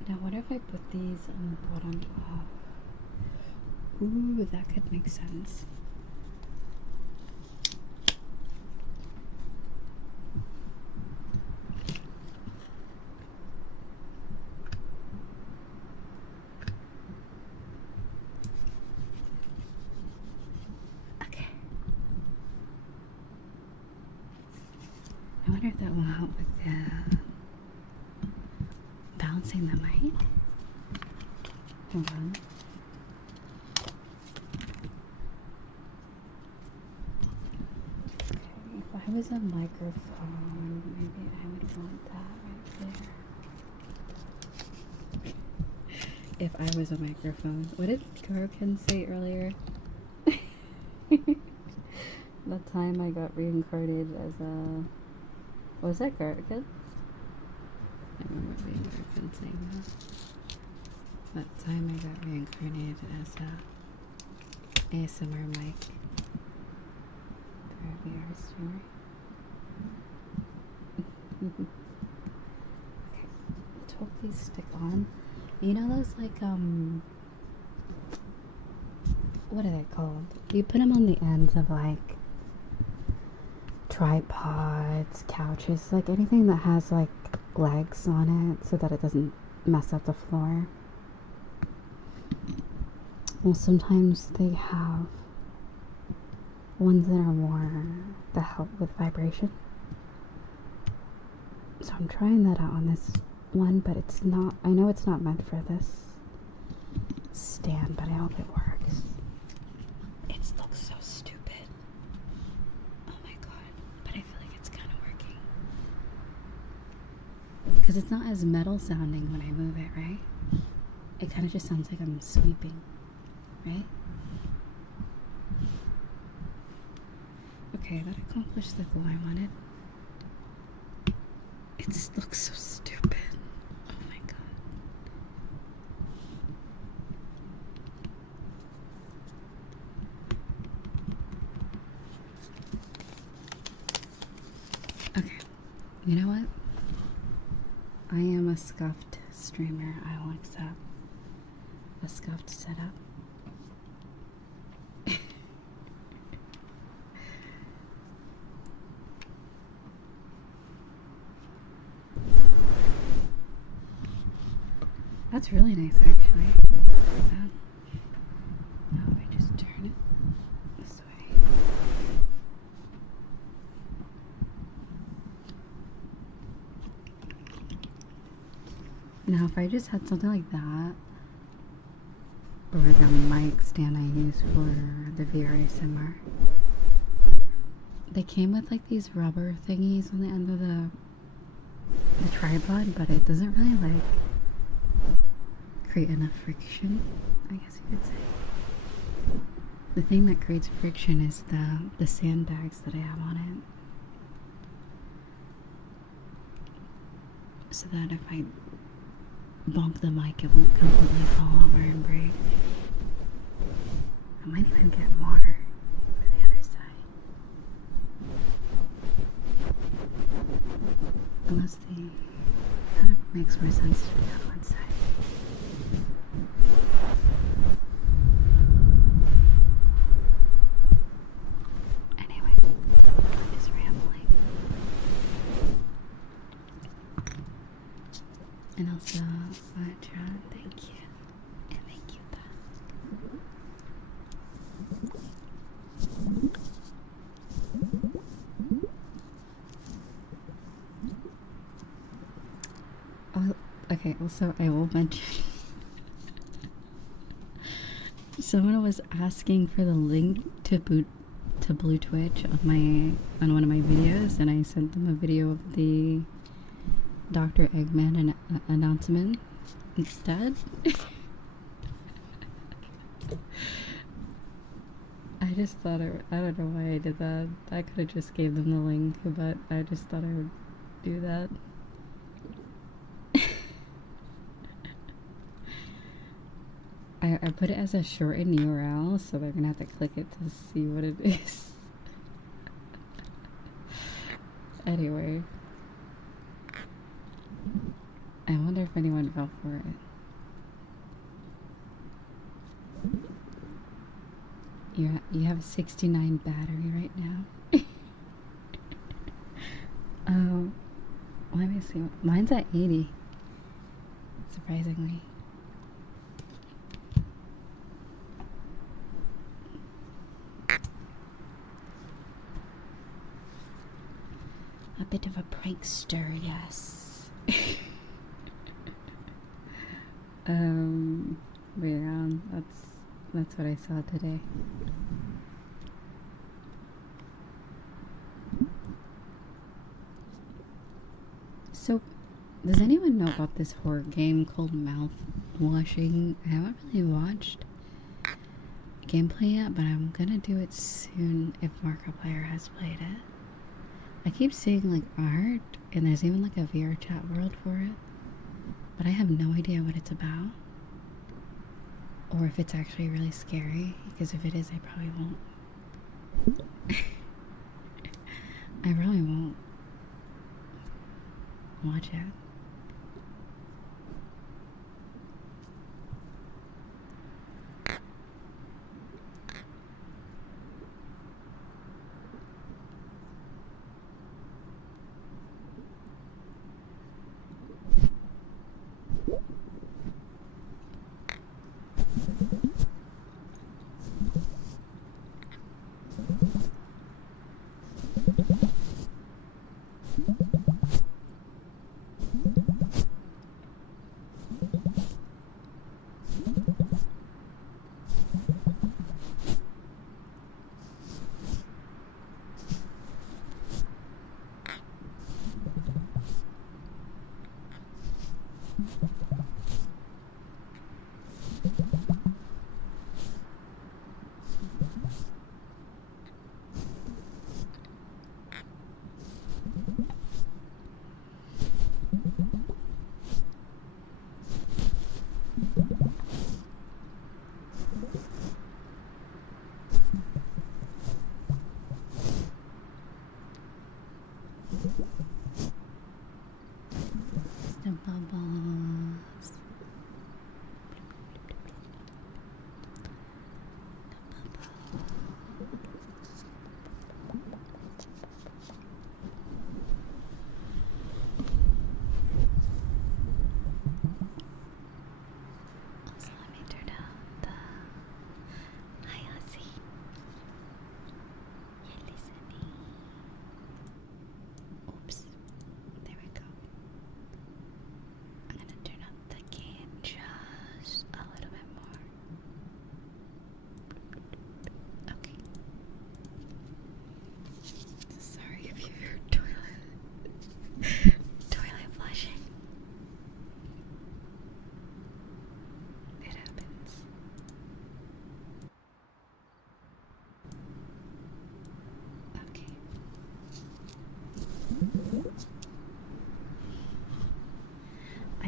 Now what if I put these on the bottom of... Ooh, that could make sense. Okay. I wonder if that will help with the balancing the mic. Hold on. Okay, if I was a microphone, maybe I would want that right there. If I was a microphone. What did Gorokin say earlier? The time I got reincarnated as a... Was that Gorokin? I remember Gorokin saying that. That time I got reincarnated as a ASMR mic for a VR streamer. Okay, let's hope these stick on. You know those like what are they called? You put them on the ends of like tripods, couches, like anything that has like legs on it so that it doesn't mess up the floor. Well, sometimes they have ones that are more that help with vibration. So I'm trying that out on this one, but it's not, I know it's not meant for this stand, but I hope it works. It looks so stupid. Oh my god, but I feel like it's kind of working. Because it's not as metal sounding when I move it, right? It kind of just sounds like I'm sweeping, right? Okay, that accomplished the goal I wanted. It looks so stupid. Oh my god. Okay, you know what? I am a scuffed streamer. I will accept a scuffed setup. That's really nice, actually. Now I just turn it this way. Now, if I just had something like that, or the mic stand I use for the VRSMR, they came with like these rubber thingies on the end of the tripod, but it doesn't really like create enough friction, I guess you could say. The thing that creates friction is the sandbags that I have on it, so that if I bump the mic, it won't completely fall over and break. I might even get more for the other side, unless the kind of makes more sense to be on one side. Anyway, I'm just rambling. And also, John, thank you. And thank you back. Oh, okay, also, I will mention someone was asking for the link to Blue Twitch on one of my videos, and I sent them a video of the Dr. Eggman announcement instead. I just thought I don't know why I did that. I could have just gave them the link, but I just thought I would do that. I put it as a shortened URL, so they're gonna have to click it to see what it is. Anyway, I wonder if anyone fell for it. You have 69 battery right now. Let me see. Mine's at 80. Surprisingly. A bit of a prankster, yes. But yeah, that's what I saw today. So, does anyone know about this horror game called Mouth Washing? I haven't really watched gameplay yet, but I'm gonna do it soon if Markiplier has played it. I keep seeing like art, and there's even like a VR chat world for it, but I have no idea what it's about, or if it's actually really scary, because if it is, I probably won't. I probably won't watch it.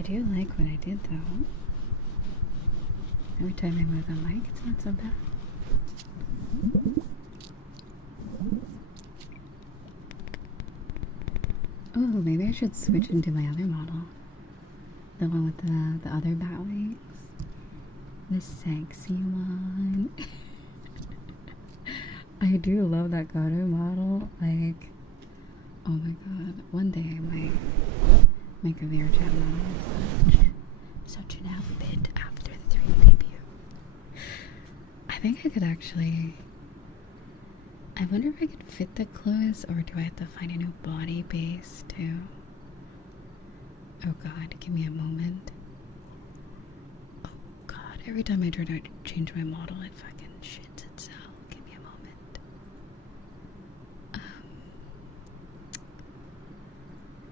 do like what I did though. Every time I move the mic, it's not so bad. Oh, maybe I should switch into my other model. The one with the other bat wings. The sexy one. I do love that Gato model. Like, oh my god. One day I might make a VR chat model. Such an outfit after the 3 debut. I think I could actually... I wonder if I could fit the clothes, or do I have to find a new body base too? Oh god, give me a moment. Oh god, every time I try to change my model, it fucking shits itself. Give me a moment.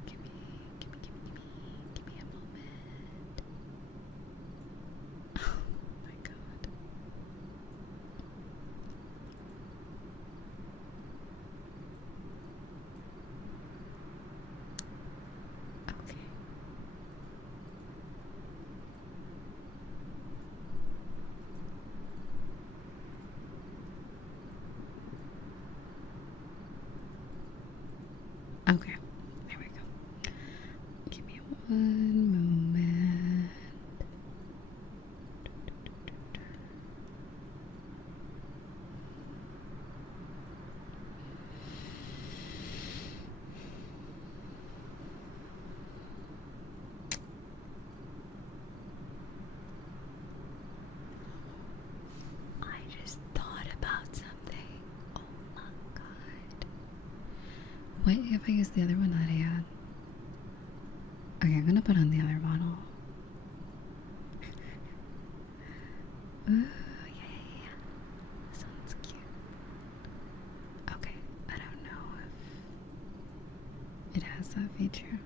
Give me a moment. Oh my god. Okay. Okay, there we go. Give me one moment. I just thought about something. Oh my god. What if I use the other one that I had? Okay, I'm gonna put on the other model. Ooh, yeah. This one's cute. Okay, I don't know if it has that feature.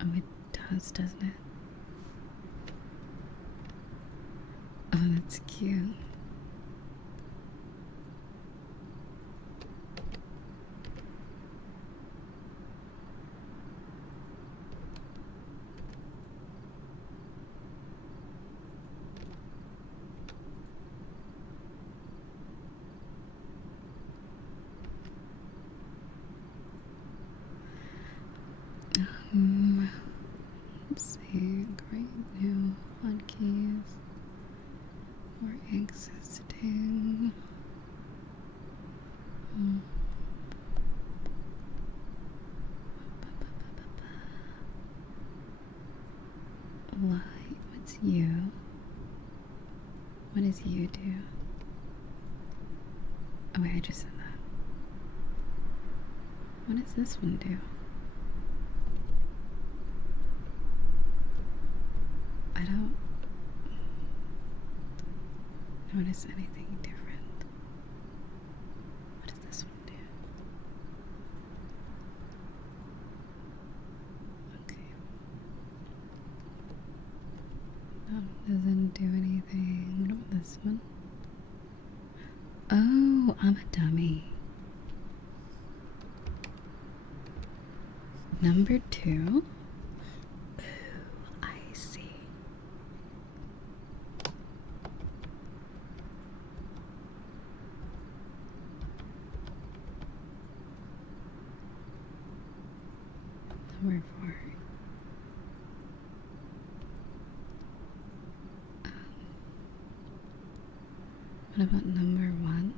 Oh, it does, doesn't it? Oh, that's cute. Let's see, create new hotkeys or existing. Why? What's you? What does you do? Oh wait, I just said that. What does this one do? I don't notice anything different. What does this one do? Okay. That doesn't do anything. What about this one? Oh, I'm a dummy. Number 2. Ooh, I see. Number 4. What about number 1?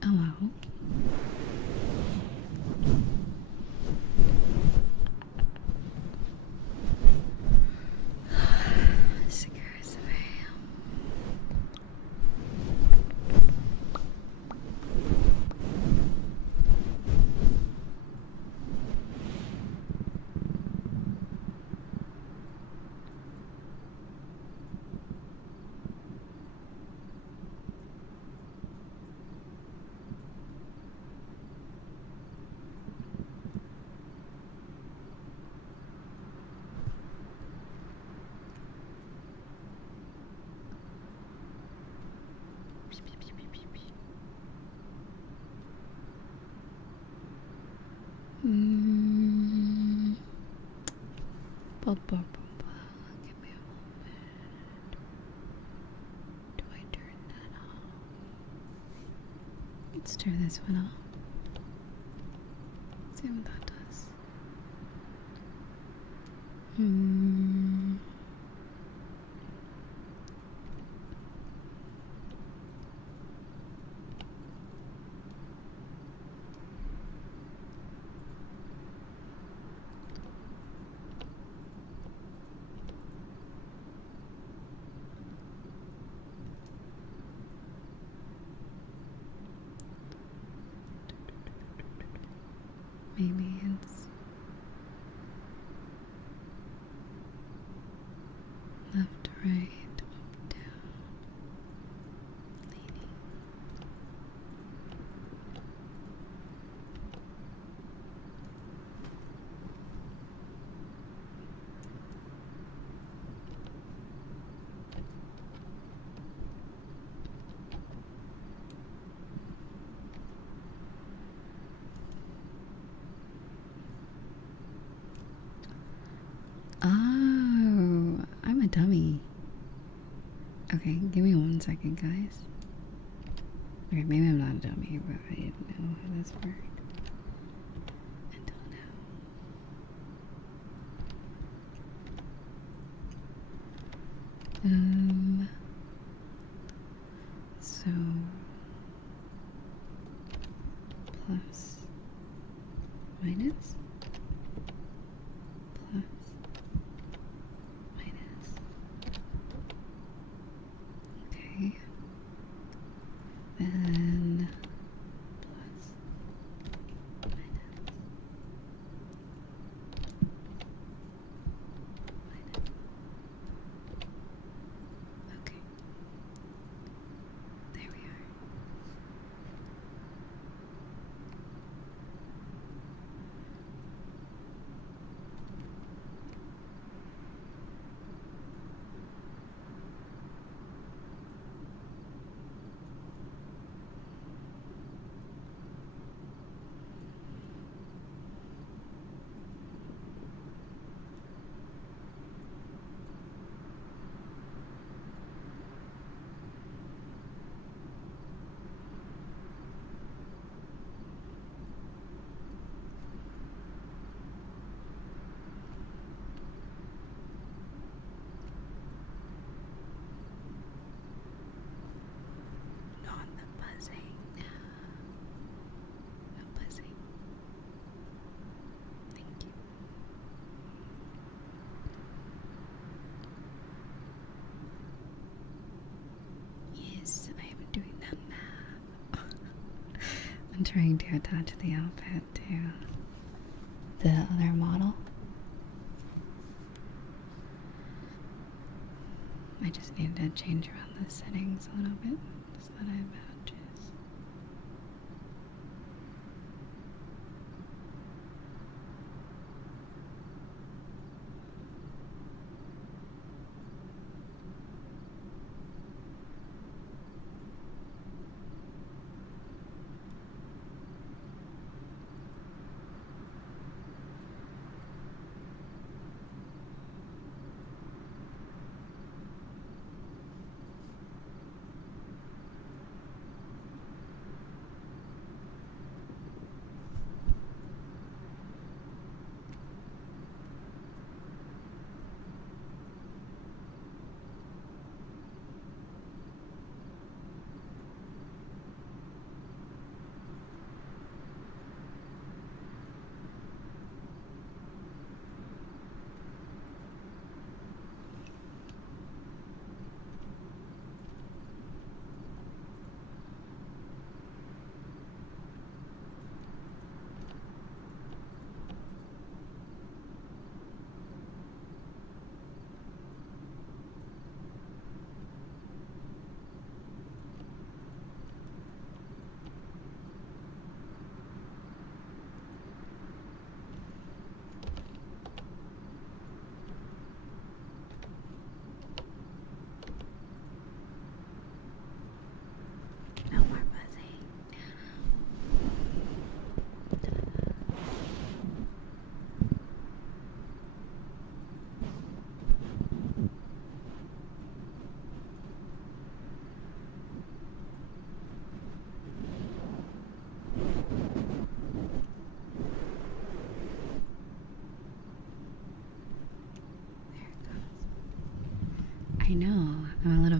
Hello. Give me a moment. Do I turn that off? Let's turn this one off. See what that does. Maybe it's left to right, up, down, leaning. Oh, I'm a dummy. Okay, give me 1 second, guys. Okay, maybe I'm not a dummy, but I didn't know how this worked until now. So plus, minus, plus, minus. Okay. Then plus, minus, minus. Okay. There we are. Not the buzzing. No buzzing. Thank you. Yes, I am doing that math. I'm trying to attach the outfit to the other model. I just need to change around the settings a little bit so that I have matches.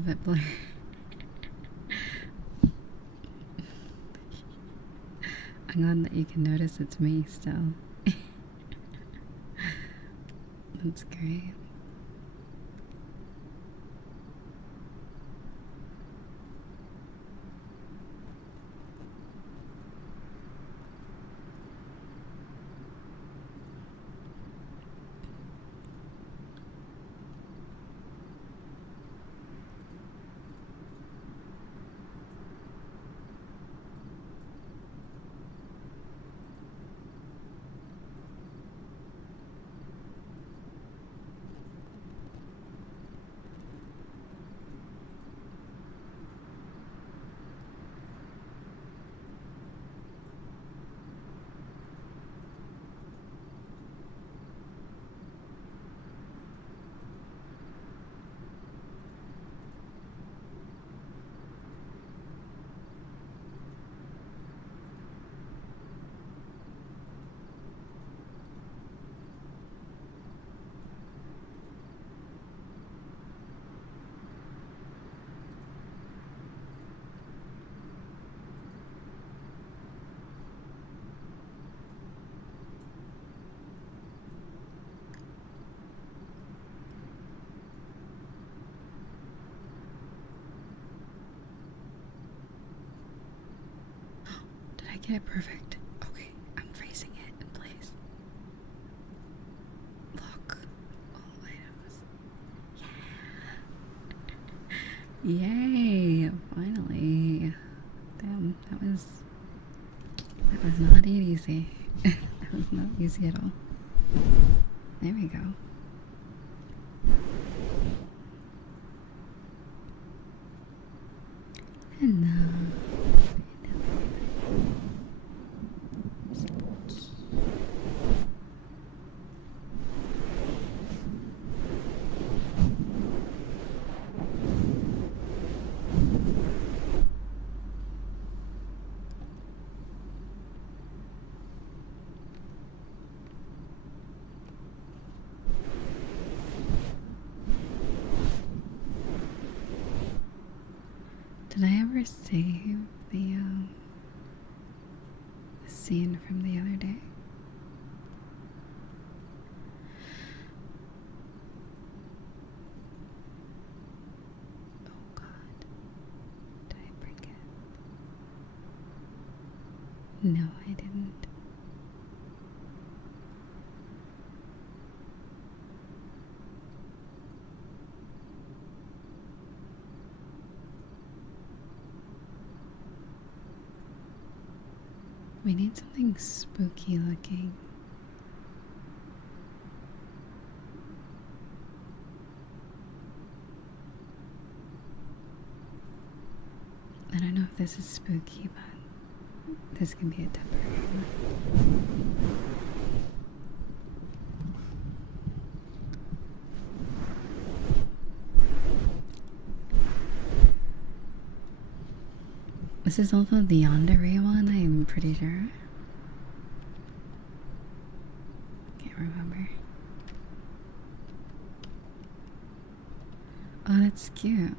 bit blurry. I'm glad that you can notice it's me still. That's great. Did I get it perfect? Okay, I'm facing it in place. Look, all items. Yeah! Yay! Finally. Damn, that was not easy. That was not easy at all. There we go. Hello. Did I ever save the scene from the other day? Oh God, did I break it? No, I didn't. We need something spooky looking. I don't know if this is spooky, but this can be a temporary one. This is also the yandere one, I'm pretty sure. Can't remember. Oh, that's cute.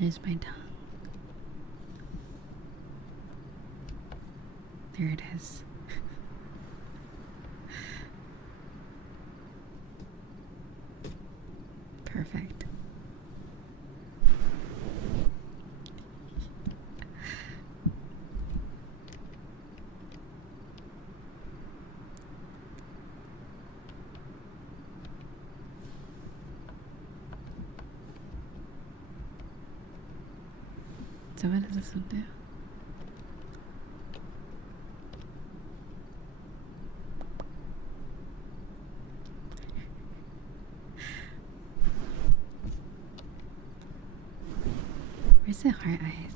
There's my tongue. There it is. Perfect. So what does this one do? Where's the heart eyes?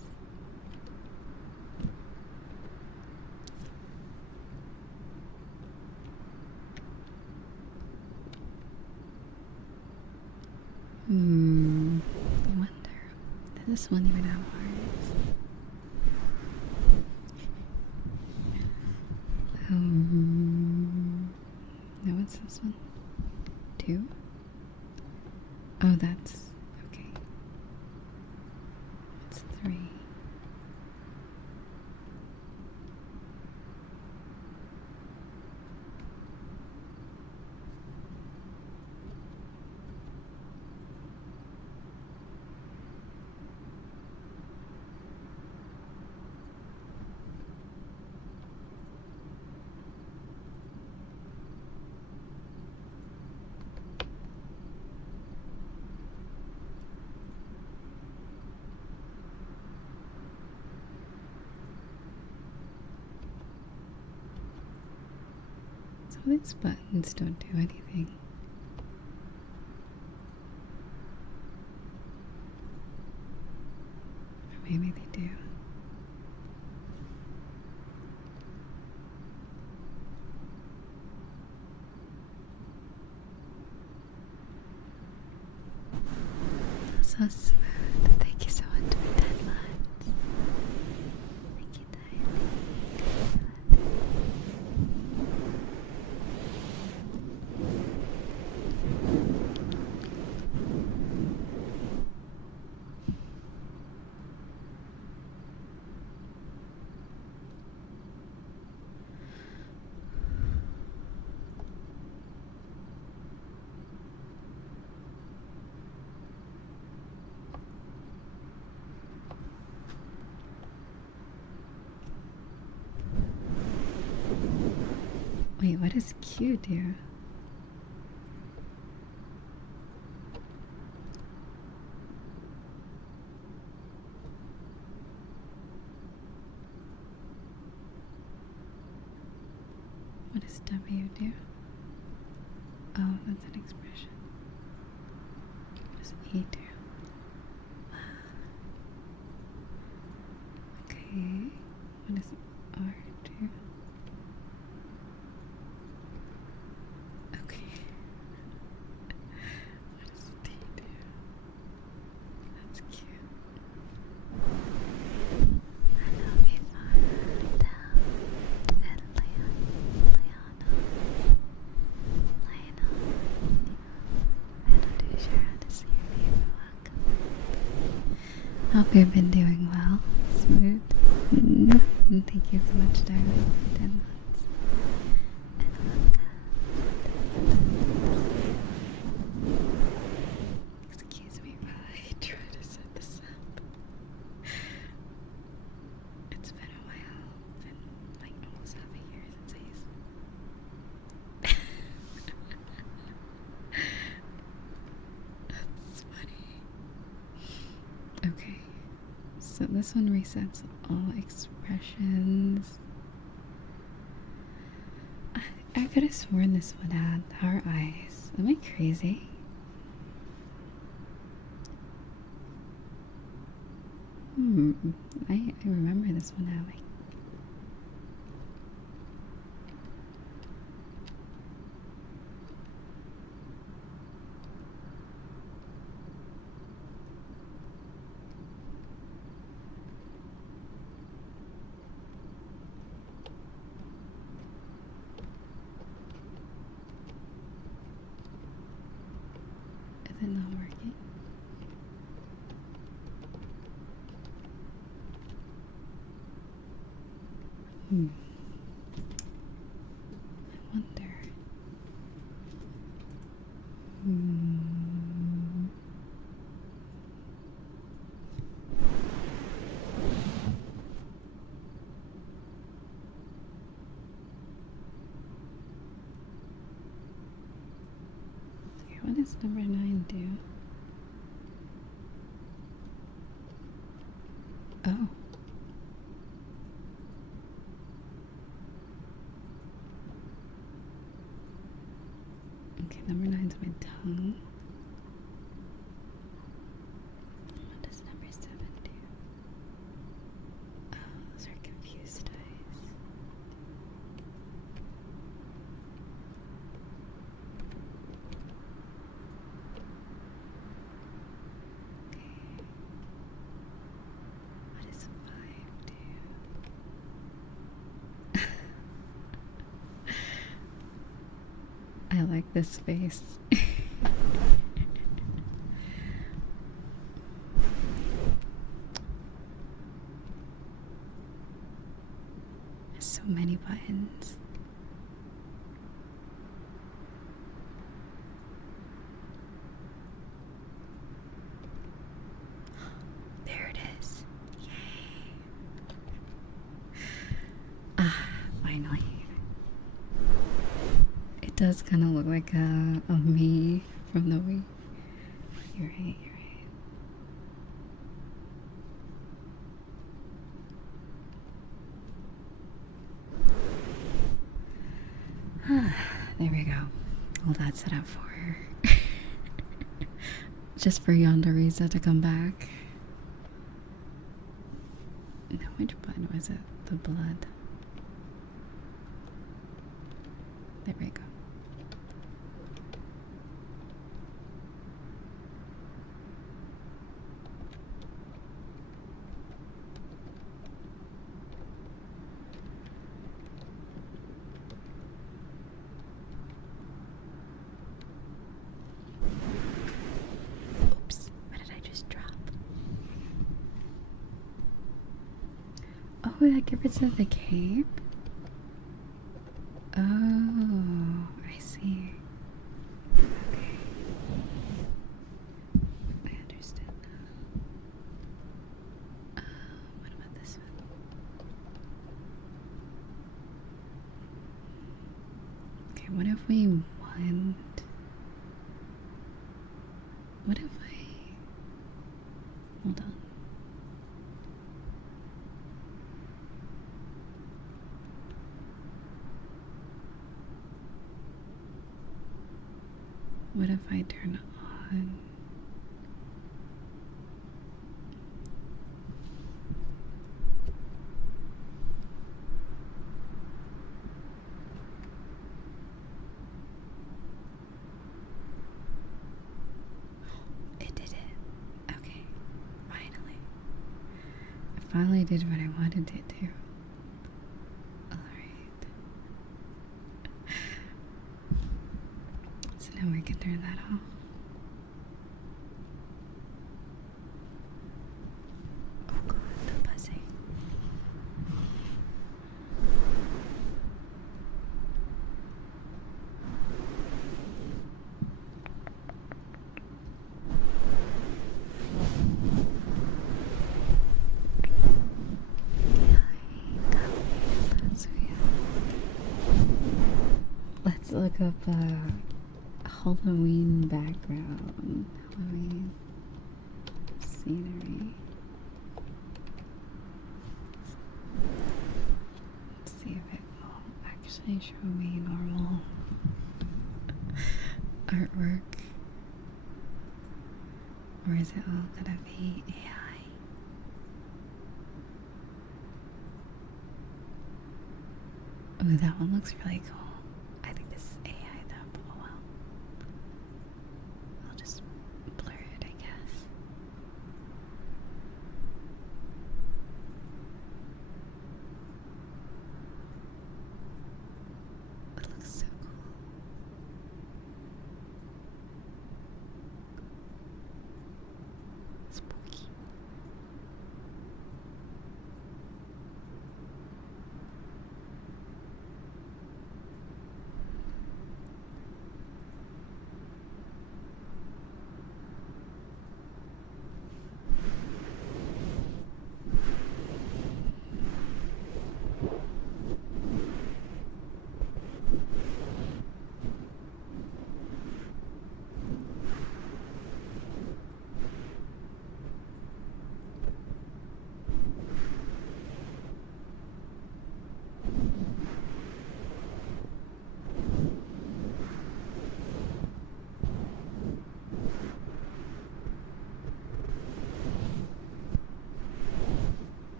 I wonder, does this one even have hearts? What's this one? 2? Oh, that's okay. It's 3. Some of these buttons don't do anything. Or maybe they do. So smooth. Thank you so much for 10 months. Thank you, Diane. Wait, what does Q do? What does W do? Oh, that's an expression. What does E do? Okay. What does R do? Okay. What does T do? That's cute. Hello, Before, Down, and Leona. Hope you've been doing well. Smooth. And thank you so much, darling, for 10 months. Excuse me while I try to set this up. It's been a while. It's been like almost half a year since I used That's funny. Okay, so this one resets all expressions. I could have sworn this one had our eyes. Am I crazy? I remember this one having. Is it not working? I wonder. Okay, what does number 9 do? Oh. Okay, number 9's my tongue. What does number 7 do? Oh, those are confused eyes. Okay. What does 5 do? I I like this space. So many buttons. There it is. Yay. Ah, finally. It does kind of look like a me from the Wii. You're right, you're right. There we go. All that set up for just for yonder Riza to come back. Now, which button was it? The blood. There we go. Oops, what did I just drop? Oh, that gets rid of the cape? Oh, I see. Okay. I understand now. What about this one? Okay, what if we want... What if I... Hold on. What if I turn on... It did it. Okay. Finally. It finally did what I wanted it to. Alright. So now we can turn that off. Oh god, the buzzing. Let's look up Halloween background. Halloween scenery. Let's see if it will actually show me normal artwork. Or is it all gonna be AI? Oh, that one looks really cool. I think this is AI though, but oh well. I'll just blur it, I guess. It looks so cool. Spooky.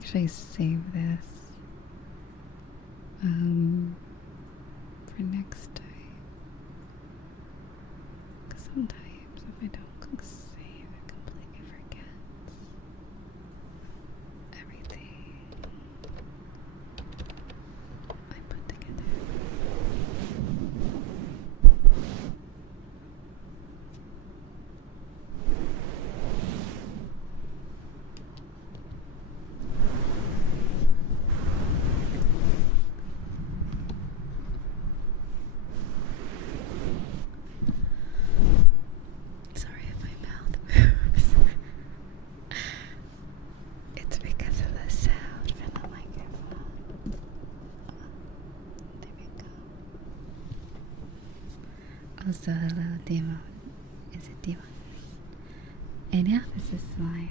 actually save this for next time. Because sometimes if I don't click save, it completely forgets everything I put together. Sorry if my mouth moves. It's because of the sound from the microphone. There we go. Also, hello, Demon. Is it Demon? And yeah, this is live.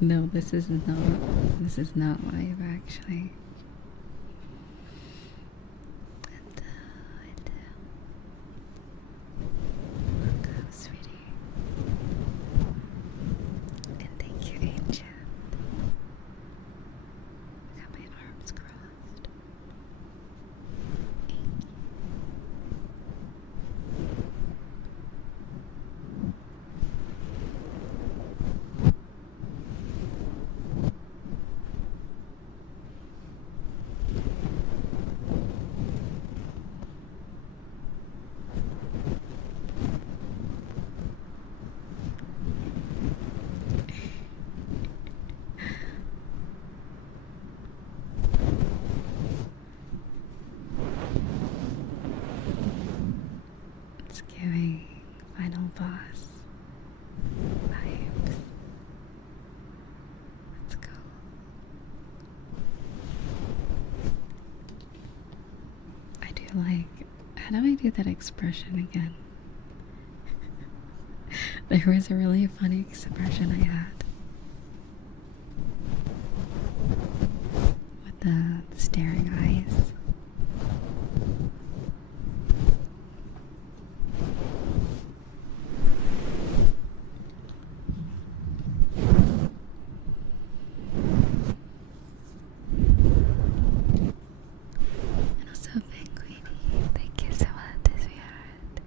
No, this is not live actually. Welcome, sweetie. And thank you, Ancient. I got my arms crossed. Thank you. It's giving final boss vibes. Let's go. I do like. How do I do that expression again? There was a really funny expression I had with the staring eyes. And also, Penguini, thank you so much, sweetheart.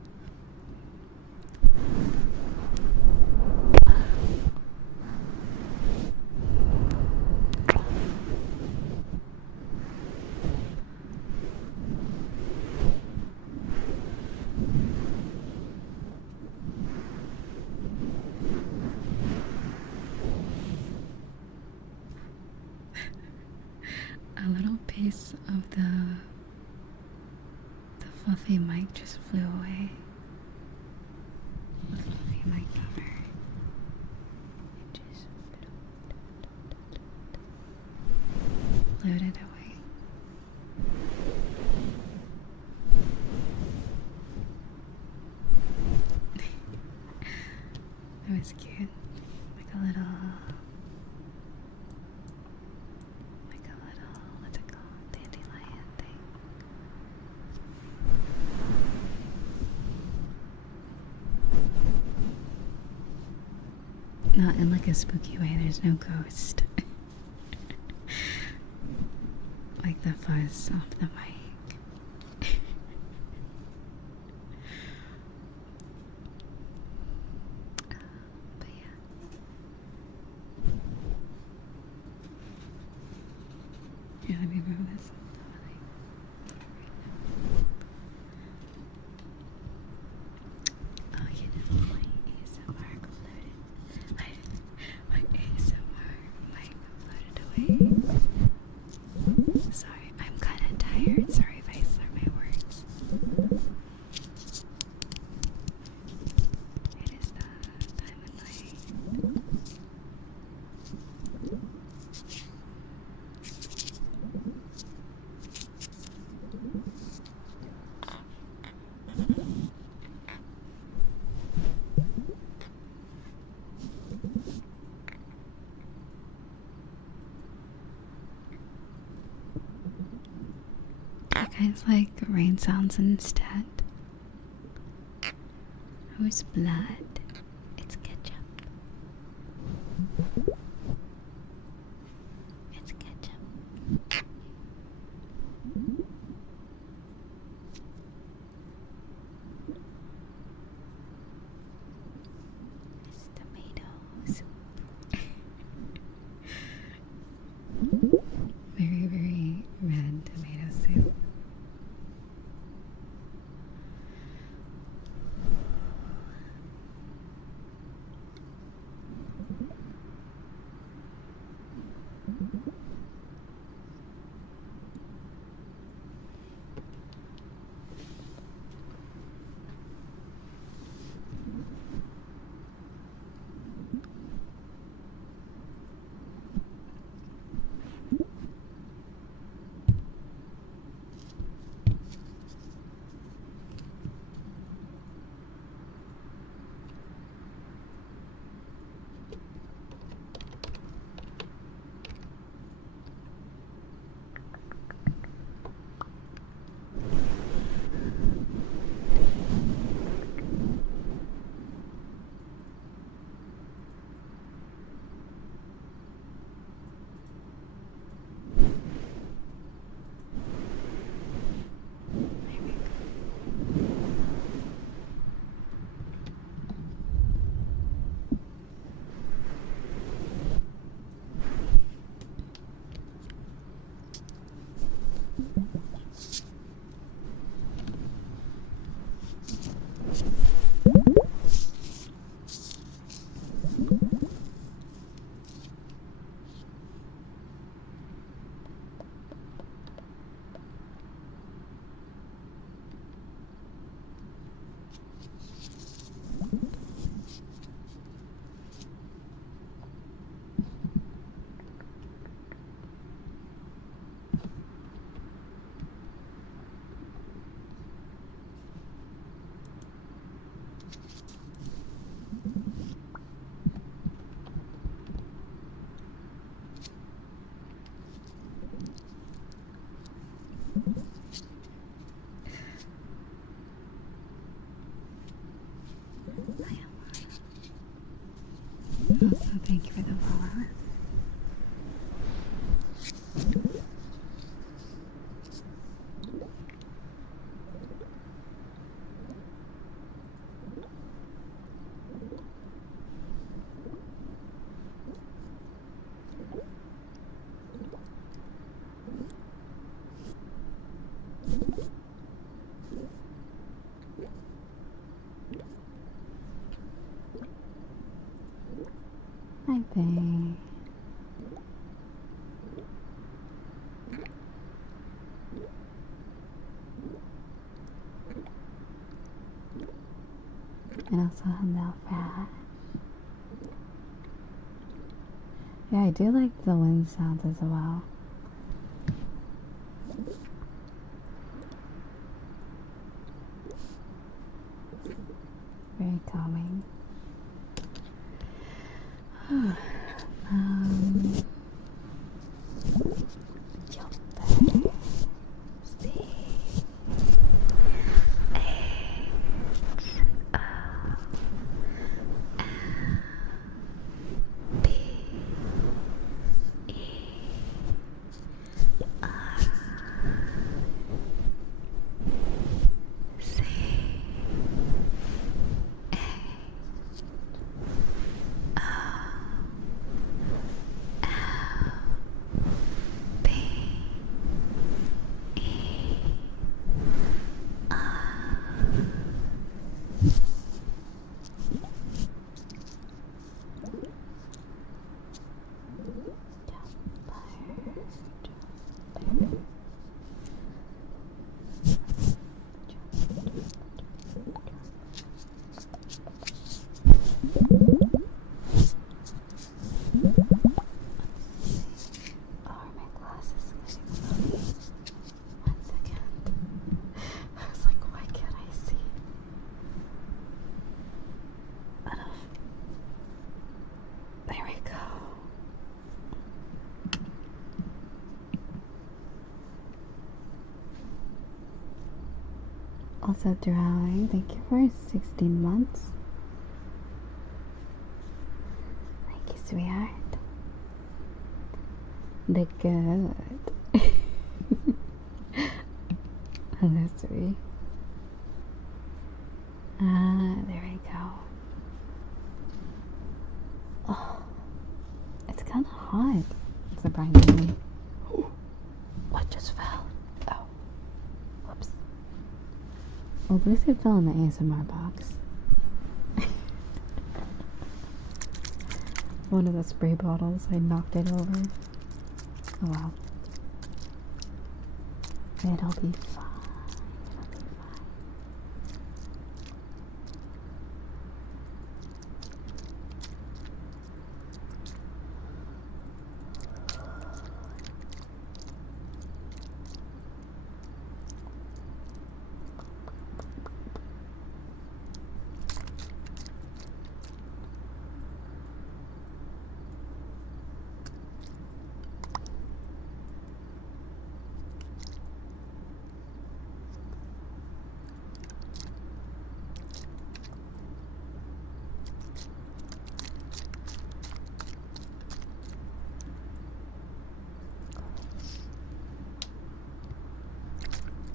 A little piece of the fluffy mic just flew away. The fluffy mic cover. It just floated away. That was cute. Like a little, what's it called? Dandelion thing. Not in like a spooky way, there's no ghost. Like the fuzz off the mic. But yeah. Yeah, let me move this. Oh, you know, my ASMR floated. My ASMR mic floated away. Sorry, I'm kind of tired, so guys like rain sounds instead? Whose blood? It's ketchup. It's ketchup. It's tomatoes. Very, very red tomato soup. Also, thank you for the follow. Hi, babe. And also hello, Fat. Yeah, I do like the wind sounds as well. Very calming. Also, Dry, thank you for 16 months. Thank you, sweetheart. The good. Oh, that's sweet. There we go. Oh, it's kind of hot. Surprisingly. What just fell? Oh, whoops. Well, at least it fell in the ASMR box. One of the spray bottles, I knocked it over. Oh wow. It'll be fine.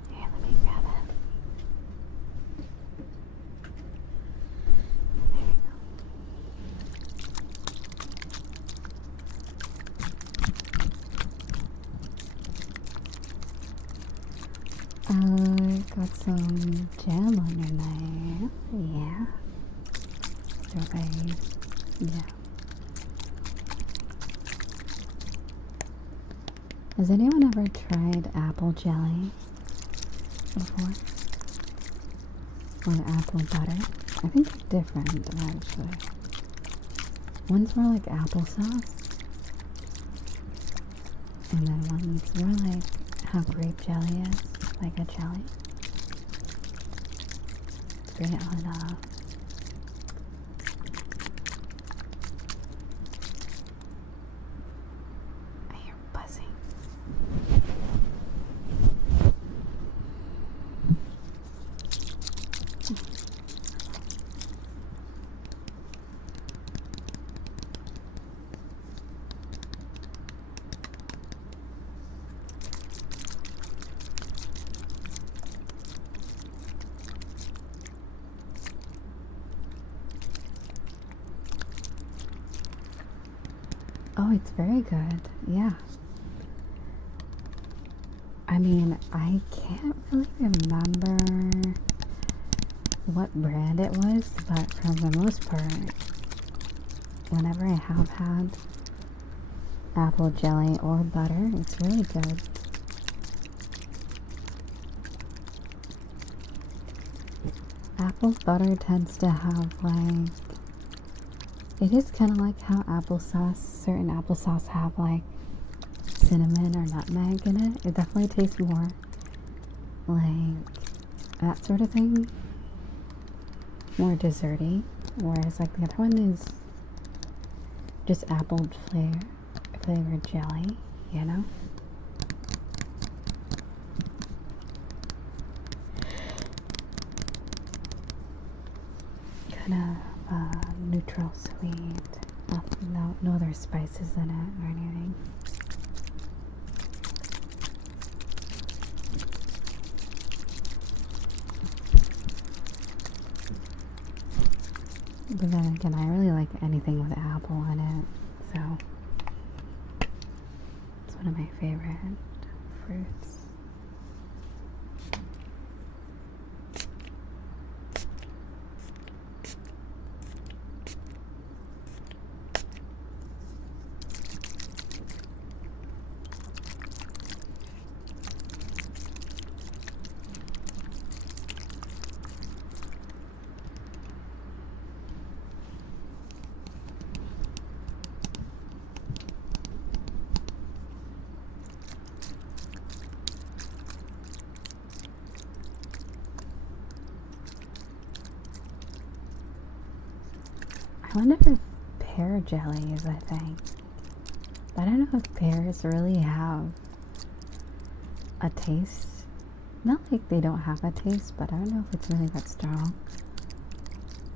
It'll be fine. Got some jam on your knife. Yeah. Strawberries. Yeah. Has anyone ever tried apple jelly before? Or apple butter? I think they're different, actually. One's more like applesauce. And then one's more like how grape jelly is. Like a jelly. Bring it on up. I hear buzzing. Oh, it's very good. Yeah. I mean, I can't really remember what brand it was, but for the most part, whenever I have had apple jelly or butter, it's really good. Apple butter tends to have like, it is kind of like how applesauce, certain applesauce have like cinnamon or nutmeg in it. It definitely tastes more like that sort of thing, more desserty, whereas like the other one is just apple flavored jelly, you know? Kind of neutral sweet, no other spices in it or anything. But then again, I really like anything with apple in it, so it's one of my favorite fruits. I wonder if pear jelly is a thing. I don't know if pears really have a taste Not like they don't have a taste, but I don't know if it's really that strong.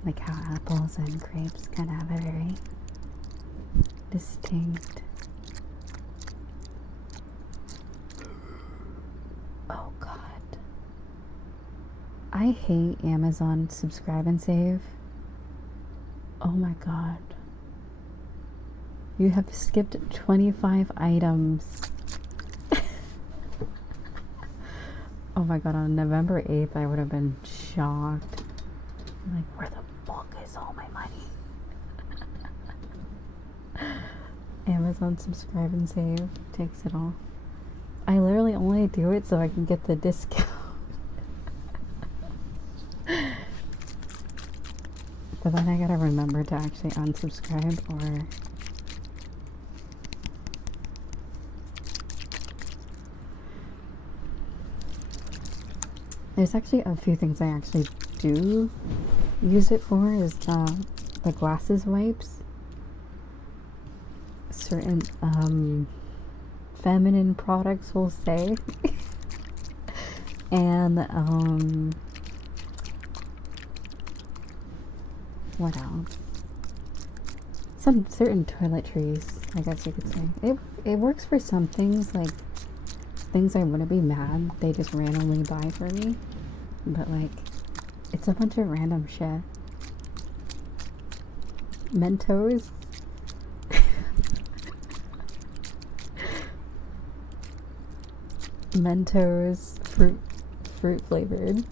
Like how apples and grapes kind of have a very distinct. Oh god. I hate Amazon subscribe and save. Oh my god. You have skipped 25 items. Oh my god, on November 8th I would have been shocked. Like, where the fuck is all my money? Amazon subscribe and save takes it all. I literally only do it so I can get the discount. But then I gotta remember to actually unsubscribe or... There's actually a few things I actually do use it for is the glasses wipes. Certain feminine products will say. And what else? Some certain toiletries, I guess you could say. It works for some things, like things I wouldn't be mad they just randomly buy for me. But like, it's a bunch of random shit. Mentos. Mentos, fruit flavored.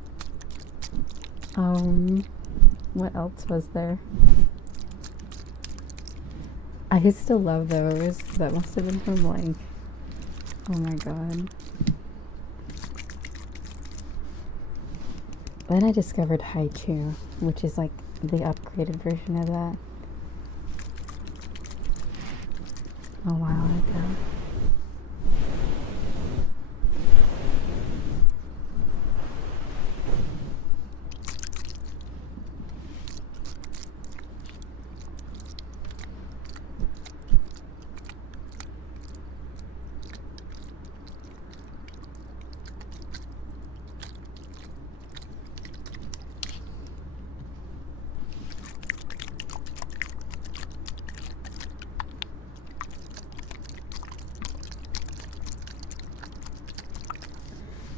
What else was there? I used to love those. That must have been from like, oh my god. Then I discovered Haiku, which is like the upgraded version of that. A while ago.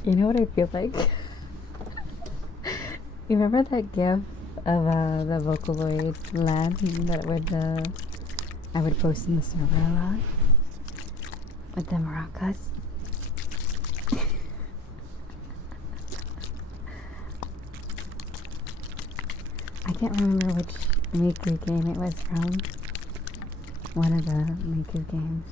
You know what I feel like? You remember that gif of the Vocaloid lad that I would post in the server a lot? With the maracas? I can't remember which Miku game it was from. One of the Miku games.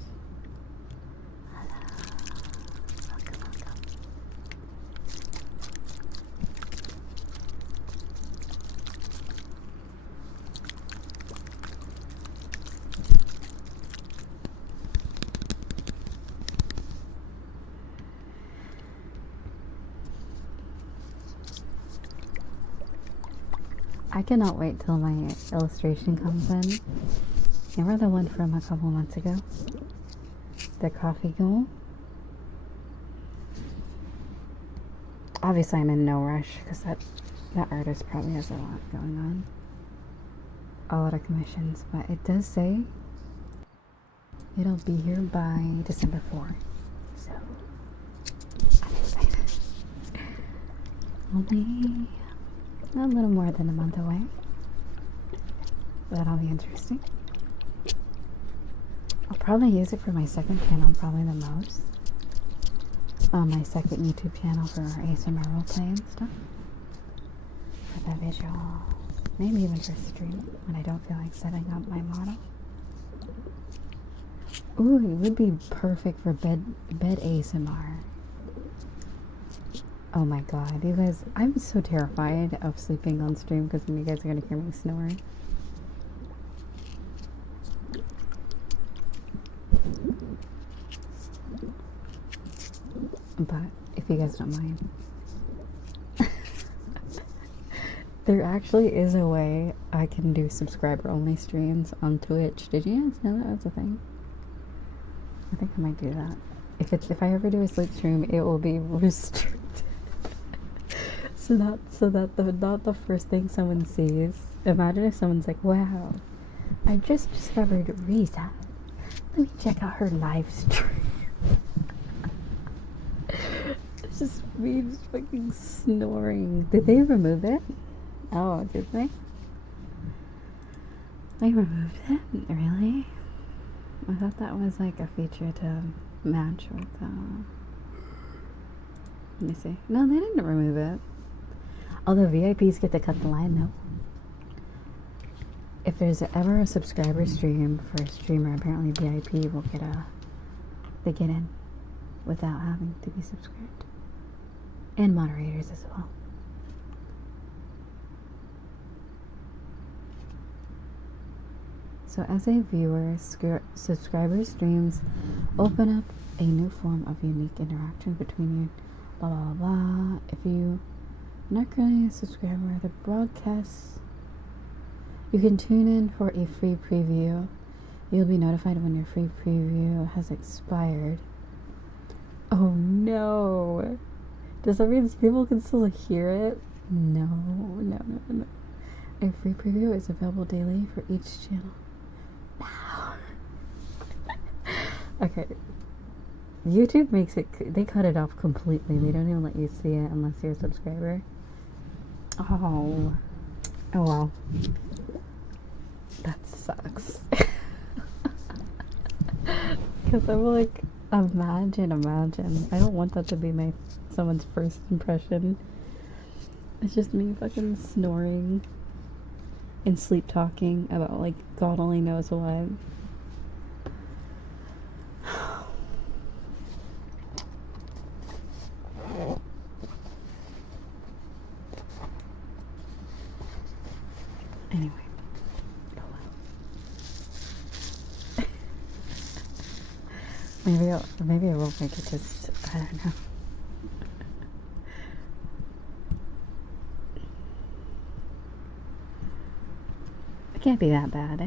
I cannot wait till my illustration comes in. Remember the one from a couple months ago? The coffee goal? Obviously I'm in no rush because that artist probably has a lot going on. A lot of commissions, but it does say it'll be here by December 4th. So I'm excited. Only a little more than a month away. That'll be interesting. I'll probably use it for my second channel, probably the most. My second YouTube channel for ASMR roleplay and stuff. For the visual. Maybe even for stream when I don't feel like setting up my model. Ooh, it would be perfect for bed ASMR. Oh my god, you guys, I'm so terrified of sleeping on stream because you guys are gonna hear me snoring. But if you guys don't mind, there actually is a way I can do subscriber only streams on Twitch. Did you guys know that was a thing? I think I might do that. If I ever do a sleep stream, it will be restricted. not the first thing someone sees. Imagine if someone's like, "Wow, I just discovered Riza. Let me check out her live stream." It's just me just fucking snoring. Did they remove it? Oh, did they? They removed it? Really? I thought that was like a feature to match with, let me see. No, they didn't remove it. Although VIPs get to cut the line, no. If there's ever a subscriber stream for a streamer, apparently VIP will they get in without having to be subscribed. And moderators as well. So as a viewer, subscriber streams open up a new form of unique interaction between you. Blah, blah, blah. If you are not currently a subscriber, the broadcasts, you can tune in for a free preview. You'll be notified when your free preview has expired. Oh no! Does that mean people can still hear it? No. A free preview is available daily for each channel. Okay. YouTube makes it, they cut it off completely. They don't even let you see it unless you're a subscriber. Oh well. That sucks. Because I'm like, imagine. I don't want that to be someone's first impression. It's just me fucking snoring and sleep talking about like God only knows what. Anyway. Maybe I won't make it just, I don't know. It can't be that bad.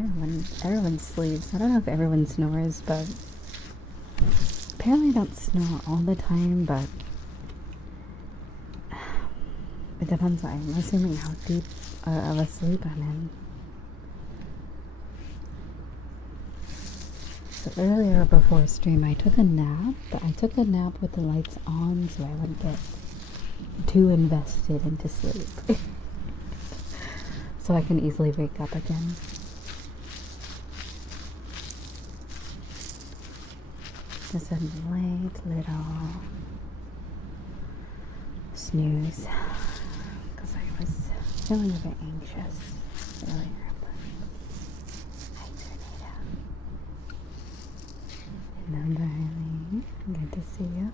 Everyone sleeps. I don't know if everyone snores, but apparently I don't snore all the time, but it depends. I'm assuming how deep of a sleep I'm in. So earlier before stream, I took a nap, but I took a nap with the lights on so I wouldn't get too invested into sleep. So I can easily wake up again. Just a light little snooze because I was feeling a bit anxious earlier, but I turned it out. Hello, darling. Good to see you.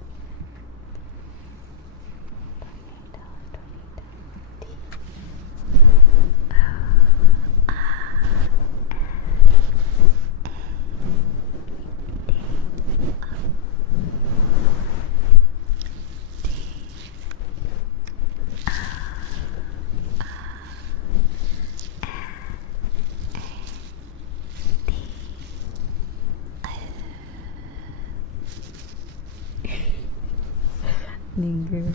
Linger.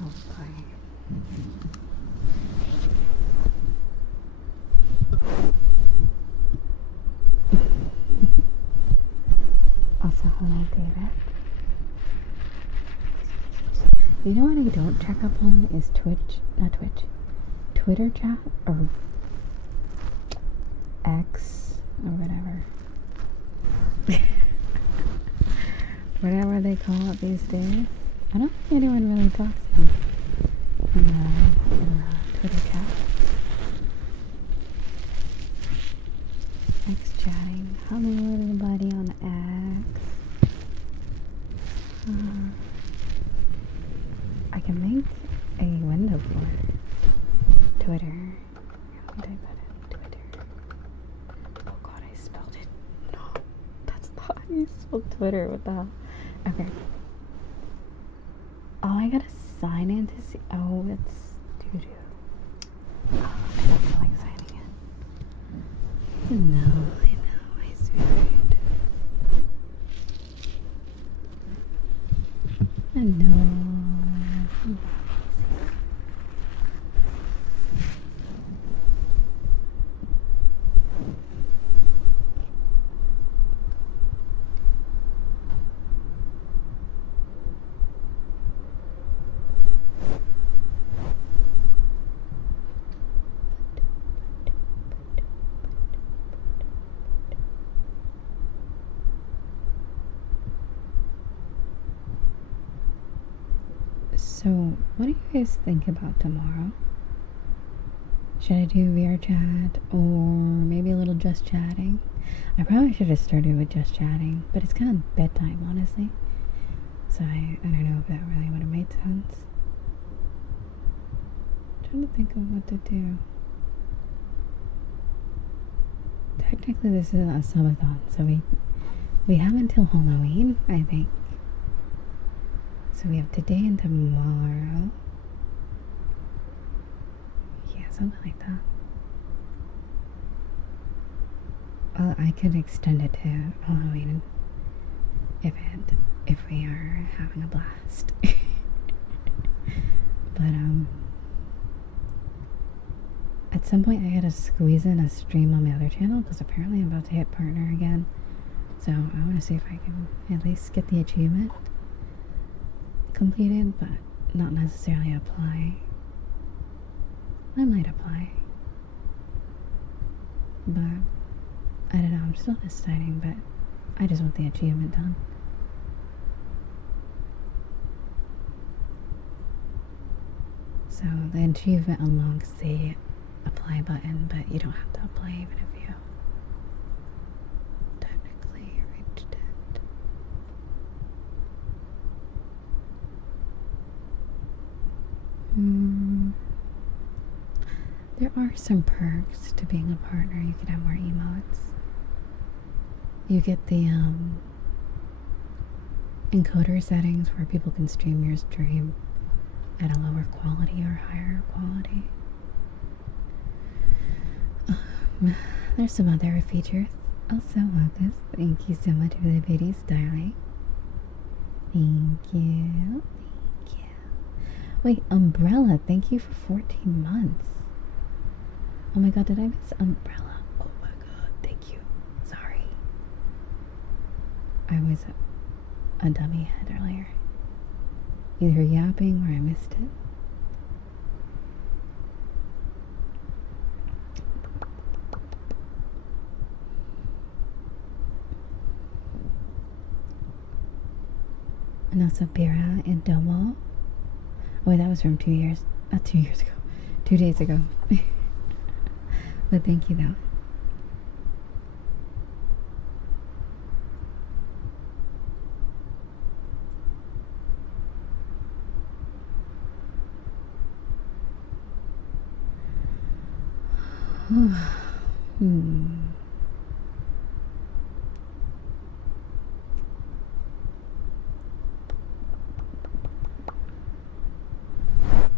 Oh, boy. Also, hello, David. You know what I don't check up on is Twitter chat or X or whatever. Whatever they call it these days. I don't think anyone really talks to me in Twitter chat. X chatting. Hello everybody on X. I can make a window for Twitter. How would I put it? Twitter. Oh god, I spelled it. No, that's not how you spell Twitter. What the hell? Okay. Oh, I gotta sign in to see. Oh, it's doo-doo. Oh, I don't feel like signing in. No, I know, my sweetheart. I know. So, what do you guys think about tomorrow? Should I do VR chat or maybe a little just chatting? I probably should have started with just chatting, but it's kind of bedtime, honestly. So I don't know if that really would have made sense. I'm trying to think of what to do. Technically, this is a subathon, so we have until Halloween, I think. So we have today and tomorrow. Yeah, something like that. Well, I could extend it to Halloween if we are having a blast. But at some point I gotta squeeze in a stream on my other channel because apparently I'm about to hit partner again. So I want to see if I can at least get the achievement completed, but not necessarily apply. I might apply, but I don't know. I'm still deciding, but I just want the achievement done. So the achievement unlocks the apply button, but you don't have to apply even if you technically reached it. There are some perks to being a partner. You can have more emotes. You get the encoder settings where people can stream your stream at a lower quality or higher quality. There's some other features. Also, August, thank you so much for the videos, darling. Thank you. Thank you. Wait, Umbrella, thank you for 14 months. Oh my god, did I miss Umbrella? Oh my god, thank you. Sorry. I was a dummy head earlier. Either yapping or I missed it. And also Bira and Domo. Oh, that was from 2 years. Not 2 years ago. 2 days ago. But thank you though.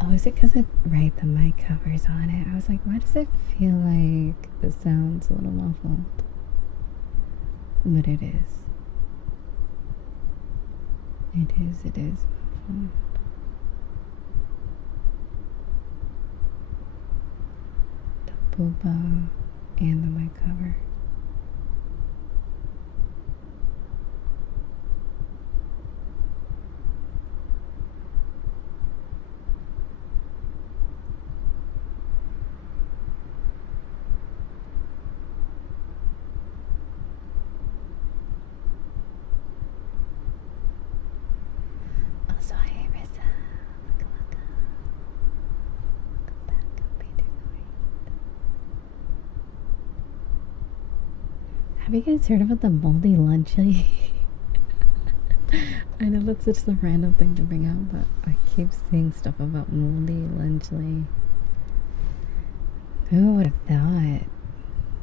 Oh, is it because right, the mic covers on it? I was like, why does it feel like the sound's a little muffled? But it is. It is muffled. The booba and the mic cover. Also, hi Riza. Look. Go back up to the right. Have you guys heard about the moldy luncheon? I know that's just a random thing to bring up, but I keep seeing stuff about moldy luncheon. Who would have thought?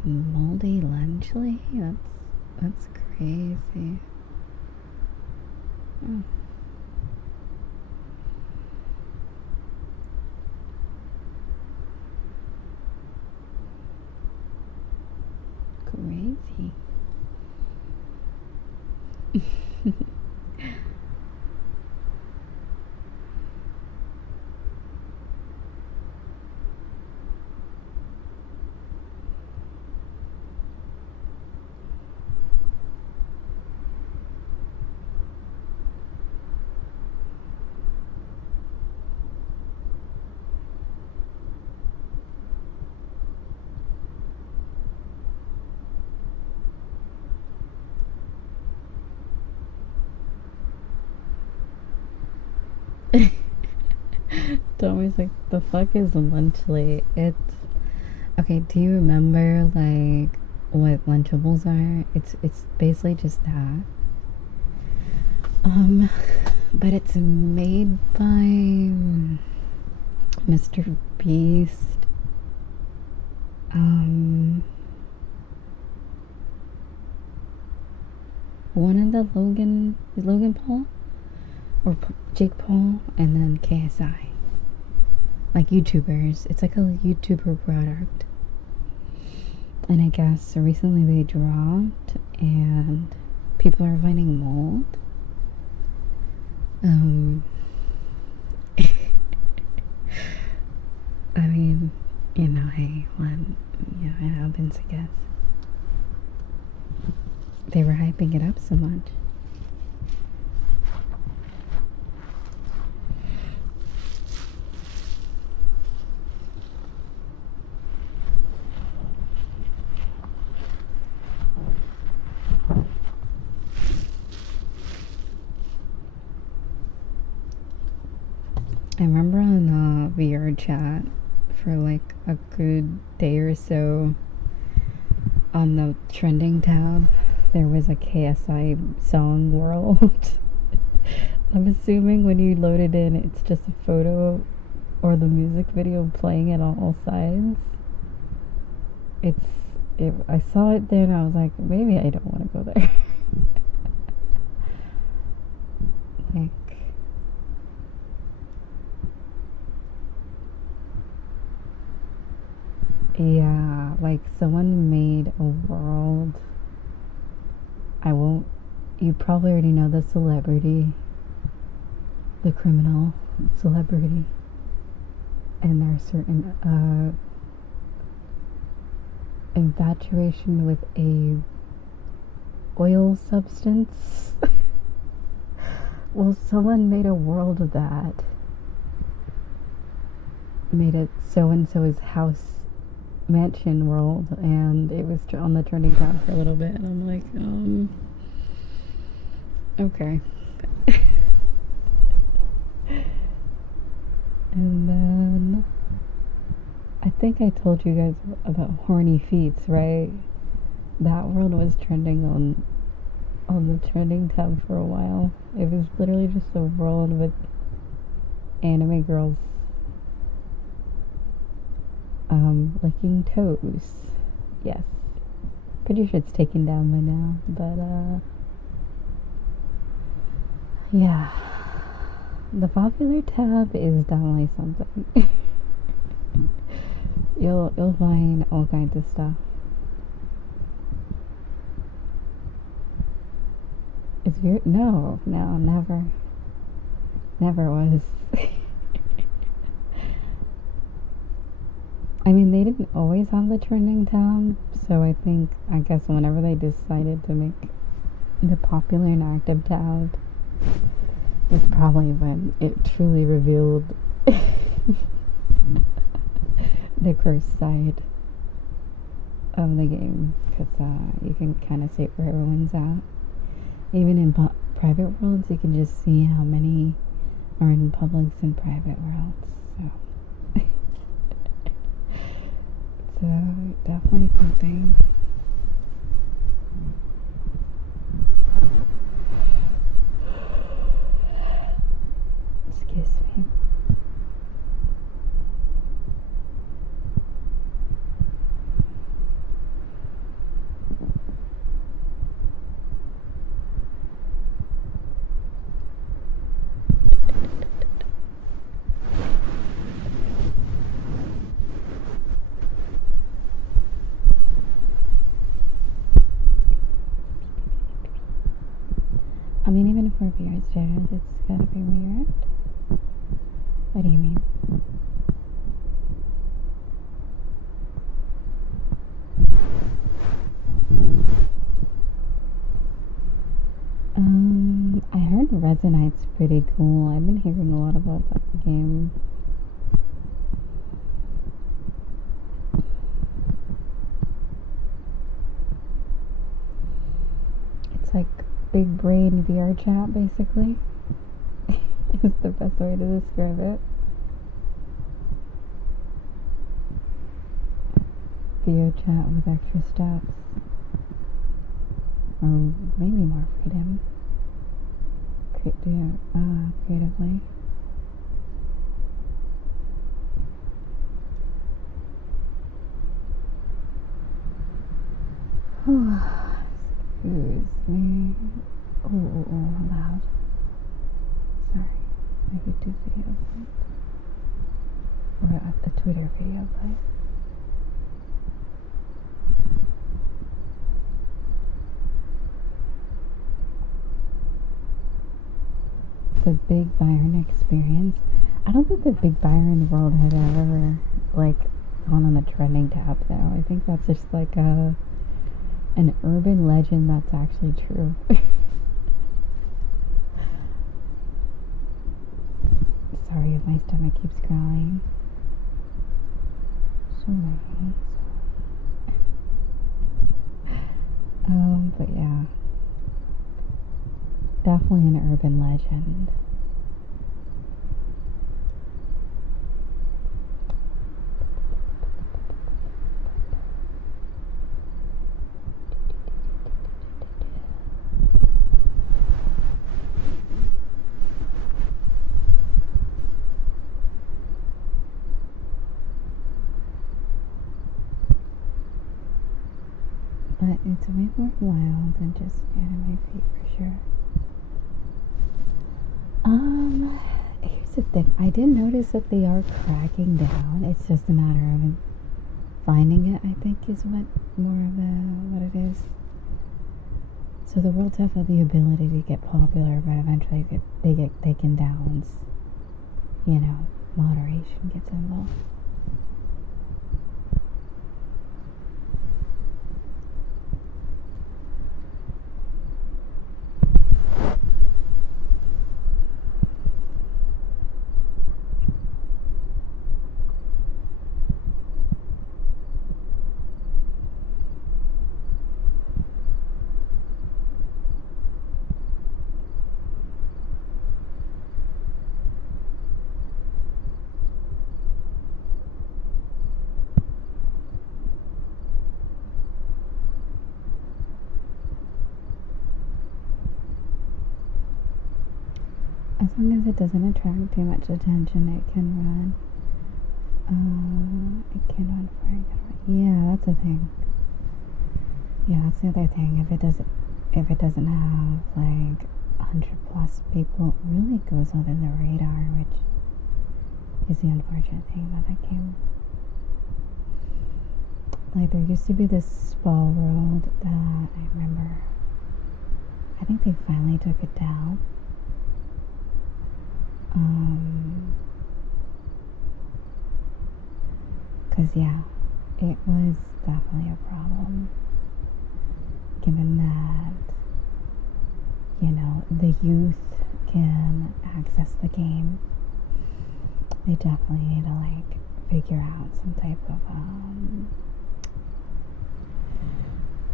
Moldy luncheon? That's crazy. Oh. Crazy. Tommy's like, the fuck is lunch late? It's okay. Do you remember like what Lunchables are? It's basically just that. But it's made by Mr. Beast. One of the Logan Paul or Jake Paul, and then KSI. Like YouTubers. It's like a YouTuber product. And I guess recently they dropped and people are finding mold. I mean, you know, hey, when, you know, it happens, I guess. They were hyping it up so much. I remember on VR chat for like a good day or so, on the trending tab, there was a KSI song world. I'm assuming when you load it in, it's just a photo or the music video playing it on all sides. I saw it there and I was like, maybe I don't want to go there. Like, yeah, like someone made a world. I won't. You probably already know the celebrity, the criminal celebrity, and their certain infatuation with a oil substance. Well, someone made a world of that. Made it so and so's house mansion world, and it was on the trending tab for a little bit, and I'm like, okay. And then I think I told you guys about horny feets, right? That world was trending on the trending tab for a while. It was literally just a world with anime girls licking toes. Yes. Pretty sure it's taken down by now, but yeah. The popular tab is definitely something. You'll find all kinds of stuff. Is your no, never was. I mean, they didn't always have the trending tab, so I guess whenever they decided to make the popular and active tab, it's probably when it truly revealed the cursed side of the game, because you can kind of see where everyone's at. Even in private worlds, you can just see how many are in publics and private worlds. So it's definitely something. Excuse me. I mean, even if we're VR students, it's gotta be weird. What do you mean? I heard Resonite's pretty cool. I've been hearing a lot about that game. It's like big brain VR chat, basically. Is the best way to describe it. video chat with extra steps. Or maybe more freedom. Creatively. Excuse me. Oh, loud. Sorry. I YouTube video played. Or a Twitter video played. The Big Byron experience. I don't think the Big Byron world had ever, like, gone on the trending tab, though. I think that's just, like, an urban legend that's actually true. Sorry if my stomach keeps growling. Sorry. But yeah. Definitely an urban legend. But it's way more wild than just anime feet for sure. Here's the thing. I did notice that they are cracking down. It's just a matter of finding it, I think, is what it is. So the worlds have the ability to get popular, but eventually they get taken down. You know, moderation gets involved. As long as it doesn't attract too much attention, it can run. It can run for it. Yeah, that's the thing. Yeah, that's the other thing. If it doesn't have like 100+ people, it really goes under the radar, which is the unfortunate thing about that game. Like there used to be this spa world that I remember. I think they finally took it down. Cause yeah, it was definitely a problem. Given that, you know, the youth can access the game, they definitely need to like figure out some type of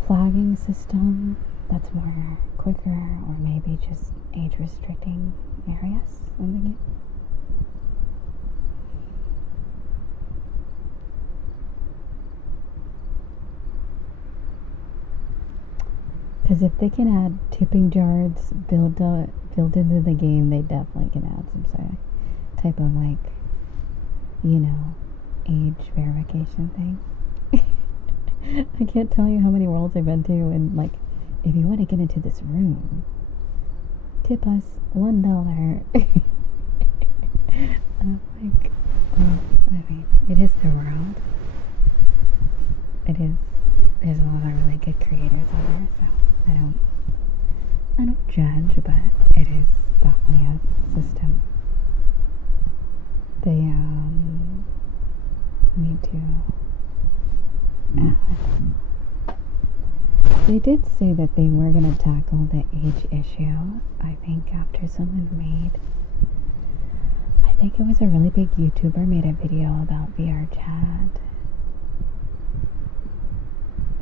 flagging system that's more quicker, or maybe just age restricting areas in the game. Because if they can add tipping jars built into the game, they definitely can add some type of like, you know, age verification thing. I can't tell you how many worlds I've been to, and like, if you want to get into this room, tip us $1. And I'm like, well, I mean, it is the world. It is. There's a lot of really good creators out there, so I don't judge, but it is definitely a system. They need to add. They did say that they were going to tackle the age issue, I think, after someone I think it was a really big YouTuber made a video about VR chat.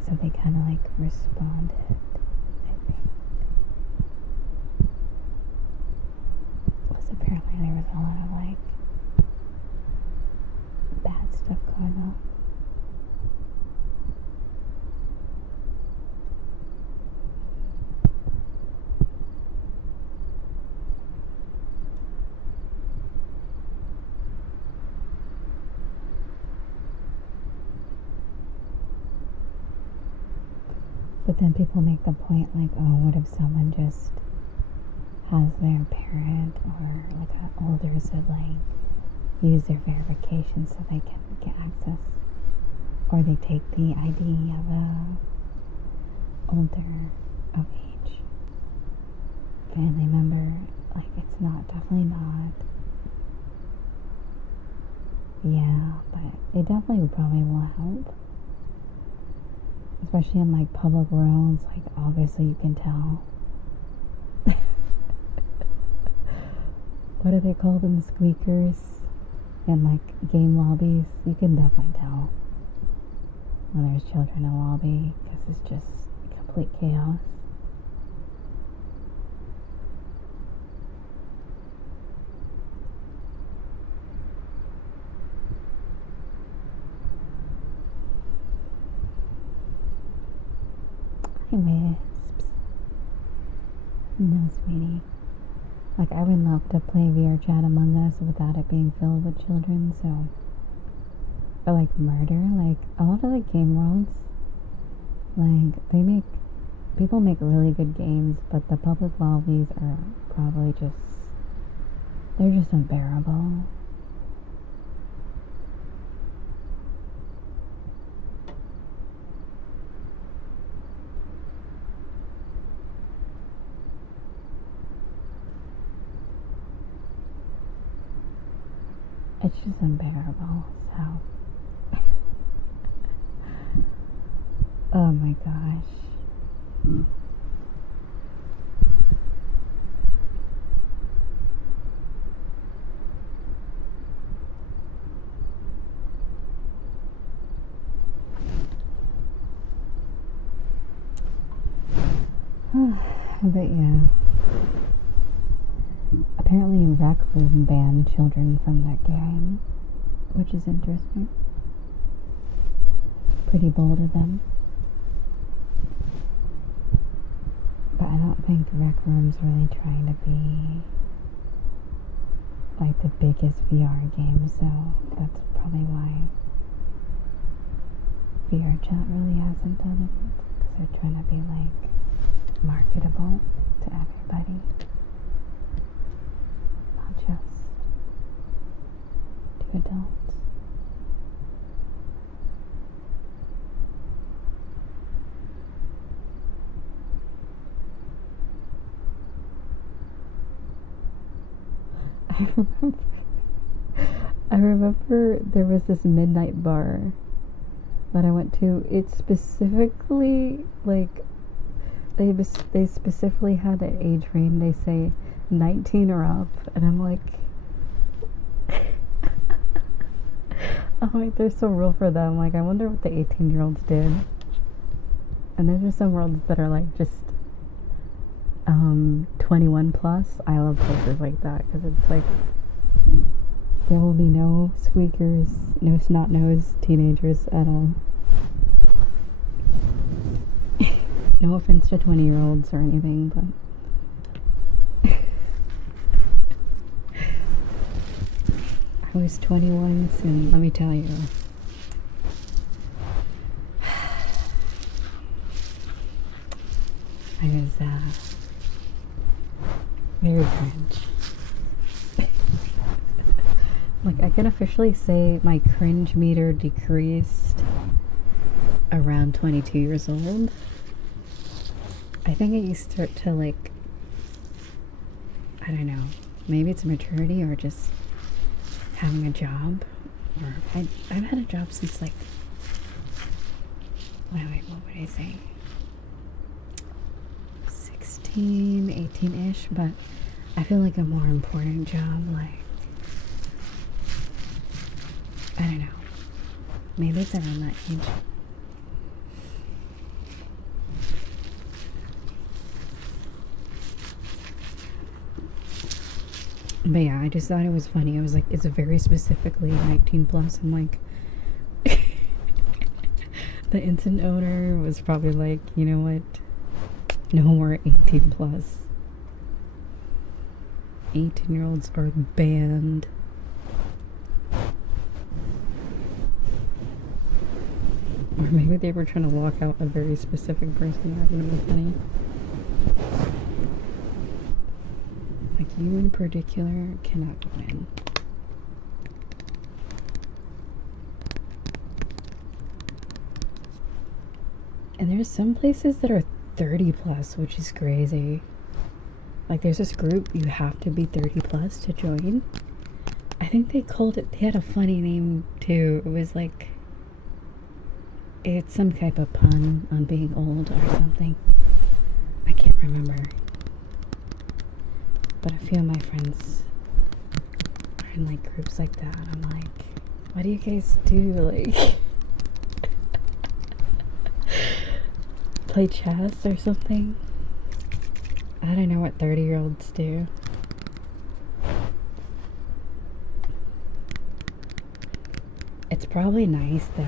So they kind of like responded, I think. Because apparently there was a lot of like bad stuff going on. But then people make the point like, oh, what if someone just has their parent or like an older sibling use their verification so they can get access, or they take the ID of a older of age family member. Like, it's not, definitely not. Yeah, but it definitely probably will help, especially in like public roads. Like, obviously you can tell. What do they call them? Squeakers in like game lobbies. You can definitely tell when there's children in a lobby because it's just complete chaos. Hi, Wisps. No, sweetie. Like, I would love to play VR Chat Among Us without it being filled with children, so... Or, like, murder. Like, a lot of the game worlds, like, people make really good games, but the public lobbies are probably just... They're just unbearable. It's just unbearable, so... Oh my gosh. But yeah. Apparently Rec Room banned children from that game, which is interesting. Pretty bold of them. But I don't think Rec Room's really trying to be like the biggest VR game, so that's probably why VR Chat really hasn't done it, because they're trying to be like marketable to everybody, not just to adults. I remember there was this midnight bar that I went to. It specifically, like, they specifically had an age range. They say 19 or up, and I'm like, I'm like, they're so real for them. Like, I wonder what the 18-year-olds did. And there's just some worlds that are like just 21 plus. I love places like that because it's like there will be no squeakers, no snot-nosed teenagers at all. No offense to 20-year-olds or anything, but I was 21 soon, let me tell you. I was very cringe. Like, I can officially say my cringe meter decreased around 22 years old. I think it used to start to, like, I don't know, maybe it's maturity or just having a job. Or I've had a job since, like, what would I say? 16, 18-ish, but I feel like a more important job, like, I don't know, maybe it's around that age. But yeah, I just thought it was funny. I was like, it's a very specifically 19 plus. I'm like, the instant owner was probably like, you know what? No more 18 plus. 18-year-olds are banned. Or maybe they were trying to lock out a very specific person. That would have been funny. Like, you in particular cannot go in. And there's some places that are 30 plus, which is crazy. Like, there's this group, you have to be 30 plus to join. I think they called it, they had a funny name too. It was like, it's some type of pun on being old or something. I can't remember. But a few of my friends are in like groups like that. I'm like, what do you guys do? Like, play chess or something? I don't know what 30-year-olds do. It's probably nice though.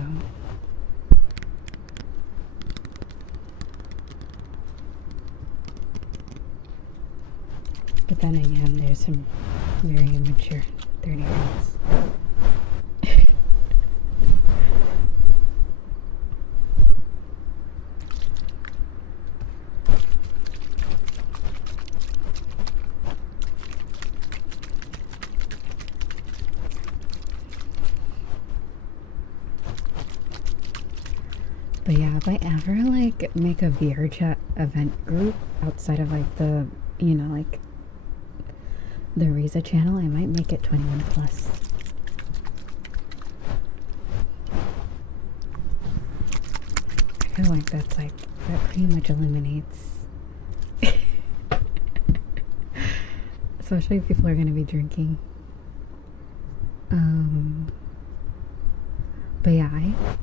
But then again, there's some very immature 30-year-olds. But yeah, if I ever like make a VR chat event group outside of like the, you know, like the Riza channel, I might make it 21 plus. I feel like that's like, that pretty much eliminates. Especially if people are going to be drinking. But yeah,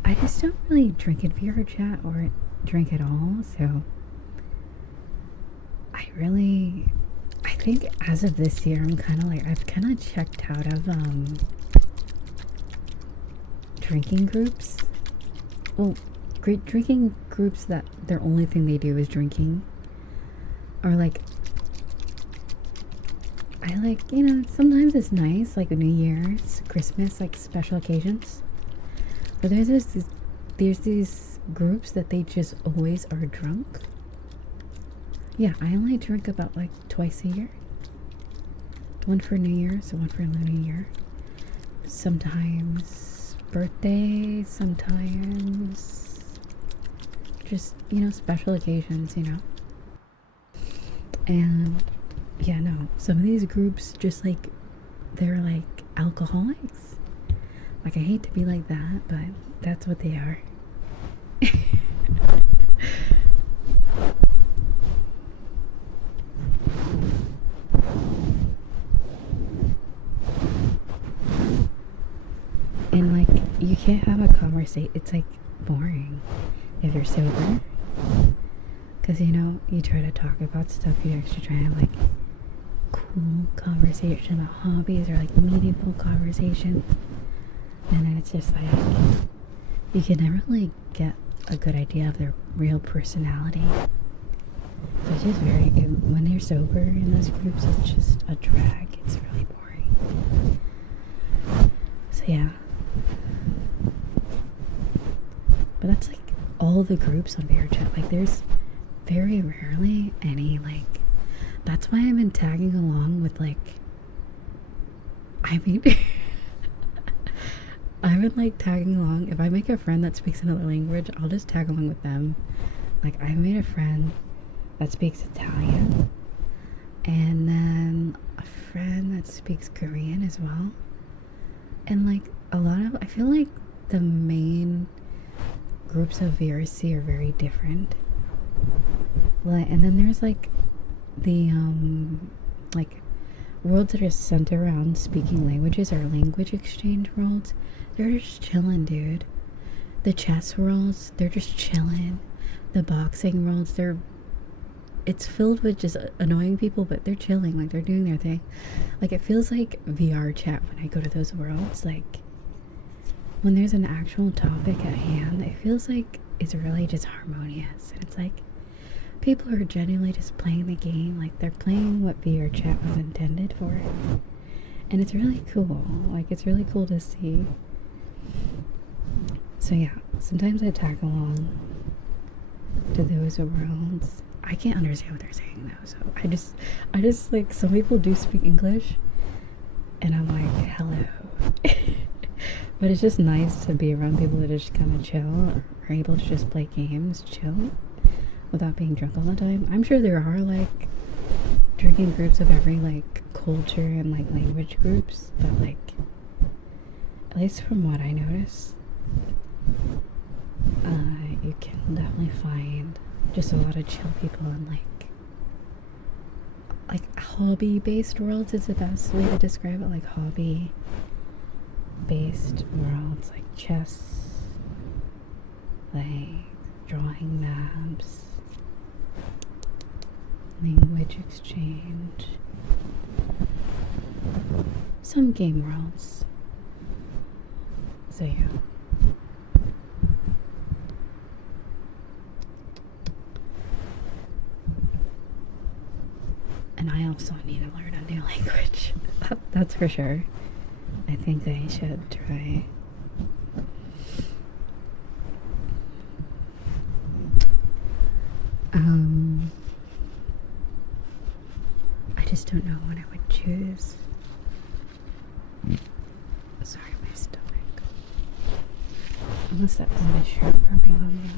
I just don't really drink in VR chat or drink at all, so I think as of this year, I'm kind of like, I've kind of checked out of drinking groups. Well, great drinking groups that their only thing they do is drinking. Or like, I like, you know, sometimes it's nice, like New Year's, Christmas, like special occasions. But there's these groups that they just always are drunk. Yeah, I only drink about like twice a year. One for New Year's, one for Lunar New Year. Sometimes birthday, sometimes just, you know, special occasions, you know. And yeah, no, some of these groups just like, they're like alcoholics. Like, I hate to be like that, but that's what they are. And like, you can't have a conversation. It's like boring if you're sober. Because, you know, you try to talk about stuff, you actually try to have like cool conversation about hobbies or like meaningful conversation. And then it's just like, you can never really get a good idea of their real personality. So it's just very, when you're sober in those groups, it's just a drag. It's really boring. So yeah. But that's like all the groups on VRChat. Like, there's very rarely any like, that's why I've been tagging along with like, I mean, I've been like tagging along. If I make a friend that speaks another language, I'll just tag along with them. Like, I made a friend that speaks Italian, and then a friend that speaks Korean as well. And like a lot of, I feel like the main groups of VRC are very different. Like, and then there's like the like worlds that are centered around speaking languages or language exchange worlds. They're just chilling, dude. The chess worlds, they're just chilling. The boxing worlds, it's filled with just annoying people, but they're chilling, like they're doing their thing. Like, it feels like VR chat when I go to those worlds. Like, when there's an actual topic at hand, it feels like it's really just harmonious. And it's like, people are genuinely just playing the game, like they're playing what VR chat was intended for. And it's really cool. Like, it's really cool to see. So yeah, sometimes I tag along to those worlds. I can't understand what they're saying though, so I just like, some people do speak English, and I'm like, hello. But it's just nice to be around people that just kind of chill, or are able to just play games, chill, without being drunk all the time. I'm sure there are like drinking groups of every like culture and like language groups, but like, at least from what I notice, you can definitely find just a lot of chill people, and like hobby based worlds is the best way to describe it. Like hobby based worlds, like chess, like drawing maps, language exchange, some game worlds. So yeah. And I also need to learn a new language. That's for sure. I think I should try. I just don't know what I would choose. Sorry, my stomach. Unless that was my shirt rubbing on me.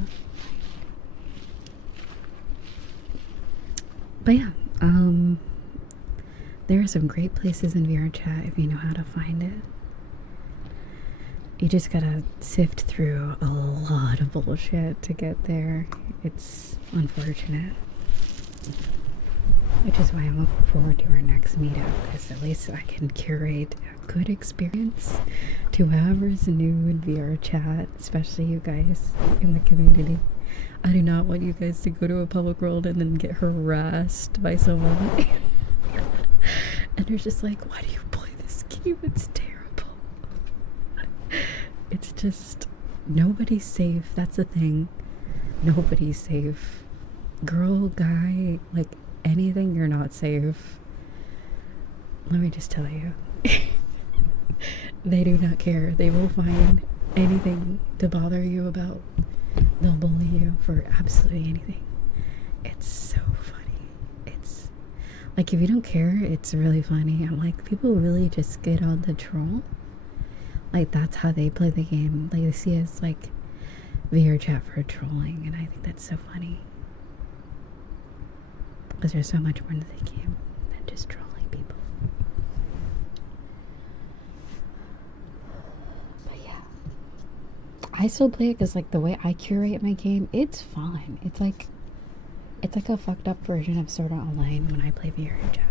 But yeah, there are some great places in VR chat if you know how to find it. You just gotta sift through a lot of bullshit to get there. It's unfortunate. Which is why I'm looking forward to our next meetup, because at least I can curate a good experience to whoever's new in VR chat, especially you guys in the community. I do not want you guys to go to a public world and then get harassed by someone. And they're just like, why do you play this game? It's terrible. It's just, nobody's safe. That's the thing. Nobody's safe. Girl, guy, like anything, you're not safe. Let me just tell you. They do not care. They will find anything to bother you about. They'll bully you for absolutely anything. It's so funny. It's like, if you don't care, it's really funny. I'm like, people really just get on the troll. Like, that's how they play the game. Like, they see us like VR chat for trolling, and I think that's so funny. Because there's so much more to the game than just trolling people. But yeah, I still play it because, like, the way I curate my game, it's fun. It's like a fucked up version of Sword Art Online when I play VR chat.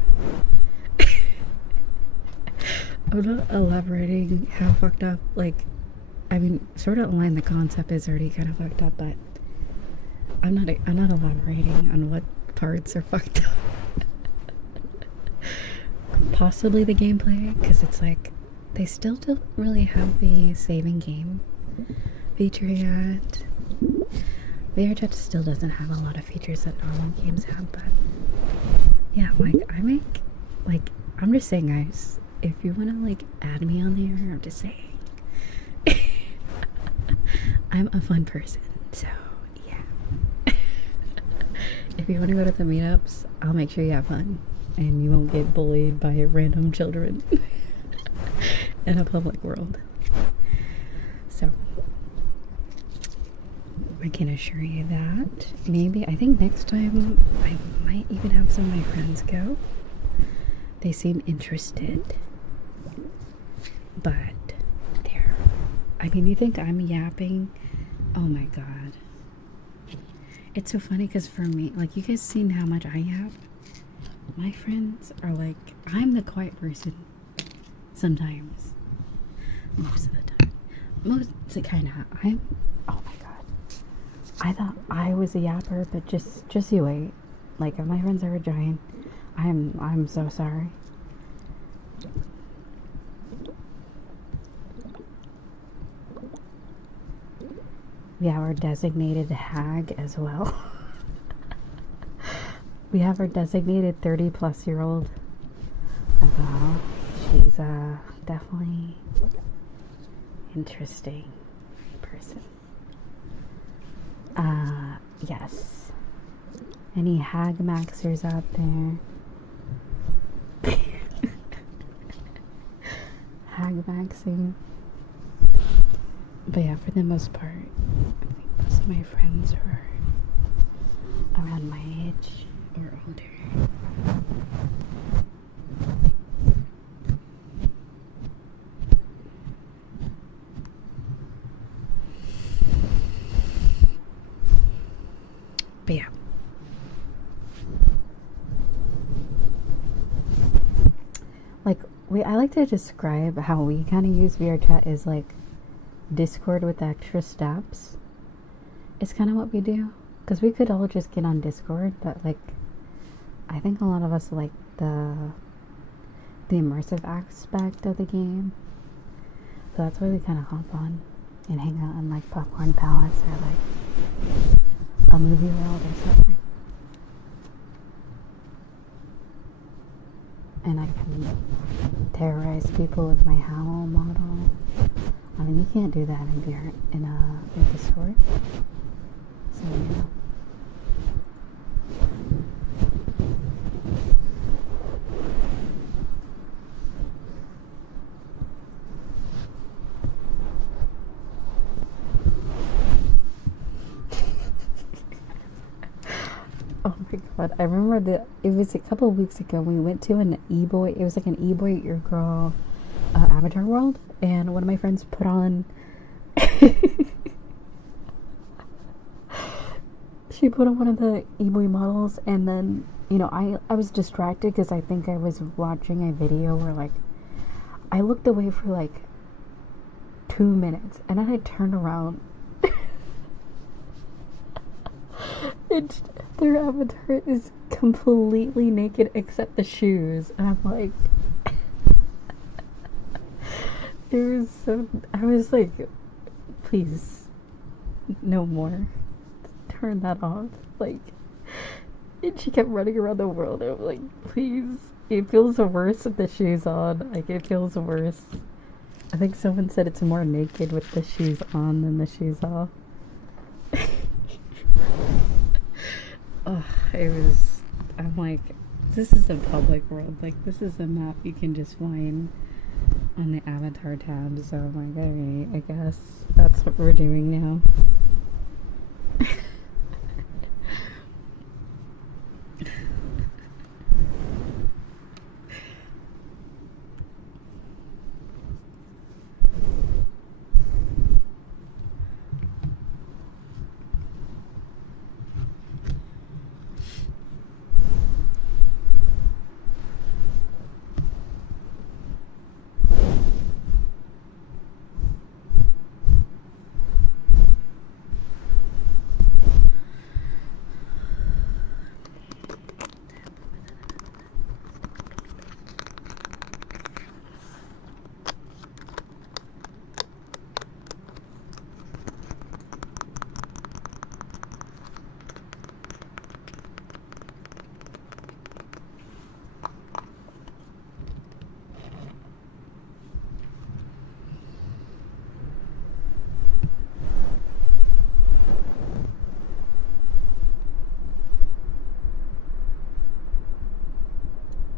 I'm not elaborating how fucked up, like, I mean, Sword Art Online, the concept is already kind of fucked up, but I'm not elaborating on what parts are fucked up. Possibly the gameplay, because it's like, they still don't really have the saving game feature yet. VR chat still doesn't have a lot of features that normal games have, but yeah, like, I'm just saying, guys, if you want to like add me on there, I'm just saying. I'm a fun person, so yeah. If you want to go to the meetups, I'll make sure you have fun and you won't get bullied by random children in a public world. So I can assure you that. Maybe, I think next time I might even have some of my friends go. They seem interested. But there. I mean, you think I'm yapping? Oh my god. It's so funny because for me, like, you guys seen how much I yap? My friends are like, I'm the quiet person sometimes. Most of the time. Oh my god. I thought I was a yapper, but just you wait. Like, if my friends are a giant, I'm so sorry. We have our designated hag as well. We have our designated 30-plus-year-old as well. She's definitely interesting person. Yes. Any hag maxers out there? Hag maxing. But yeah, for the most part, I think most of my friends are around my age or older. But yeah. Like, I like to describe how we kind of use VR chat as like Discord with extra steps. It's kind of what we do. Because we could all just get on Discord, but like, I think a lot of us like the immersive aspect of the game. So that's why we kind of hop on and hang out in like Popcorn Palace or like a movie world or something. And I can terrorize people with my howl model. I mean, you can't do that in VR in Discord. So yeah. Oh my god, I remember it was a couple of weeks ago, we went to an e-boy, it was like an e-boy your girl avatar world, and one of my friends put on she put on one of the e-boy models, and then, you know, I was distracted because I think I was watching a video where like I looked away for like 2 minutes, and then I turned around and their avatar is completely naked except the shoes, and I'm like I was like, please, no more, turn that off. Like, and she kept running around the world, and I'm like, please, it feels worse with the shoes on. Like, it feels worse. I think someone said it's more naked with the shoes on than the shoes off. Oh, I'm like, this is a public world. Like, this is a map you can just find on the avatar tab. So I'm like, alright, I guess that's what we're doing now.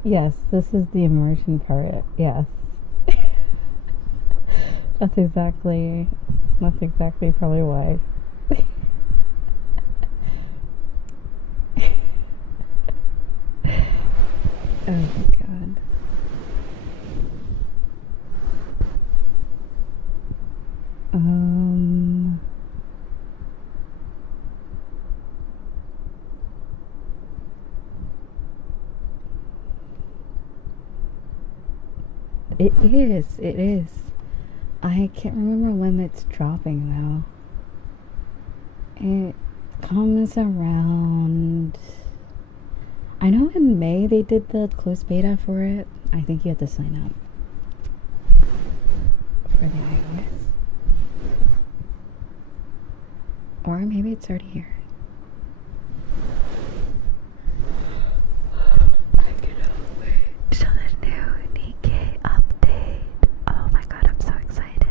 Yes, this is the immersion part. Yes. That's exactly probably why. Oh my god. It is. I can't remember when it's dropping though. It comes around, I know in May they did the closed beta for it. I think you have to sign up for the iOS. Or maybe it's already here. So the new DK update. Oh my god, I'm so excited.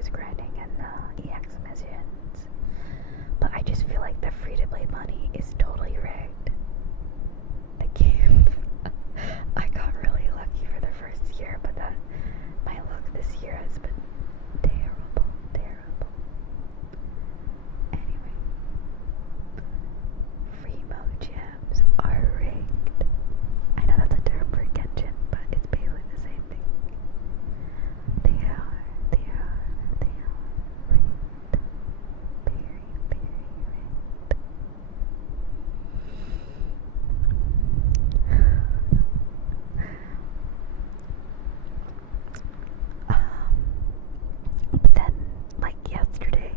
resource grinding and the EX missions. But I just feel like the free-to-play money is totally rigged. The game. I got really lucky for the first year, but my luck this year has been terrible, terrible. Anyway, free mo gems are rigged. I know that's a term for Genshin, but it's basically the same thing. They are rigged. Very, very rigged. But then, like yesterday,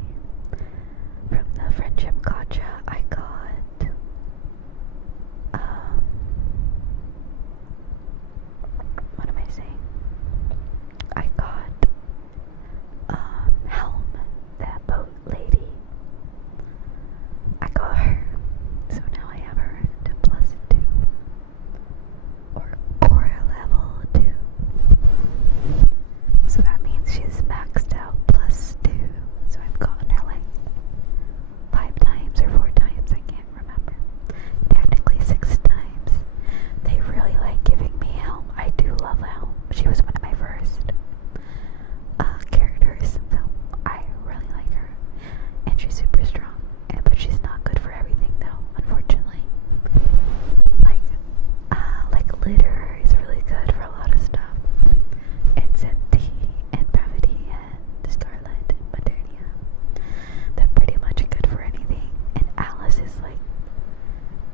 from the friendship gotcha, I got, what am I saying? I got, Helm, that boat lady. I got her, so now I have her to +2, or Aura level 2. So that means she's maxed out +2. So I've gotten her like 5 times or 4 times, I can't remember. Technically 6 times. They really like giving me Helm. I do love Helm. She was one of my first characters, so I really like her. And she's super strong. But she's not good for everything though, unfortunately. Like litter is really good for a lot of stuff. And Senti and Brevity and Scarlet and Maternia. They're pretty much good for anything. And Alice is like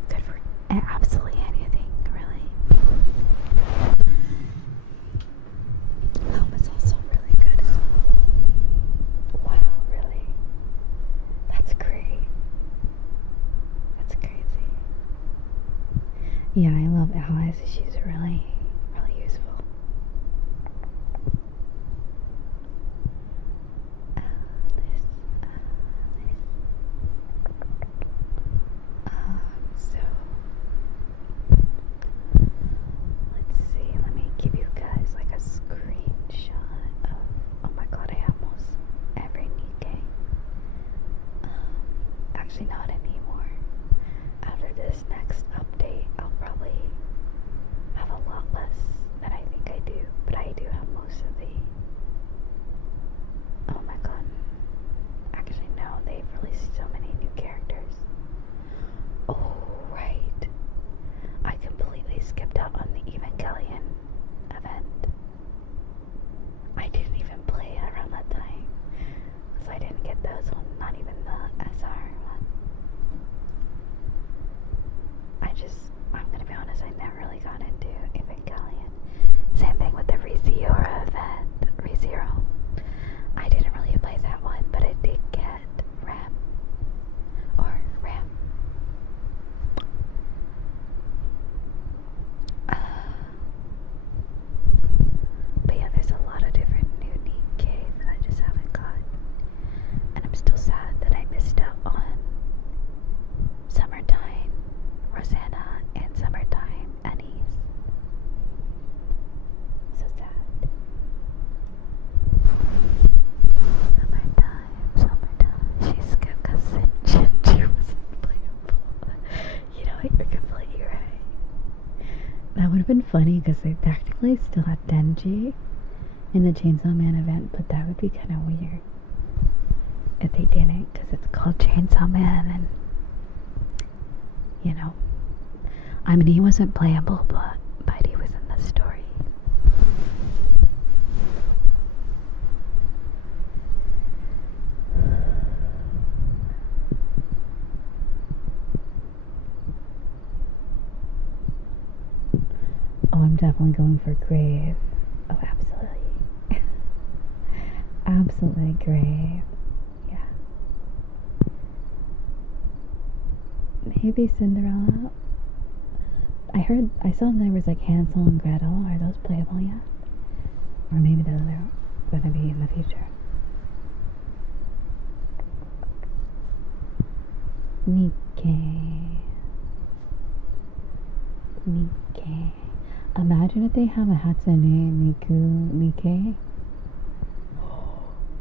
good for absolutely anything, really. Helm is also really good as well. Wow, really? That's great. That's crazy. Yeah, I love Alice. She's really, really useful. So let's see. Let me give you guys like a screenshot of. Oh my god, I have almost every Nikkei. Actually, not anymore. After this next update, I'll probably have a lot less than I think I do, but I do have most of the. Oh my god. Actually, no, they've released so many new characters. Oh, right. I completely skipped out on the Evangelion event. I didn't even play around that time, so I didn't get those ones, not even the SR one. I'm gonna be honest, I never really got into Evangelion. Same thing with the ReZero event, ReZero. I didn't really play that one, but I did get RAM. But yeah, there's a lot of different new Nikkei that I just haven't got. And I'm still sad that I missed out on Summertime Rosanna and Summertime Anise. So sad. Summertime. She's good because she wasn't playable. You know what? You're completely right. That would have been funny because they technically still had Denji in the Chainsaw Man event, but that would be kind of weird if they didn't, because it's called Chainsaw Man, and you know, I mean, he wasn't playable, but he was in the story. Oh, I'm definitely going for Grave. Oh, absolutely. Absolutely Grave. Yeah. Maybe Cinderella. I saw there was like Hansel and Gretel. Are those playable yet? Or maybe those are gonna be in the future. Nikkei. Imagine if they have a Hatsune Miku Nikkei.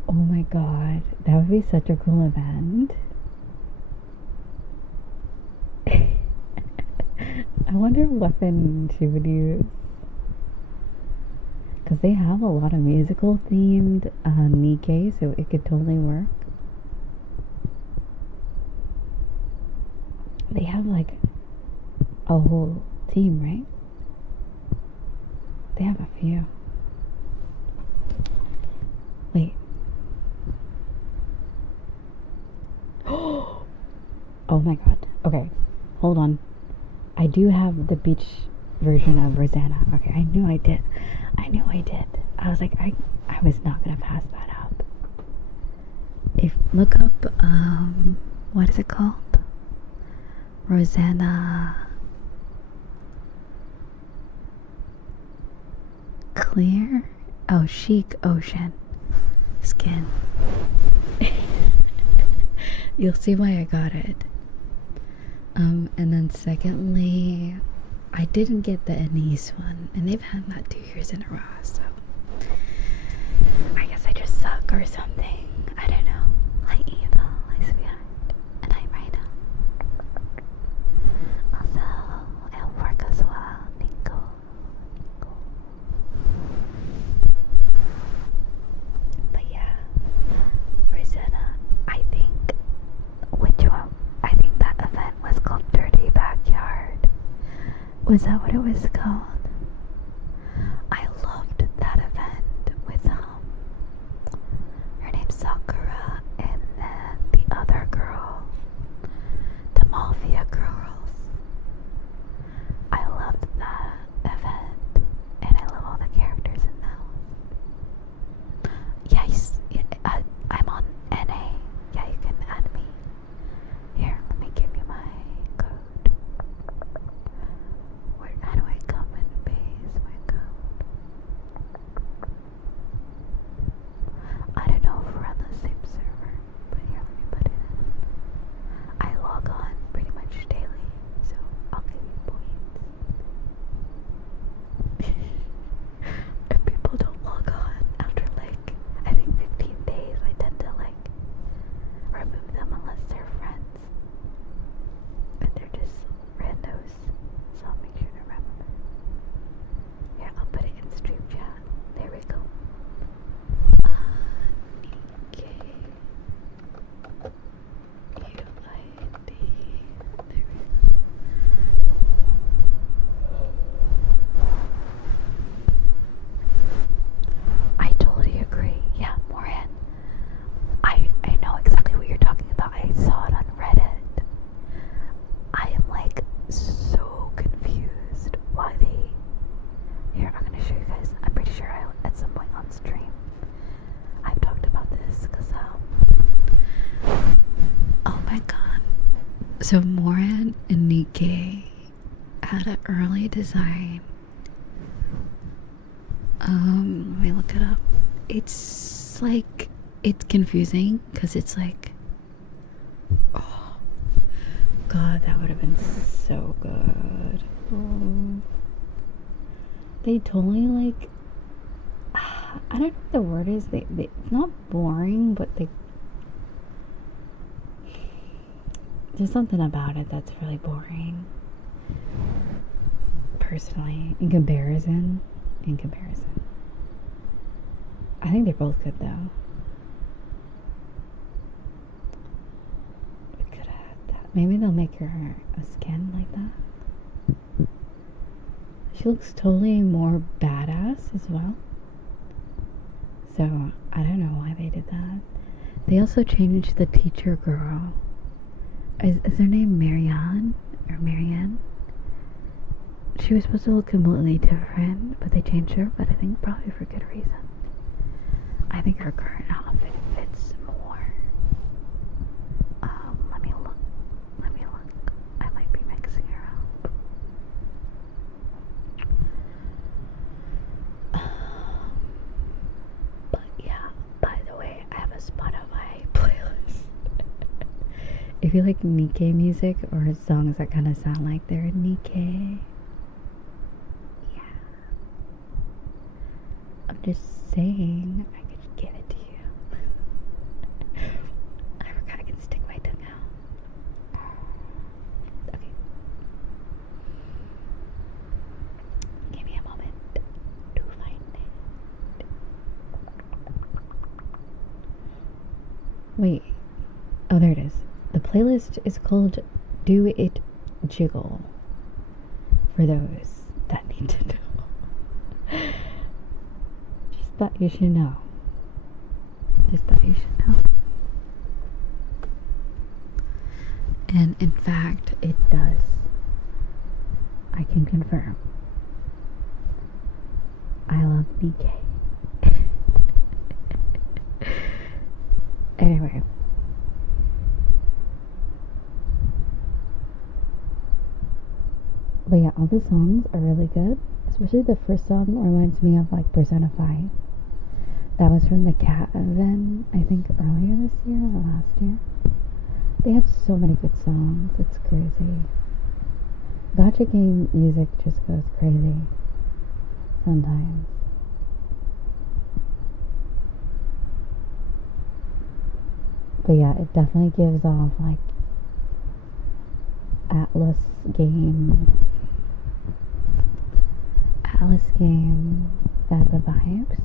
Oh my god, that would be such a cool event. I wonder what weapon she would use. Because they have a lot of musical themed Nikkei, so it could totally work. They have like a whole team, right? They have a few. Wait. Oh my god. Okay, hold on. I do have the beach version of Rosanna. Okay, I knew I did. I was like, I was not gonna pass that up. If look up what is it called? Rosanna Clear? Oh, Chic Ocean Skin. You'll see why I got it. And then secondly, I didn't get the Anise one, and they've had that 2 years in a row, so I guess I just suck or something. I don't know. Hi Eva, hi sweetheart, and I'm Rhino. Also, at work as well, Nico. But yeah, Rosanna, I think, which one? I think that event was called Dirty Backyard. Was that what it was called? I loved that event with her name's Sakura, and then the other girl, the Mafia girls. I loved that event, and I love all the characters in those. Yes, I'm on NA. Yeah, you can add me. Here, let me give you my code. How do I come and paste my code? I don't know if we're on the same server, but here, let me put it in. I log on pretty much daily, so I'll give you points. If people don't log on after like, I think 15 days, I tend to like remove them unless they're friends. And they're just randos, so I'll make sure to remember. Here, I'll put it in stream chat. There we go. Okay. UID. There we go. I totally agree. Yeah, Moran. I know exactly what you're talking about. I saw it on Reddit. I am like so confused why they. Here, I'm gonna show you guys. I'm pretty sure at some point on stream I've talked about this because oh my god. So Moran and Nikkei had an early design. Let me look it up. It's like, it's confusing because it's like, oh god, that would have been so good. Oh. They totally like, I don't know what the word is. They it's not boring, but there's something about it that's really boring. Personally, in comparison. I think they're both good though. We could have had that. Maybe they'll make her a skin like that. She looks totally more badass as well. So I don't know why they did that. They also changed the teacher girl. Is her name Marianne or Marianne? She was supposed to look completely different, but they changed her. But I think probably for good reason. I think her current outfit fits more. Let me look. I might be mixing her up. But yeah, by the way, I have a Spotify playlist. If you like Nikkei music or songs that kind of sound like they're Nikkei, yeah. I'm just saying, I could give it to you. Wait. Oh, there it is. The playlist is called Do It Jiggle. For those that need to know. Just thought you should know. Just thought you should know. And in fact, it does. I can confirm. I love BK. Anyway. But yeah, all the songs are really good. Especially the first song reminds me of like Persona 5. That was from the Cat event, I think earlier this year or last year. They have so many good songs. It's crazy. Gacha game music just goes crazy sometimes. But yeah, it definitely gives off like Atlas game type of vibes.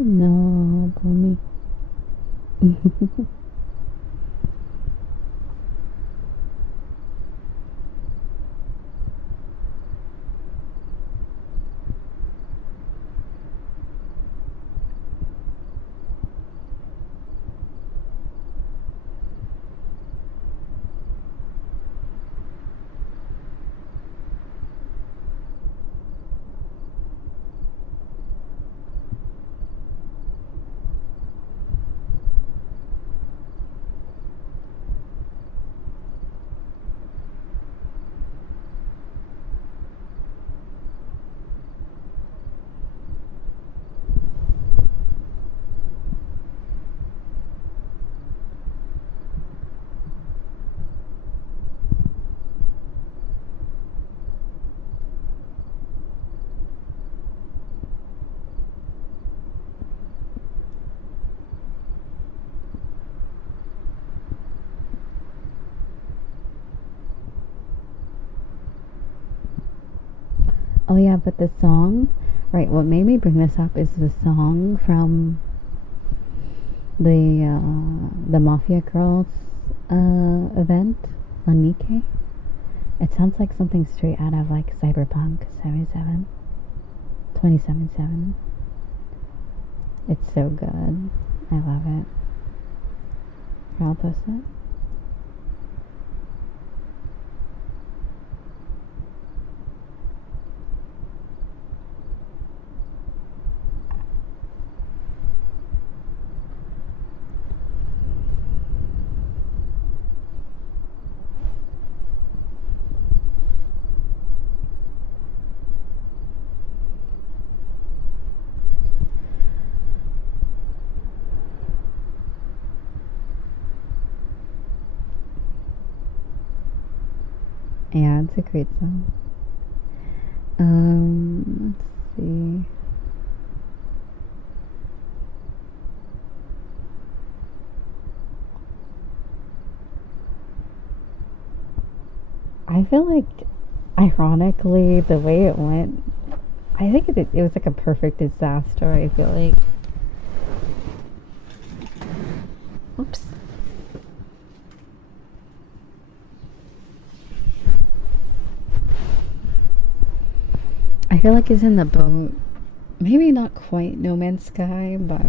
No, Boomy. Oh yeah, but the song, right? What made me bring this up is the song from the Mafia Girls event on Nikkei. It sounds like something straight out of like Cyberpunk 2077. It's so good. I love it. Here, I'll post it. Yeah, it's a great song. Let's see. feel like, ironically, the way it went, I think it was like a perfect disaster. I feel like. Oops. I feel like it's in the boat. Maybe not quite No Man's Sky, but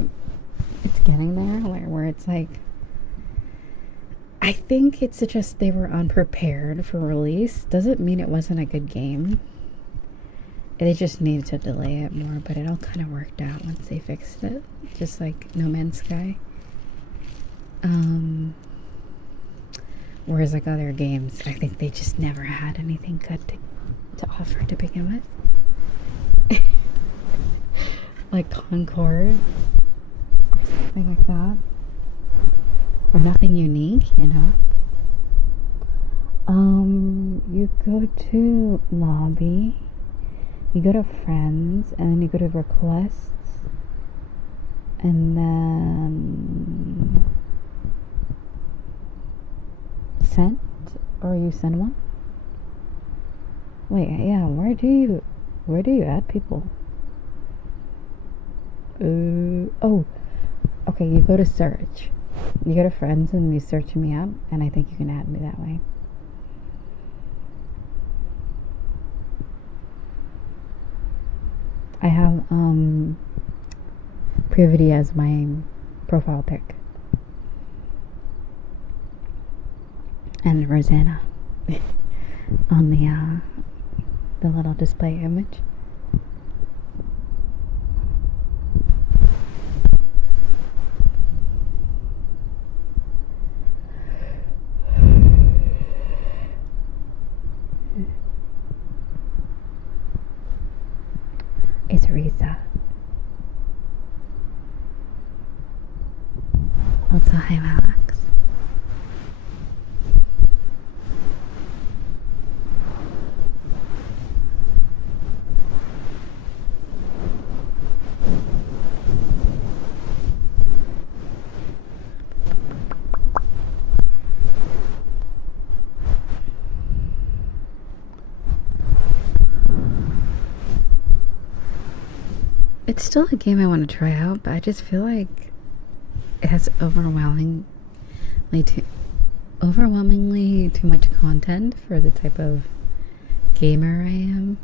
it's getting there, where it's like, I think it's just they were unprepared for release. Doesn't mean it wasn't a good game. They just needed to delay it more, but it all kind of worked out once they fixed it. Just like No Man's Sky. Whereas like other games, I think they just never had anything good to offer to begin with. Like Concord or something like that. Or nothing unique, you know. You go to lobby, you go to friends, and then you go to requests, and then sent, or you send one. Wait, yeah, where do you add people? Oh, okay, you go to search. You go to friends and you search me up, and I think you can add me that way. I have Privity as my profile pic, and Rosanna on the little display image. It's Riza. Also, hi, Alex. It's still a game I want to try out, but I just feel like it has overwhelmingly too much content for the type of gamer I am.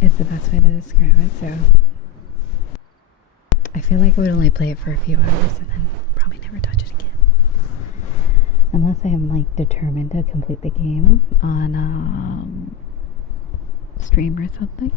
It's the best way to describe it. So I feel like I would only play it for a few hours and then probably never touch it again, unless I am like determined to complete the game on stream or something.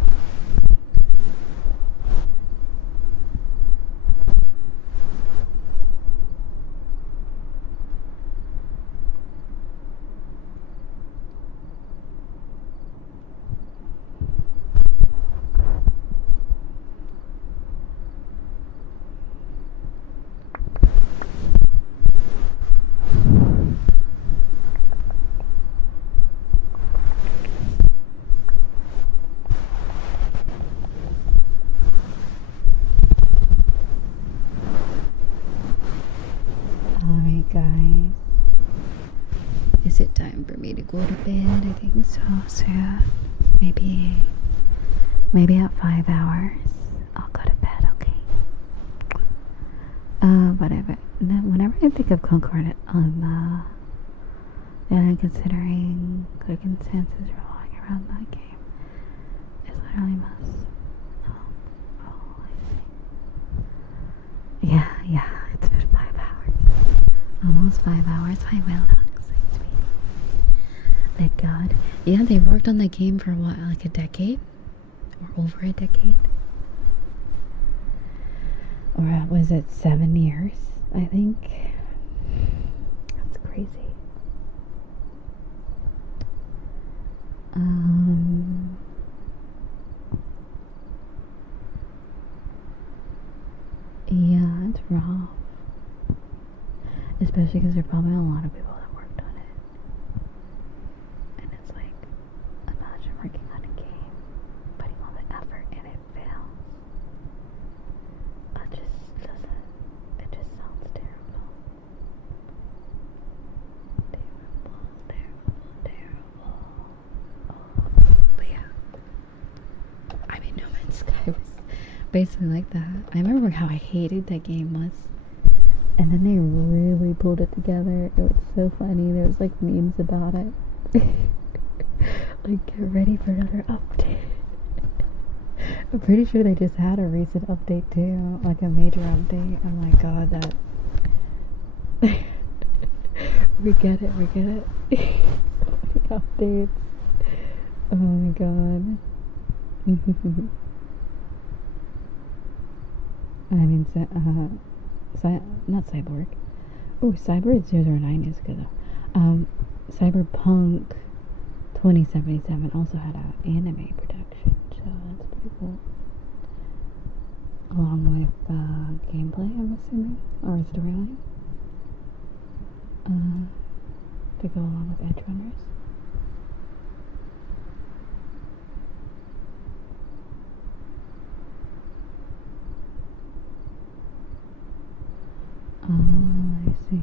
Guys, is it time for me to go to bed? I think so soon. Maybe at 5 hours I'll go to bed. Okay. Whenever I think of Concord on I'm considering circumstances revolving around that game, it's literally must. Oh, I see. Yeah, it's been 5 hours. Almost 5 hours. I will, Alex. Thank God. Yeah, they worked on the game for what, like a decade? Or over a decade? Or was it 7 years? I think. That's crazy. Yeah, it's rough. Especially because there are probably a lot of people that worked on it. And it's like, imagine working on a game, putting all the effort, and it fails. It just sounds terrible. Terrible. basically like that. I remember how I hated that game was. And then they really pulled it together. It was so funny. There was like memes about it. Like, get ready for another update. I'm pretty sure they just had a recent update too. Like a major update. Oh my god, that. we get it. So many updates. Oh my god. I mean, not Cyborg. Oh, Cyborg 009 is good though. Cyberpunk 2077 also had an anime production, so that's pretty cool. Along with gameplay, I'm assuming, or storyline. To go along with Edge Runners. Oh, I see.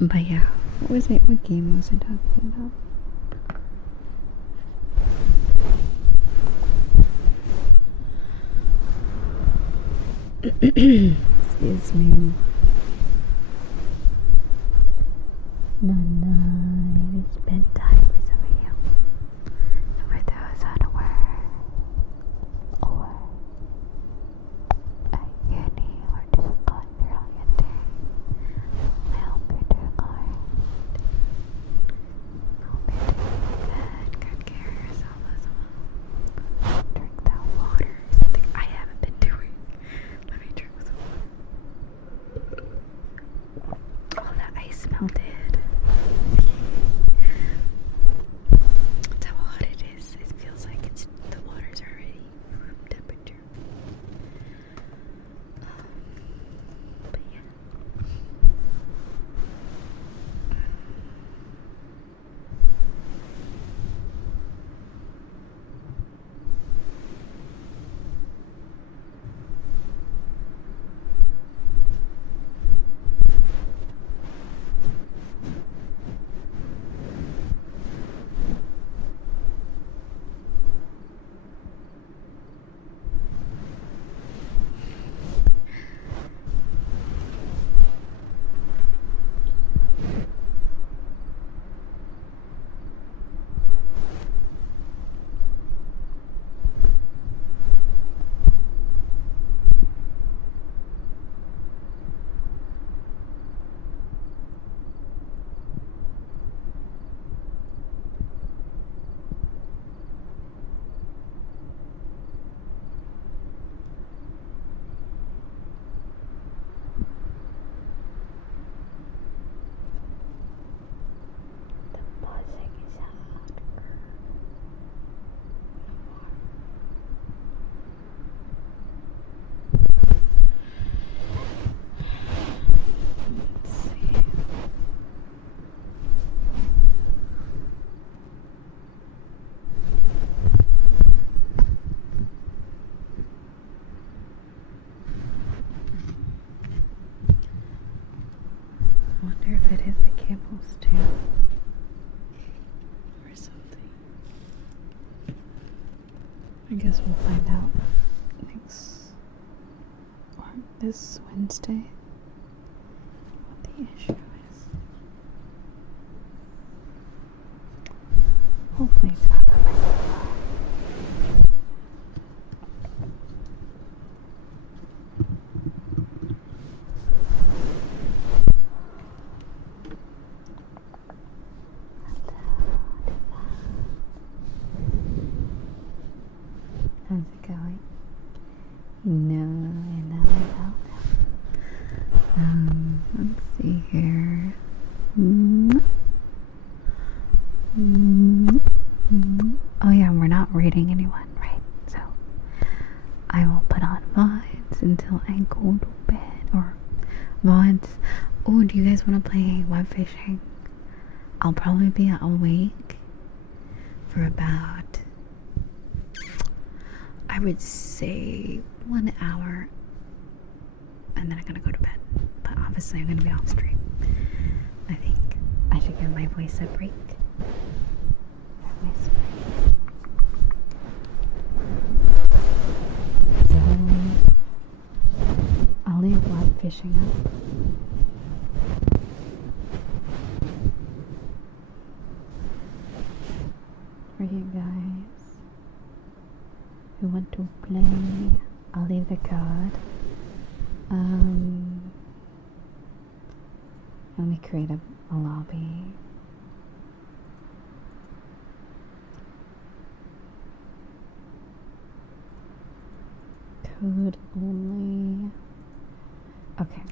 But yeah, what game was I talking about? Excuse me. No, it's bedtime for some of you. And for those unaware, or at uni, or just going throughout your day, I hope you're doing alright. Hope you're doing good care of yourself as well. Drink that water, something I haven't been doing. Let me drink some water. Oh, that ice melted. That's how hot it is. It feels like the water's already room temperature. But yeah. I wonder if it is the camels too. Or something. I guess we'll find out this Wednesday what the issue is. Hopefully it's not the microphone. How's it going? No. Let's see here. Oh yeah, we're not rating anyone, right? So I will put on VODs until I go to bed. Or VODs. Oh, do you guys want to play web fishing? I'll probably be awake for about, I I would say 1 hour, and then I'm gonna go to bed. But obviously, I'm gonna be off stream. I think I should give my voice a break. So I'll leave live fishing up. For you guys who want to play, I'll leave the code. Let me create a lobby. Code only. Okay,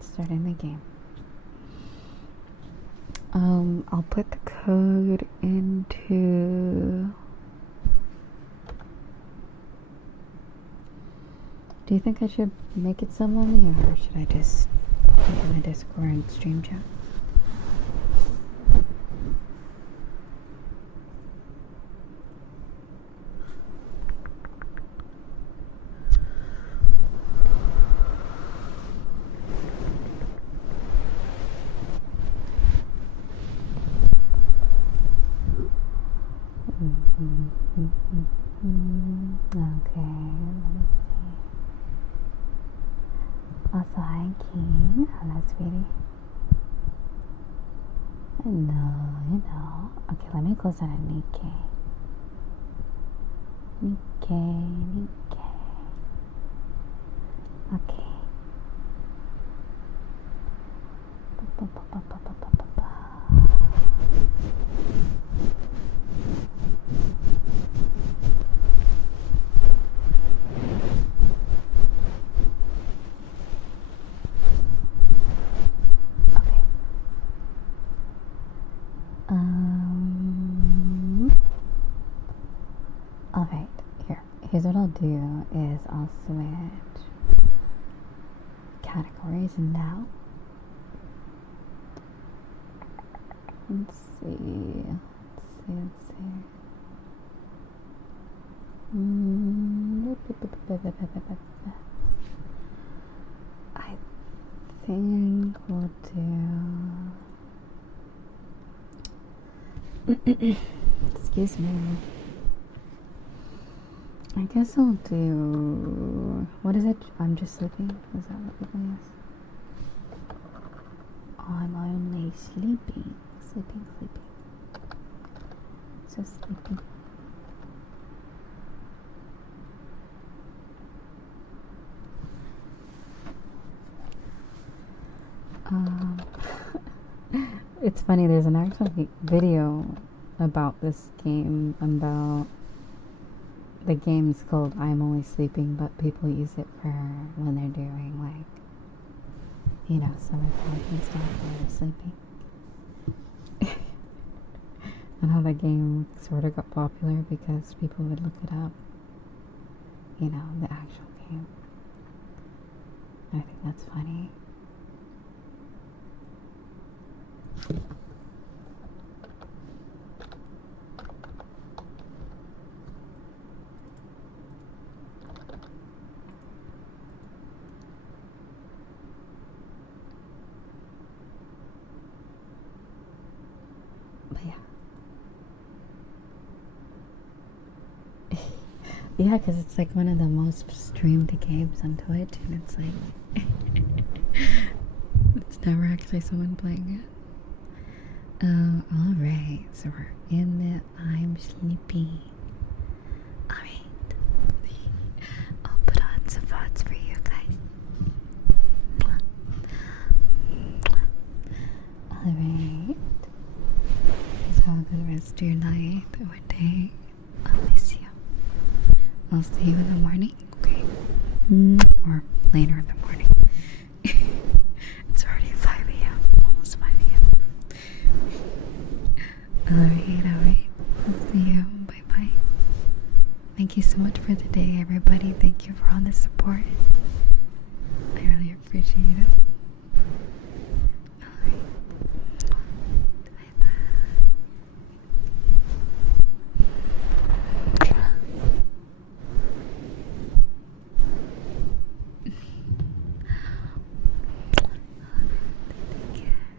starting the game. I'll put the code into. Do you think I should make it sub only, or should I just put it in the Discord and stream chat? Okay, let me see. Also, hi King. Hello, sweetie. Hello. Okay, let me close out a Nikkei. Okay. Alright, here's what I'll do is I'll switch categories now. Let's see. I think we'll do excuse me. I guess I'll do, what is it? I'm just sleeping? Is that what it is? I'm only sleeping. Sleeping. So sleepy. It's funny, there's an actual video about this game, about the game's called I'm Only Sleeping, but people use it for when they're doing, like, you know, summer camp and stuff where they're sleeping. And how that game sort of got popular because people would look it up, you know, the actual game. I think that's funny. But yeah. Yeah, because it's like one of the most streamed games on Twitch, and it's like it's never actually someone playing it. Alright, so we're in the I'm sleepy. Alright. I'll put on some VODs for you guys. Alright. Just have a good rest of your night or day. I'll miss you. I'll see you in the morning, okay? Or later in the morning. It's already 5 a.m. Almost 5 a.m. Alright. I'll see you. Bye-bye. Thank you so much for the day, everybody. Thank you for all the support. I really appreciate it.